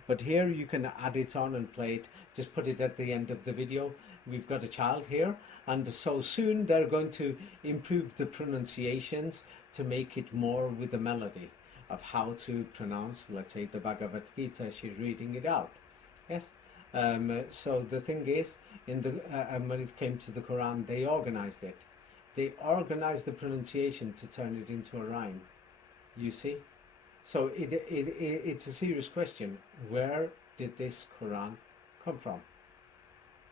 But here you can add it on and play it. Just put it at the end of the video. We've got a child here, and so soon they're going to improve the pronunciations to make it more with the melody of how to pronounce, let's say, the Bhagavad Gita. She's reading it out. Yes. So the thing is, in the when it came to the Quran, they organized it. They organized the pronunciation to turn it into a rhyme. You see? So it's a serious question. Where did this Quran come from?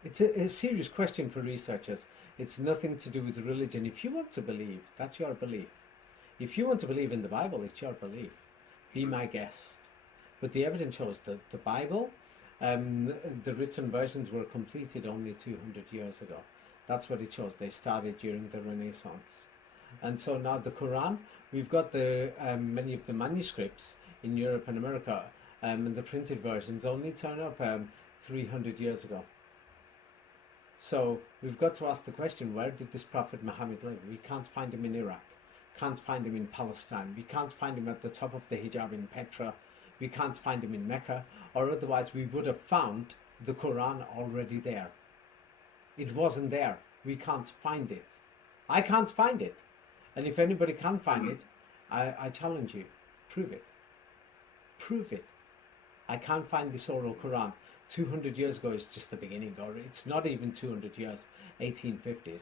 It's a serious question for researchers. It's nothing to do with religion. If you want to believe, that's your belief. If you want to believe in the Bible, it's your belief. Be my guest. But the evidence shows that the Bible, the written versions were completed only 200 years ago. That's what it shows. They started during the Renaissance. And so now the Quran, we've got the many of the manuscripts in Europe and America, and the printed versions only turn up 300 years ago. So we've got to ask the question, where did this Prophet Muhammad live? We can't find him in Iraq, can't find him in Palestine, we can't find him at the top of the hijab in Petra, we can't find him in Mecca, or otherwise we would have found the Quran already there. It wasn't there. We can't find it. I can't find it. And if anybody can find it, I challenge you, prove it. Prove it. I can't find this oral Quran. 200 years ago is just the beginning, or it's not even 200 years, 1850s.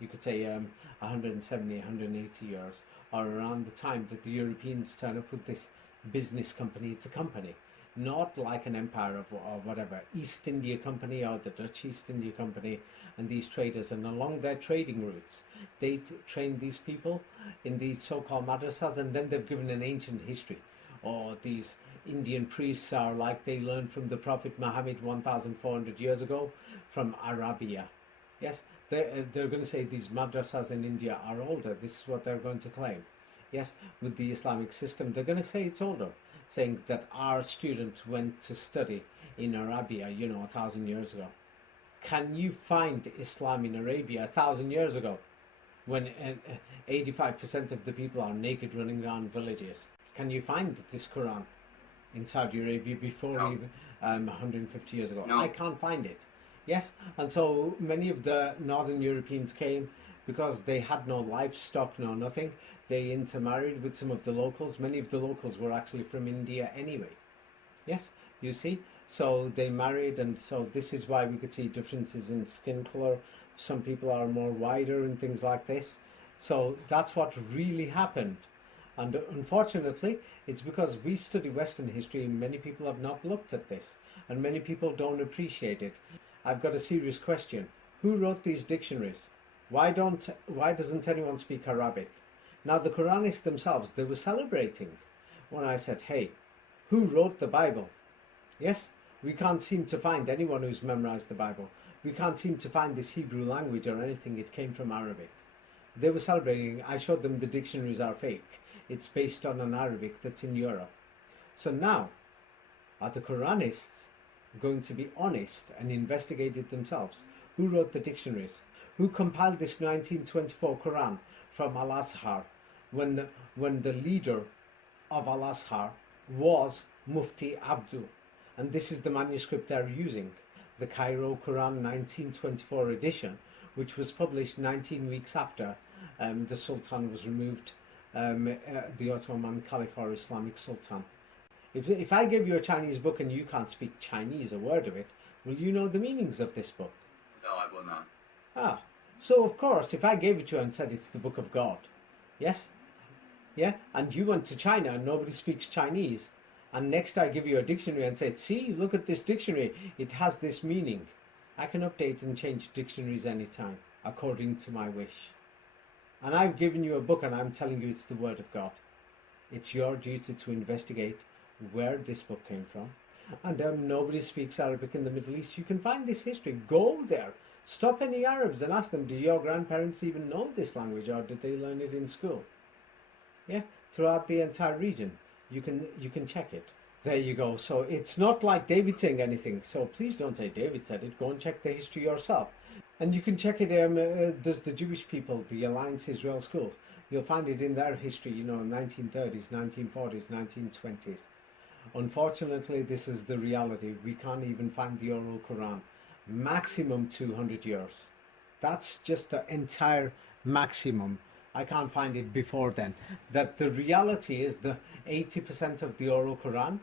You could say 170, 180 years, or around the time that the Europeans turn up with this business company. It's a company, not like an empire or whatever. East India Company or the Dutch East India Company and these traders, and along their trading routes, they train these people in these so-called madrasas, and then they've given an ancient history. Or these Indian priests are like they learned from the Prophet Muhammad 1,400 years ago from Arabia. Yes, they're going to say these madrasas in India are older. This is what they're going to claim. Yes, with the Islamic system, they're going to say it's older, saying that our student went to study in Arabia, 1,000 years ago. Can you find Islam in Arabia 1,000 years ago, when 85% of the people are naked running around villages? Can you find this Quran in Saudi Arabia before even 150 years ago? No. I can't find it. Yes, and so many of the Northern Europeans came because they had no livestock, no nothing. They intermarried with some of the locals. Many of the locals were actually from India anyway. Yes, you see? So they married, and so this is why we could see differences in skin color. Some people are more whiter and things like this. So that's what really happened. And unfortunately, it's because we study Western history and many people have not looked at this, and many people don't appreciate it. I've got a serious question. Who wrote these dictionaries? Why doesn't anyone speak Arabic? Now the Quranists themselves, they were celebrating when I said, hey, who wrote the Bible? Yes, we can't seem to find anyone who's memorized the Bible. We can't seem to find this Hebrew language or anything. It came from Arabic. They were celebrating. I showed them the dictionaries are fake. It's based on an Arabic that's in Europe. So now, are the Quranists going to be honest and investigate it themselves? Who wrote the dictionaries? Who compiled this 1924 Quran from Al-Azhar when the leader of Al-Azhar was Mufti Abdu? And this is the manuscript they're using, the Cairo Quran 1924 edition, which was published 19 weeks after the Sultan was removed, the Ottoman Caliph or Islamic Sultan. If I give you a Chinese book and you can't speak Chinese, a word of it, will you know the meanings of this book? No, I will not. Ah, so of course, if I gave it to you and said it's the book of God, yes? Yeah, and you went to China and nobody speaks Chinese, and next I give you a dictionary and said, see, look at this dictionary, it has this meaning. I can update and change dictionaries anytime, according to my wish. And I've given you a book and I'm telling you it's the word of God. It's your duty to investigate where this book came from. And nobody speaks Arabic in the Middle East. You can find this history. Go there. Stop any Arabs and ask them, did your grandparents even know this language, or did they learn it in school? Yeah, throughout the entire region. You can check it. There you go. So it's not like David saying anything. So please don't say David said it. Go and check the history yourself. And you can check it, there's the Jewish people, the Alliance Israel schools. You'll find it in their history, 1930s, 1940s, 1920s. Unfortunately, this is the reality. We can't even find the oral Quran. Maximum 200 years. That's just the entire maximum. I can't find it before then. That the reality is the 80% of the oral Quran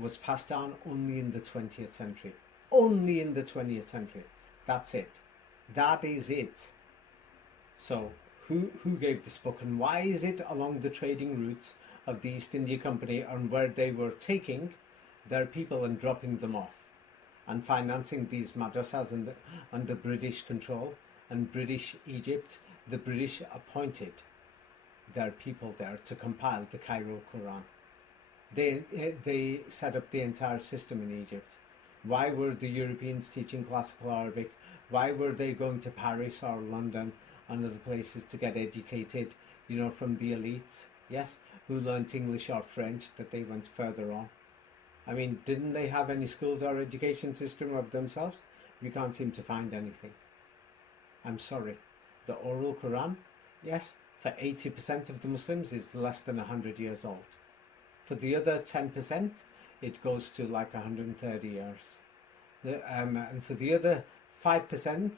was passed down only in the 20th century. Only in the 20th century. That's it. That is it. So who gave this book, and why is it along the trading routes of the East India Company, and where they were taking their people and dropping them off and financing these madrasas under British control, and British Egypt, the British appointed their people there to compile the Cairo Quran. They set up the entire system in Egypt. Why were the Europeans teaching classical Arabic? Why were they going to Paris or London and other places to get educated, from the elites, yes, who learnt English or French, that they went further on? I mean, didn't they have any schools or education system of themselves? We can't seem to find anything. I'm sorry. The oral Quran, yes, for 80% of the Muslims is less than 100 years old. For the other 10%, it goes to like 130 years. And for the other 5%,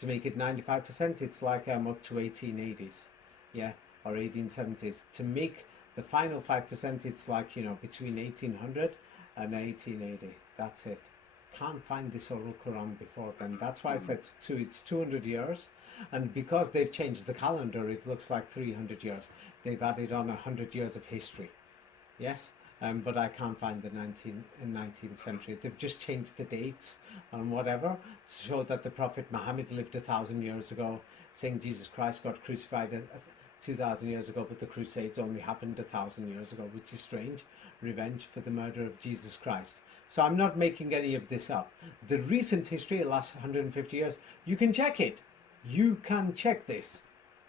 to make it 95%, it's like up to 1880s, yeah, or 1870s. To make the final 5%, it's like, you know, between 1800 and 1880. That's it. Can't find this oral Quran before then. That's why I said it's 200 years. And because they've changed the calendar, it looks like 300 years. They've added on 100 years of history. Yes, but I can't find the 19th century. They've just changed the dates and whatever to show that the Prophet Muhammad lived 1,000 years ago, saying Jesus Christ got crucified 2,000 years ago, but the Crusades only happened 1,000 years ago, which is strange. Revenge for the murder of Jesus Christ. So I'm not making any of this up. The recent history, the last 150 years, you can check it. You can check this.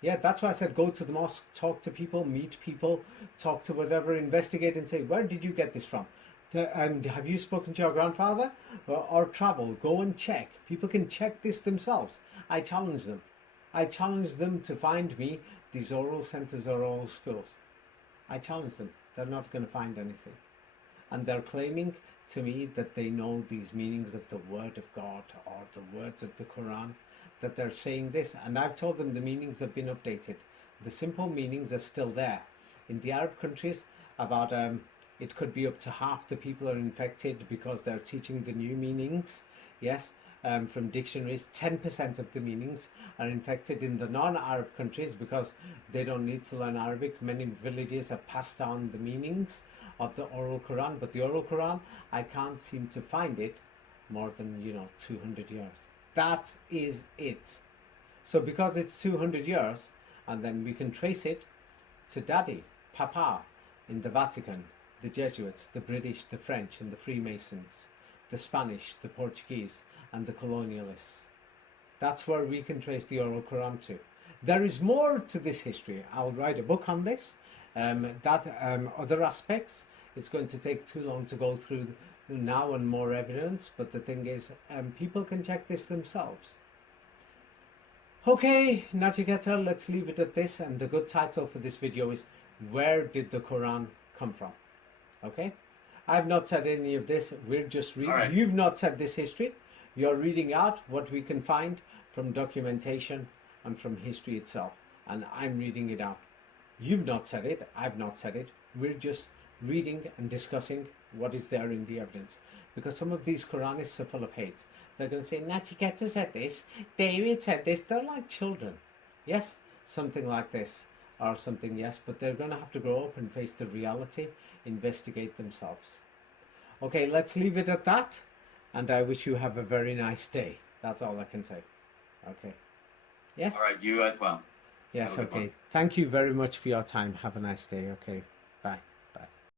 Yeah, that's why I said go to the mosque, talk to people, meet people, talk to whatever, investigate and say, where did you get this from? Have you spoken to your grandfather? Or travel, go and check. People can check this themselves. I challenge them. I challenge them to find me these oral centers or oral schools. I challenge them. They're not going to find anything. And they're claiming to me that they know these meanings of the word of God or the words of the Quran, that they're saying this, and I've told them the meanings have been updated. The simple meanings are still there. In the Arab countries, about it could be up to half the people are infected because they're teaching the new meanings. Yes, from dictionaries. 10% of the meanings are infected. In the non-Arab countries, because they don't need to learn Arabic, many villages have passed on the meanings of the oral Quran. But the oral Quran, I can't seem to find it more than 200 years. That is it. So because it's 200 years, and then we can trace it to Daddy, Papa, in the Vatican, the Jesuits, the British, the French, and the Freemasons, the Spanish, the Portuguese, and the colonialists. That's where we can trace the oral Quran to. There is more to this history. I'll write a book on this. Other aspects, it's going to take too long to go through now and more evidence, but the thing is, people can check this themselves. Okay, Natigeta, let's leave it at this, and the good title for this video is, where did the Quran come from? Okay, I've not said any of this, we're just reading. Right. You've not said this history, you're reading out what we can find from documentation and from history itself, and I'm reading it out. You've not said it, I've not said it, we're just reading and discussing what is there in the evidence, because some of these Quranists are full of hate. They're going to say, Natigeta said this, David said this. They're like children. Yes, something like this or something, yes, but they're going to have to grow up and face the reality, investigate themselves. Okay, let's leave it at that, and I wish you have a very nice day. That's all I can say. Okay. Yes? All right, you as well. Yes, okay. Thank you very much for your time. Have a nice day. Okay, bye.